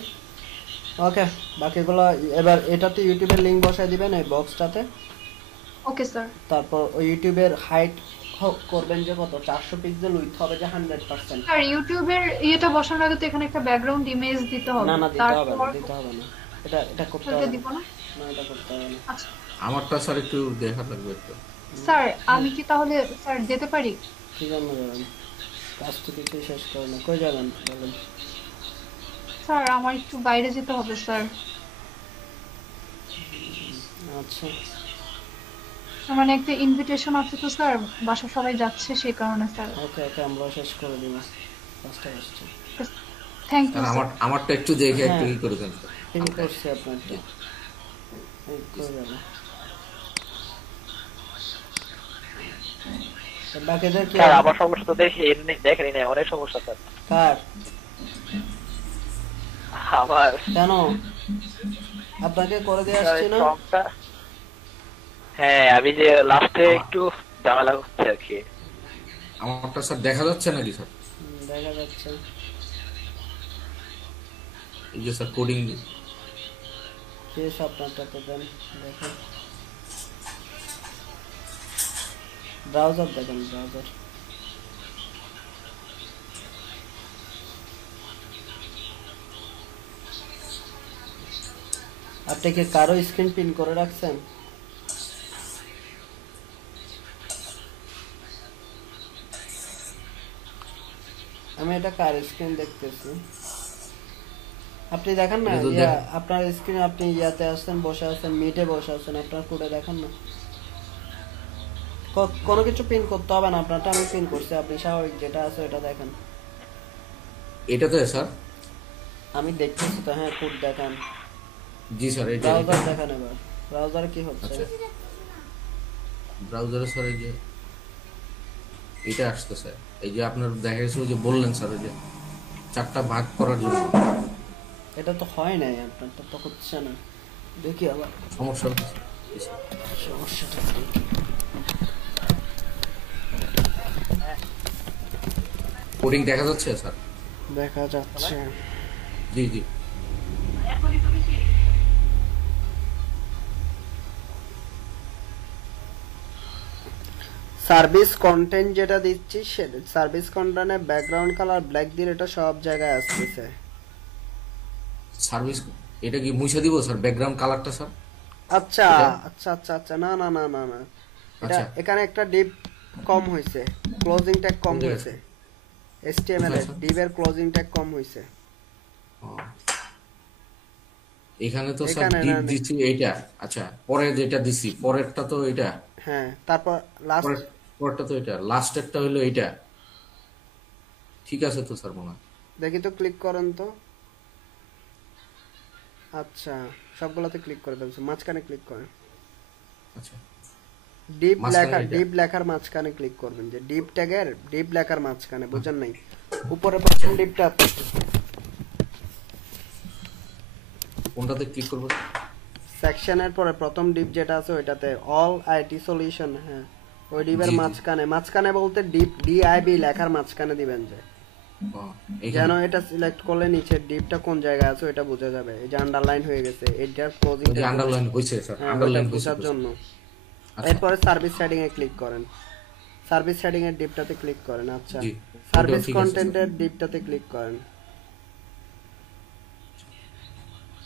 ওকে, বাকিগুলো এবার এটাতে ইউটিউবের লিংক বসায় দিবেন এই বক্সটাতে। Okay sir. তারপর ওই ইউটিউবের হাইট করবেন যে কত, 400 পিক্সেল, উইথ হবে যে 100%। স্যার ইউটিউবের ইয়েটা বসানোর আগে তো এখানে একটা ব্যাকগ্রাউন্ড ইমেজ দিতে হবে। না না, দিতে হবে না, তারপর দিতে হবে না, এটা করতে ওটা হবে দিব না। না? না, এটা করতে হবে না। আচ্ছা আমারটা স্যার একটু দেখা লাগবে একটু। স্যার, আমি কি তাহলে স্যার যেতে পারি? কি জন্য যাবেন? কাজ তো কিছুই শেষ করে না, কই যাবেন বলেন? স্যার আমার একটু বাইরে যেতে হবে স্যার। আচ্ছা, মানে একটা ইনভিটেশন আছে তো স্যার, বাসা সবাই যাচ্ছে সেই কারণে স্যার। ওকে ওকে, আমরা শেষ করে দিব কাজটা আসছে। Thank you sir sir. আমারটা একটু দেখে একটু হ্যাঁ। ই করে দেন স্যার। পিন করছি আপনারটা, এই কই যাবে? বাকিদের কি স্যার আমার সমস্যা তো দেখেনি না, অনেক সমস্যা স্যার কার? আমার। কেন আপনাকে করে দিয়ে স্যার, আসছি এই না? ফর্মটা, হ্যাঁ আমি যে লাস্টে একটু ঝামেলা হচ্ছে আর কি। আমারটা স্যার দেখা যাচ্ছে নাকি স্যার? দেখা যাচ্ছে। এই যে স্যার কোডিং শেষ আপনারটা তো দেন, দেখেন ব্রাউজার, দেখেন ব্রাউজার। আপনি কি কারো স্ক্রিন পিন করে রাখছেন? আমি এটা কার স্ক্রিন দেখতেছি, আপনি দেখেন না। এটা তো আপনার স্ক্রিন, আপনি ইয়াতে আছেন, বসে আছেন, মিটে বসে আছেন, আপনার কোডে দেখেন না। কোনো কিছু পিন করতে হবে না, আপনারটা আমি পিন করছি, আপনি স্বাভাবিক যেটা আছে ওটা দেখেন। এটাতে স্যার? আমি দেখতেছি তো, হ্যাঁ কোড দেখান। জি স্যার, এটা ব্রাউজার দেখান এবার, ব্রাউজারে কি হচ্ছে? আচ্ছা, ব্রাউজারে স্যার এই যে এটা আসছে স্যার, এই যে আপনার দেখা গেছে ওই যে বললেন স্যার ওই যে 4টা ভাগ করার জন্য। এটা তো হয় নাই, আপনারটা তো হচ্ছে না, দেখি আবার সমস্যা হচ্ছে। সমস্যাটা কি? কোডিং দেখা যাচ্ছে স্যার? দেখা যাচ্ছে। জি জি। সার্ভিস কন্টেন্ট যেটা দিচ্ছি, সার্ভিস কন্টেন্টে ব্যাকগ্রাউন্ড কালার ব্ল্যাক দিয়ে এটা সব জায়গায় আসতেছে। সার্ভিস এটা কি মুছে দিব স্যার ব্যাকগ্রাউন্ড কালারটা স্যার? আচ্ছা আচ্ছা আচ্ছা আচ্ছা, না না না না না, এটা আচ্ছা। এখানে একটা ডিপ কম হয়েছে, ক্লোজিং ট্যাগ কম কোন জায়গায়? হয়েছে, HTML এর আচ্ছা। ডিপের ক্লোজিং ট্যাগ কম হয়েছে। এখানে তো স্যার এখানে ডিপ না, দিছি এইটা। আচ্ছা, পরে যেটা দিছি পরেরটা তো এটা, হ্যাঁ, তারপর লাস্ট পরেরটা তো এটা, লাস্টেরটা হলো এইটা। ঠিক আছে তো স্যার মনে হয়। দেখি তো, ক্লিক করেন তো। আচ্ছা, সবগুলোতে ক্লিক করে ফেলছে, মাঝখানে ক্লিক করেন। আচ্ছা, ডিপ মাঝখানে লেখা, এটা? ডিপ লেখার মাঝখানে ক্লিক করবেন, যে ডিপ ট্যাগের ডিপ লেখার মাঝখানে, বুঝেন নাই? উপরে প্রথম ডিপটা, কোনটাতে ক্লিক করব? সেকশনের পরে প্রথম ডিপ যেটা আছে ওইটাতে অল আইটি সলিউশন, হ্যাঁ ওই ডিপের জি, জি। মাঝখানে, মাঝখানে বলতে ডিপ ডিআইবি লেখার মাঝখানে দিবেন, যে যেন এটা সিলেক্ট করলে নিচের ডিপটা কোন জায়গায় আছে ওইটা বোঝা যাবে। এই যে আন্ডারলাইন হয়ে গেছে, এটার ক্লোজিং ওই যে আন্ডারলাইন হইছে স্যার, আন্ডারলাইন হইছে বোঝার জন্য। আচ্ছা। এরপরে সার্ভিস হেডিং এ ক্লিক করেন, সার্ভিস হেডিং এর ডিপটাতে ক্লিক করেন। আচ্ছা, জি, সার্ভিস ওটাও ঠিক আছে, কন্টেন্টের ডিপটাতে ক্লিক করেন,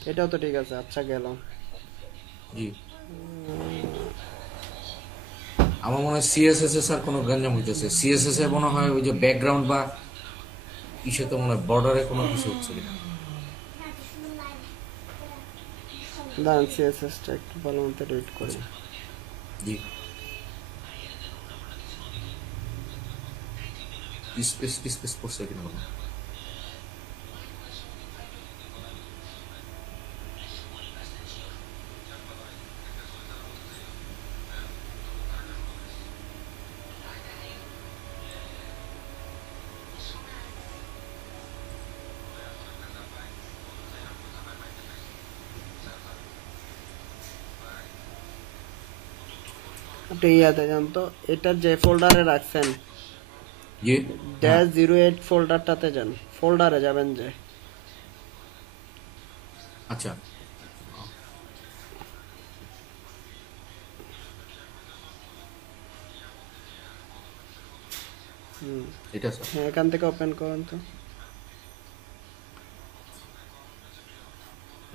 এটাও তো ঠিক আছে। আচ্ছা, গেল। জি। আমার মনে হয় সিএসএস এ স্যার কোনো গঞ্জাম হইতেছে। সিএসএস এ মনে হয় ওই যে ব্যাকগ্রাউন্ড বা ইসে তো মনে হয় বর্ডারে কোনো কিছু হচ্ছে কিনা। দাঁড়ান, সিএসএস টা একটু ভালো মতো রিড করি। জি। স্পেস পড়ছে কিনা বলুন। আপনি ইয়াতে যান তো, এটা যে ফোল্ডারে রাখছেন জি -08 ফোল্ডারটাতে যান, ফোল্ডারে যাবেন যে আচ্ছা এটা স্যার হ্যাঁ এখান থেকে ওপেন করুন তো।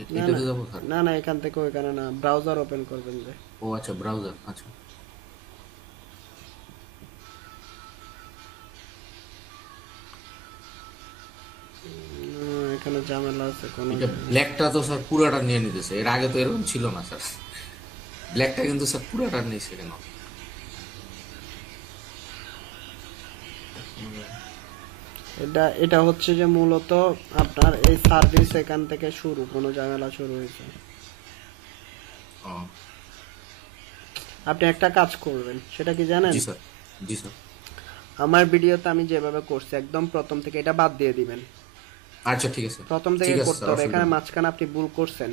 এটাতে যাবো স্যার? না না এখান থেকে ওইখানে না, ব্রাউজার ওপেন করবেন যে। ও আচ্ছা ব্রাউজার, আচ্ছা এখানে ঝামেলা আছে কোনো। এটা ব্ল্যাকটা তো স্যার পুরাটা নিয়ে নিতেছে, এর আগে তো এরকম ছিল না স্যার। ব্ল্যাকটা কিন্তু স্যার পুরাটা নিয়েছে কেন? এটা হচ্ছে যে মূলত আপনার এই সার্ভিস এখান থেকে শুরু, কোনো ঝামেলা শুরু হয়েছে। ও আপনি একটা কাজ করবেন, সেটা কি জানেন? জি স্যার, জি স্যার। আমার ভিডিওতে আমি যেভাবে করছি একদম প্রথম থেকে এটা বাদ দিয়ে দিবেন। আচ্ছা ঠিক আছে, প্রথম থেকে ঠিক আছে করতে স্যার, হবে। অসুবিধা এখানে নেই। মাঝখানে আপনি ভুল করছেন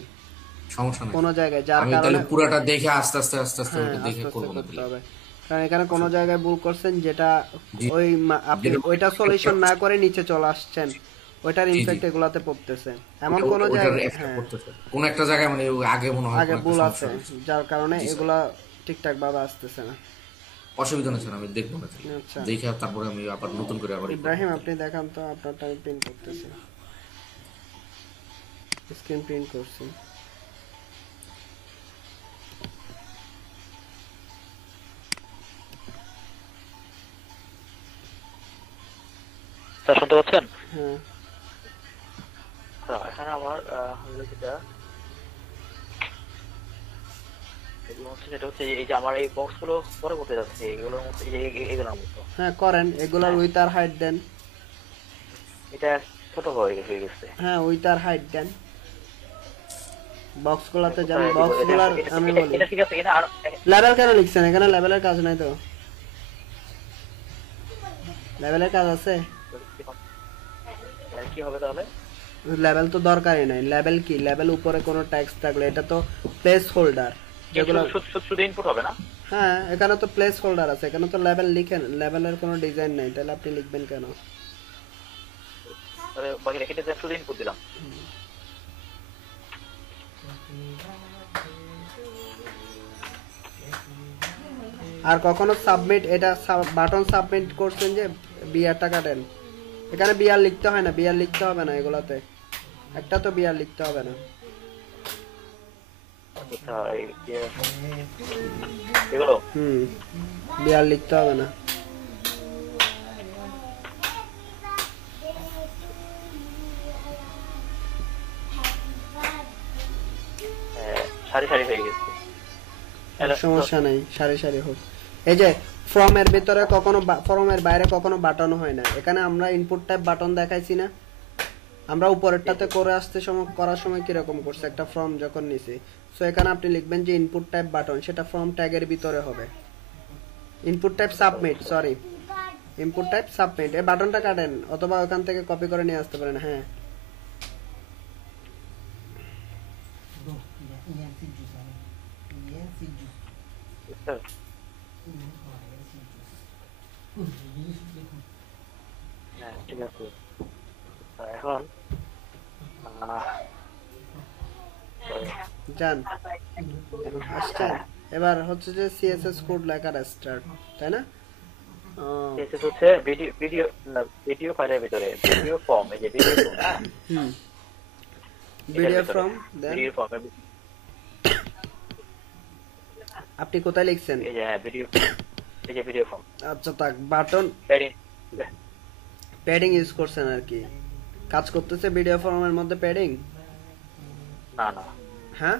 সমস্যা নেই কোনো জায়গায়, যার আমি কারণে তাহলে পুরাটা দেখে আস্তে আস্তে হ্যাঁ, ওটা দেখে আস্তে করব আস্তে না করতে তাহলে। হবে। কারণ এখানে কোনো জায়গায় ভুল করছেন যেটা জি। ওই আপনি যেটা- ওইটা সলিউশন না করে নিচে চলে আসছেন, ওইটার জি, জি। ইনফেক্ট এগুলাতে পড়তেছে। এমন ওটা- কোনো ওটার জায়গায় একটা হ্যাঁ করতেছে। কোন একটা জায়গায় মানে ওই আগে মনে হয় আগে কোনো একটা ভুল সমস্যা আছে, হয়েছে। যার কারণে জি, স্যার। এগুলা ঠিকঠাক ভাবে আসতেছে না। অসুবিধা নেই স্যার, আমি দেখবো না তাহলে। আচ্ছা দেখে তারপরে আমি আবার নতুন করে আবার ইব্রাহিম আপনি দেখান তো, আপনারটা আমি প্রিন্ট করতেছি, স্ক্রিন প্রিন্ট করছি। স্যার শুনতে পাচ্ছেন? হ্যাঁ স্যার এখানে আমার হলো যেটা এগুলো হচ্ছে, সেটা হচ্ছে এই যে আমার এই বক্স গুলো পরে করতে যাচ্ছে, এগুলোর মধ্যে এই যে এগুলোর মতো হ্যাঁ করেন, এগুলার উইথ আর হাইট দেন। এটা ছোট হয়ে গেছে। হ্যাঁ উইথ আর হাইট দেন, বক্স গুলাতে যান, কোথায় দিব? বক্স গুলার আমি বলি এটা ঠিক আছে, এটা আর লেভেল কেন লিখছেন? এখানে লেভেলের কাজ নাই তো, লেভেলের কাজ আছে? কি হবে তাহলে? লেভেল তো দরকারই নাই। লেভেল কি? লেভেল উপরে কোনো টেক্সট থাকলে, এটা তো প্লেস হোল্ডার যেগুলো। শুধু ইনপুট হবে না? হ্যাঁ এখানে তো প্লেস হোল্ডার আছে, এখানে তো লেভেল লিখেন, লেভেলের কোনো ডিজাইন নাই, তাহলে আপনি লিখবেন কেন? তাহলে বাকি রেখে দিয়ে শুধু ইনপুট দিলাম। আর কখনো সাবমিট, এটা বাটন সাবমিট করছেন যে বিআরটা কাটেন, এখানে বিআর লিখতে হয় না, বিআর লিখতে হবে না এগুলাতে, একটা তো বিআর লিখতে হবে না। এগুলো বিআর লিখতে হবে না। সারি সারি হয়ে গেছে, সমস্যা নেই, সারি সারি হোক। এই যে ফর্মের ভিতরে কখনো, ফর্মের বাইরে কখনো বাটন হয় না। এখানে আমরা ইনপুট টাইপ বাটন দেখাইছি না, আমরা উপরেরটাতে করে আসতে সময় করার সময় কিরকম করছে, একটা ফর্ম যখন নিছি, সো এখানে আপনি লিখবেন যে ইনপুট টাইপ বাটন, সেটা ফর্ম ট্যাগের ভিতরে হবে। Input type submit, sorry input type submit, এই বাটনটা কাটেন, অথবা ওখান থেকে কপি করে নিয়ে আসতে পারেন। হ্যাঁ ঠিক আছে। এখন যান, আসছেন। এবার হচ্ছে যে সিএসএস কোড লেখার স্টার্ট, তাই না? এটা হচ্ছে ভিডিও ফাইলের ভিতরে ভিডিও ফর্ম, এই যে ভিডিও ফর্ম, ভিডিও ফর্ম দেন। ভিডিও ফর্ম আপনি কোথায় লিখছেন? এই যে ভিডিও, এই যে ভিডিও ফর্ম। আচ্ছা তাক, বাটন প্যাডিং প্যাডিং ইউজ করছেন আর কি, কাজ করতেছে ভিডিও ফর্মের মধ্যে প্যাডিং? না না, হ্যাঁ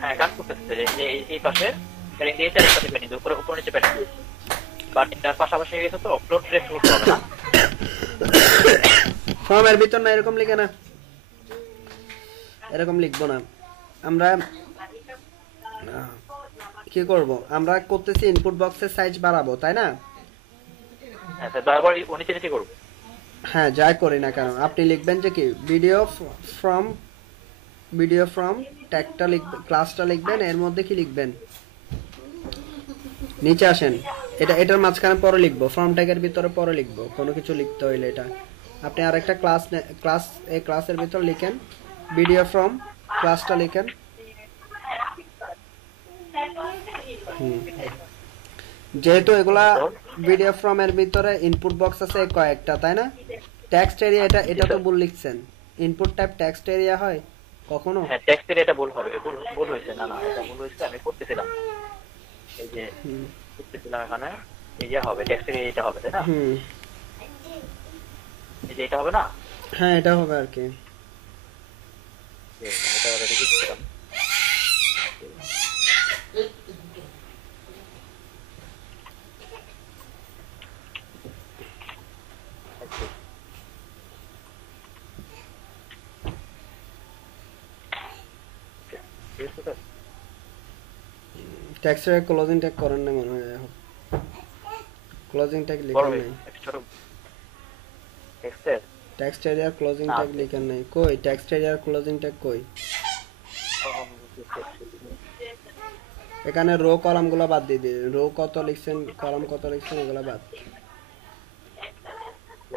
হ্যাঁ কাজ করতেছে, এই পাশে প্যাডিং দিয়েছে, আর এই পাশে প্যাডিং, উপরে উপর নিচে প্যাডিং দিয়েছে, বাট এটার পাশাপাশি গেছে তো আপলোড টেক্সট করতে হবে না। ফর্মের ভিতর না এরকম লিখে না, এরকম লিখবো না আমরা। কি করব, আমরা করতেছি ইনপুট বক্সের সাইজ বাড়াবো, তাই না? হ্যাঁ স্যার, দরবার নিচে নিচে করব। হ্যাঁ যাই করি না কেন, আপনি লিখবেন যে কি ভিডিও ফ্রম ট্যাগটা লিখবেন, ক্লাসটা লিখবেন, এর মধ্যে কি লিখবেন, নিচে আসেন, এটার মাঝখানে পরে লিখবো, ফর্ম ট্যাগের ভিতরে পরে লিখবো কোনো কিছু লিখতে হইলে। এটা আপনি আরেকটা ক্লাস এই ক্লাসের ভিতর লিখেন ভিডিও ফ্রম, ক্লাসটা লিখেন। যেহেতু এগুলা ভিডিও ফ্রম এর ভিতরে ইনপুট বক্স আছে কয়েকটা, তাই না? টেক্সট এরিয়া, এটা তো ভুল লিখছেন। ইনপুট টাইপ টেক্সট এরিয়া হয় কখনো? হ্যাঁ টেক্সট এরিয়াটা ভুল হবে, ভুল হয়েছে। না এটা ভুল হয়েছে, আমি করতেছিলাম, এই যে করতেছিলাম এখানে, এই যে হবে টেক্সট এরিয়া, এটা হবে তাই না? এই যে এটা হবে না? হ্যাঁ এটা হবে আর কি। এটা রেডি করছিলাম। টেক্সটের ক্লোজিং ট্যাগ করেন না মনে হয়, ক্লোজিং ট্যাগ লিখেন নাই, টেক্সট এরিয়ার ক্লোজিং ট্যাগ লিখেন নাই। কই টেক্সট এরিয়ার ক্লোজিং ট্যাগ কই? এখানে রো কলামগুলো বাদ দিয়ে দিন, রো কত লিখছেন, কলাম কত লিখছেন, এগুলো বাদ,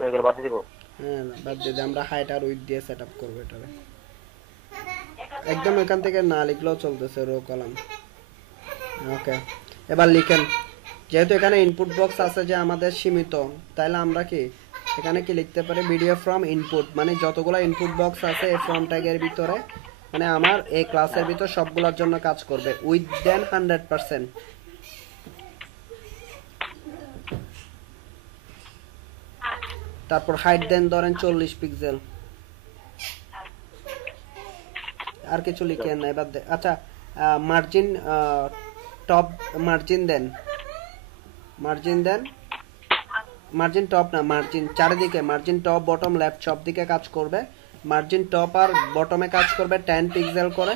এগুলো বাদ দিয়ে দিব। হ্যাঁ বাদ দিয়ে দিই, আমরা হাইট আর উইথ দিয়ে সেটআপ করব এটারে। একদম এখান থেকে না লিখলেও চলতেছে রো কলাম। ওকে এবার লিখেন, যেহেতু এখানে ইনপুট বক্স আছে যে আমাদের সীমিত, তাহলে আমরা কি এখানে কি লিখতে পারি, ভিডিও ফ্রম ইনপুট, মানে যতগুলো ইনপুট বক্স আছে এই ফ্রম ট্যাগের ভিতরে, মানে আমার এই ক্লাসের ভিতর সবগুলোর জন্য কাজ করবে উইথ দেন 100%। তারপর হাইট দেন ধরেন 40 পিক্সেল, আর কিছু লিখেন না এবার। আচ্ছা মার্জিন, টপ মার্জিন দেন, মার্জিন টপ না, মার্জিন চারিদিকে, মার্জিন টপ বটম লেফট সব দিকে কাজ করবে। মার্জিন টপ আর বটমে কাজ করবে 10 পিক্সেল করে,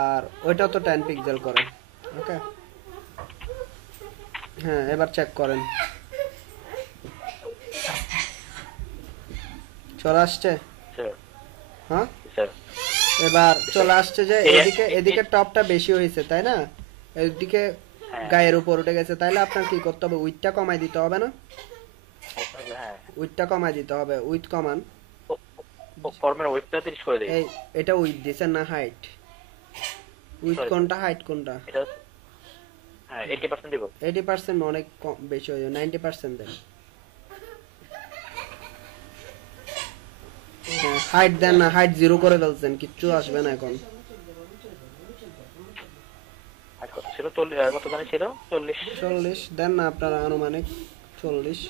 আর ওইটাও তো 10 পিক্সেল করে। ওকে হ্যাঁ এবার চেক করেন, চলে আসছে? হ্যাঁ এবার চলে আসছে যে এদিকে টপটা বেশি হয়েছে তাই না, এদিকে গায়ের উপর উঠে গেছে, তাইলে আপনার কি করতে হবে, উইথটা কমাই দিতে হবে না? উইথটা কমাই দিতে হবে, উইথ কমান, ফর্মের উইথটা 30 করে দেই। এটা উইথ দিছেন না হাইট? উইথ কোনটা হাইট কোনটা? এটা হ্যাঁ 80% দিব। 80% অনেক বেশি হয়ে যাবে, 90% দেন। হাইট দেন না, হাইট 0 করে ফেলছেন, কিচ্ছু আসবে না এখন। কত ছিল? 40 কত জানি ছিল? 40 দেন না আপনার আনুমানিক 40।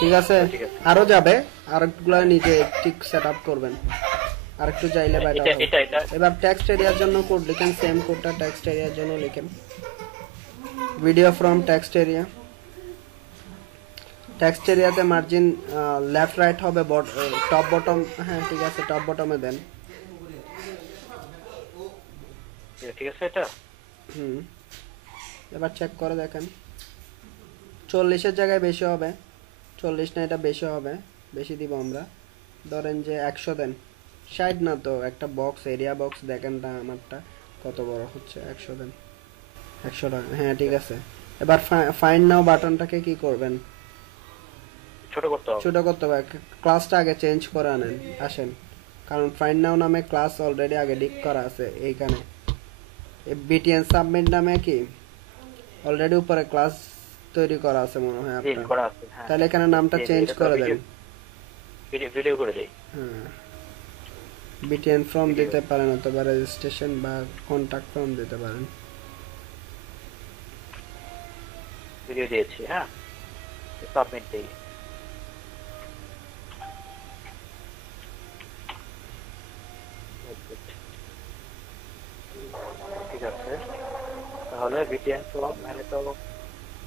ঠিক আছে, আরো যাবে, আরেকগুলো নিচে ঠিক সেটআপ করবেন, আরেকটু চাইলে বাইরে। এবার টেক্সট এরিয়ার জন্য কোড লিখেন, সেম কোডটা টেক্সট এরিয়ার জন্য লিখেন, video from text area. Text এরিয়াতে মার্জিন লেফট রাইট হবে, টপ বটম, হ্যাঁ ঠিক আছে টপ বটমে দেন। ঠিক আছে এটা এবার চেক করে দেখেন, 40 এর জায়গায় বেশি হবে, 40 না এটা বেশি হবে, বেশি দিব আমরা, ধরেন যে 100 দেন। 60 না তো, একটা বক্স এরিয়া বক্স দেখেন না আমারটা কত বড় হচ্ছে, 100 দেন, 100 টাকা, হ্যাঁ ঠিক আছে। এবার ফাইন্ড নাও বাটনটাকে কি করবেন, ছোট করতে হবে, ক্লাসটা আগে চেঞ্জ করে আসেন, কারণ ফাইন্ড নাও নামে ক্লাস অলরেডি আগে ডিক করা আছে এইখানে। বিটিএন সাবমিট নামে কি অলরেডি উপরে ক্লাস তৈরি করা আছে মনে হয় আপনার, তাহলে এখানে নামটা চেঞ্জ করে দেন, ভিডিও করে দেই। হ্যাঁ বিটিএন ফর্ম দিতে পারেন অথবা রেজিস্ট্রেশন বা কন্টাক্ট ফর্ম দিতে পারেন। ভিডিও দিয়েছি, হ্যাঁ সাবমিট দেই। ঠিক আছে, তাহলে বিটিএন ফর্ম মানে তো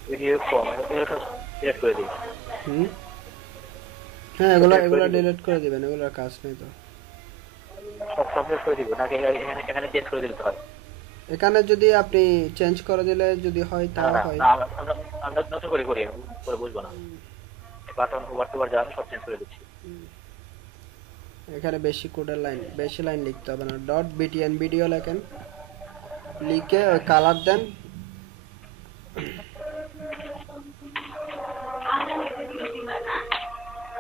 ভিডিও ফর্ম ডিলিট করে দিই। হ্যাঁ এগুলো ডিলিট করে দিবেন, এগুলোর কাজ নেই তো, সব সাবমিট করে দিব নাকি এখানে চেঞ্জ করে দিতে হয়? এখানে যদি আপনি চেঞ্জ করে দিলে যদি হয় না তাও না হয়। না, আমরা নতুন করে করি, করে বুঝবো না। বাটন ওভার টুভার যা আছে সব চেঞ্জ করে দিচ্ছি। এখানে বেশি কোডের লাইন, বেশি লাইন লিখতে হবে না, ডট বিটিএন ভিডিও লেখেন, লিখে ওই কালার দেন,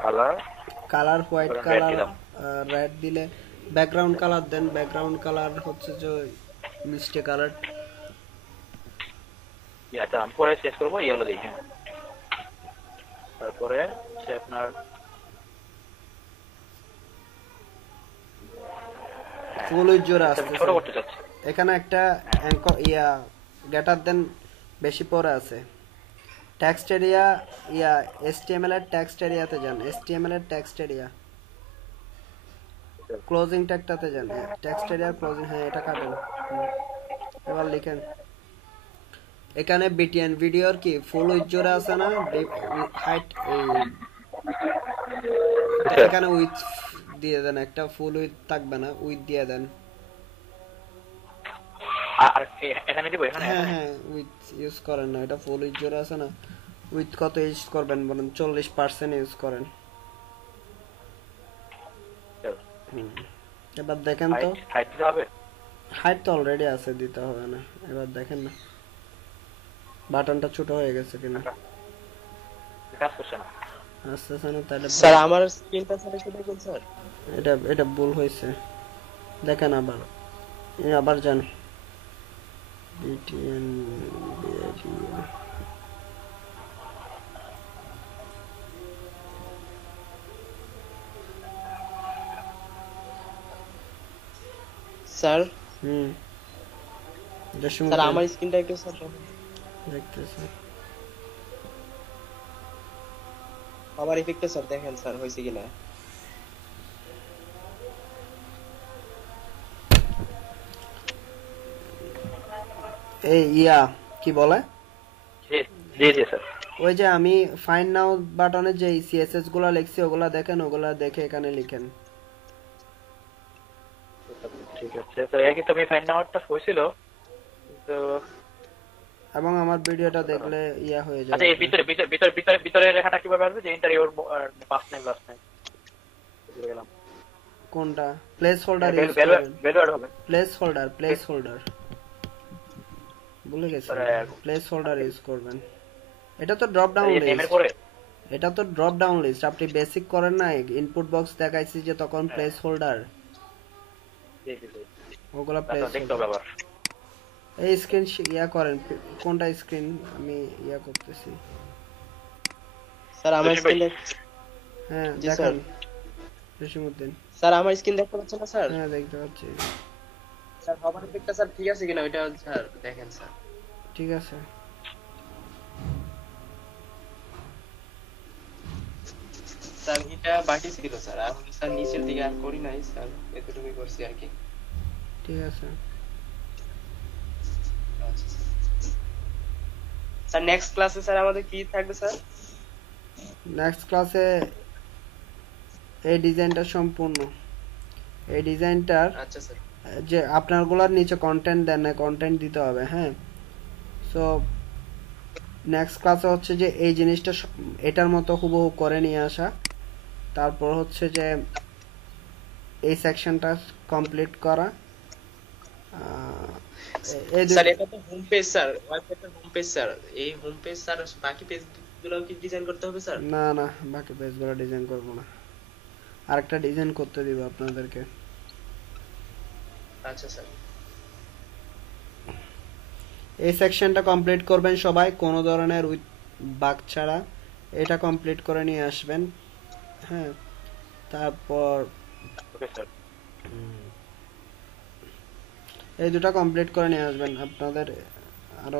colour colour white red colour, দিলাম। রেড দিলে ব্যাকগ্রাউন্ড কালার দেন, ব্যাকগ্রাউন্ড কালার হচ্ছে যে মিষ্টি কালার। আচ্ছা আমি পরে চেঞ্জ করবো ইয়েলো দিই। হ্যাঁ, তারপরে হচ্ছে আপনার ফুল উজ্জ্বল আসছে ছোট করতে চাচ্ছি। এখানে একটা গেটার দেন, বেশি পরে আছে। টেক্সট এরিয়া HTML এর টেক্সট এরিয়াতে যান, HTML এর টেক্সট এরিয়া ক্লোজিং ট্যাগটাতে যান, টেক্সট এরিয়া ক্লোজিং, হ্যাঁ এটা কাটেন। এবার লিখেন এখানে বিটিএন ভিডিওর কি ফুল উজ্জ্বল আছে না, হাইট এখানে উইথ দিয়ে দেন, একটা ফুল উইথ থাকবে না, উইথ দিয়ে দেন। আর এখানে দিব, এখানে হ্যাঁ হ্যাঁ উইথ ইউজ করেন না, এটা ফুল উজ্জ্বল আছে না, উইথ কত ইউজ করবেন বলেন, 40% ইউজ করেন। এবার দেখেন তো হাইট দিতে হবে। হাইট তো অলরেডি আছে, দিতে হবে না। এবার দেখেন না বাটনটা ছোট হয়ে গেছে কিনা, কাজ করছে না। আসতেছে না, তাহলে স্যার আমার স্ক্রিনটা স্যার একটু দেখুন স্যার। এটা ভুল হয়েছে, দেখেন আবার যান BTN video। স্যার স্যার আমার স্ক্রিনটা একটু স্যার দেখতেছি, আমার ইফেক্টটা স্যার দেখেন স্যার হয়েছে কিনা। এই কি বলে, জি জি স্যার। ওই যে আমি ফাইন্ড নাও বাটনে যে CSS গুলা লিখছি ওগুলা দেখেন, ওগুলা দেখে এখানে লিখেন। ঠিক আছে স্যার, একই তো আমি ফাইন্ড নাওয়ারটা হয়েছিল তো। এবং আমার ভিডিওটা দেখলে হয়ে যাবে। আচ্ছা এই ভিতরে লেখাটা কিভাবে আসবে, যে interview first name last name গেলাম কোনটা প্লেস হোল্ডার ইউজ ভ্যালু হবে, প্লেস হোল্ডার ভুলে গেছি, প্লেস হোল্ডার ইউজ করবেন। এটা তো ড্রপ ডাউন লিস্ট, এটা তো ড্রপ ডাউন লিস্ট, আপনি বেসিক করেন না, ইনপুট বক্স দেখাইছি যে তখন প্লেস হোল্ডার, ওগুলা প্লেস হোল্ডার। এই স্ক্রিন করেন, কোনটা স্ক্রিন আমি করতেছি স্যার আমার স্ক্রিন হ্যাঁ দেখেন রশিমউদ্দিন স্যার আমার স্ক্রিন দেখতে পাচ্ছেন না স্যার? হ্যাঁ দেখতে পাচ্ছি স্যার হবার ইফেক্টটা স্যার ঠিক আছে কিনা ওইটা স্যার দেখেন স্যার। ঠিক আছে স্যার এটা বাকি ছিল স্যার, আর স্যার নিচের দিকে আর করি নাই স্যার, এতটুকুই করছি আর কি। ঠিক আছে স্যার নেক্সট ক্লাসে স্যার আমাদের কি থাকবে স্যার? নেক্সট ক্লাসে এই ডিজাইনটা সম্পূর্ণ, এই ডিজাইনটার আচ্ছা স্যার যে আপনারগুলোর নিচে কন্টেন্ট দেন না, কন্টেন্ট দিতে হবে। হ্যাঁ সো নেক্সট ক্লাসে হচ্ছে যে এই জিনিসটা এটার মতো হুবহু করে নিয়ে আসা, তারপর হচ্ছে যে এই সেকশনটা কমপ্লিট করা। স্যার এটা তো হোম পেজ স্যার, ওয়েবসাইটের হোম পেজ স্যার, এই হোম পেজ স্যার বাকি পেজগুলো কি ডিজাইন করতে হবে স্যার? না না বাকি পেজগুলো ডিজাইন করব না, আরেকটা ডিজাইন করতে দিব আপনাদেরকে। আচ্ছা স্যার এই সেকশনটা কমপ্লিট করবেন সবাই, কোনো ধরনের বাগ ছাড়া এটা কমপ্লিট করে নিয়ে আসবেন। হ্যাঁ তারপর এই দুটো কমপ্লিট করে নিয়ে আসবেন, আপনাদের আরো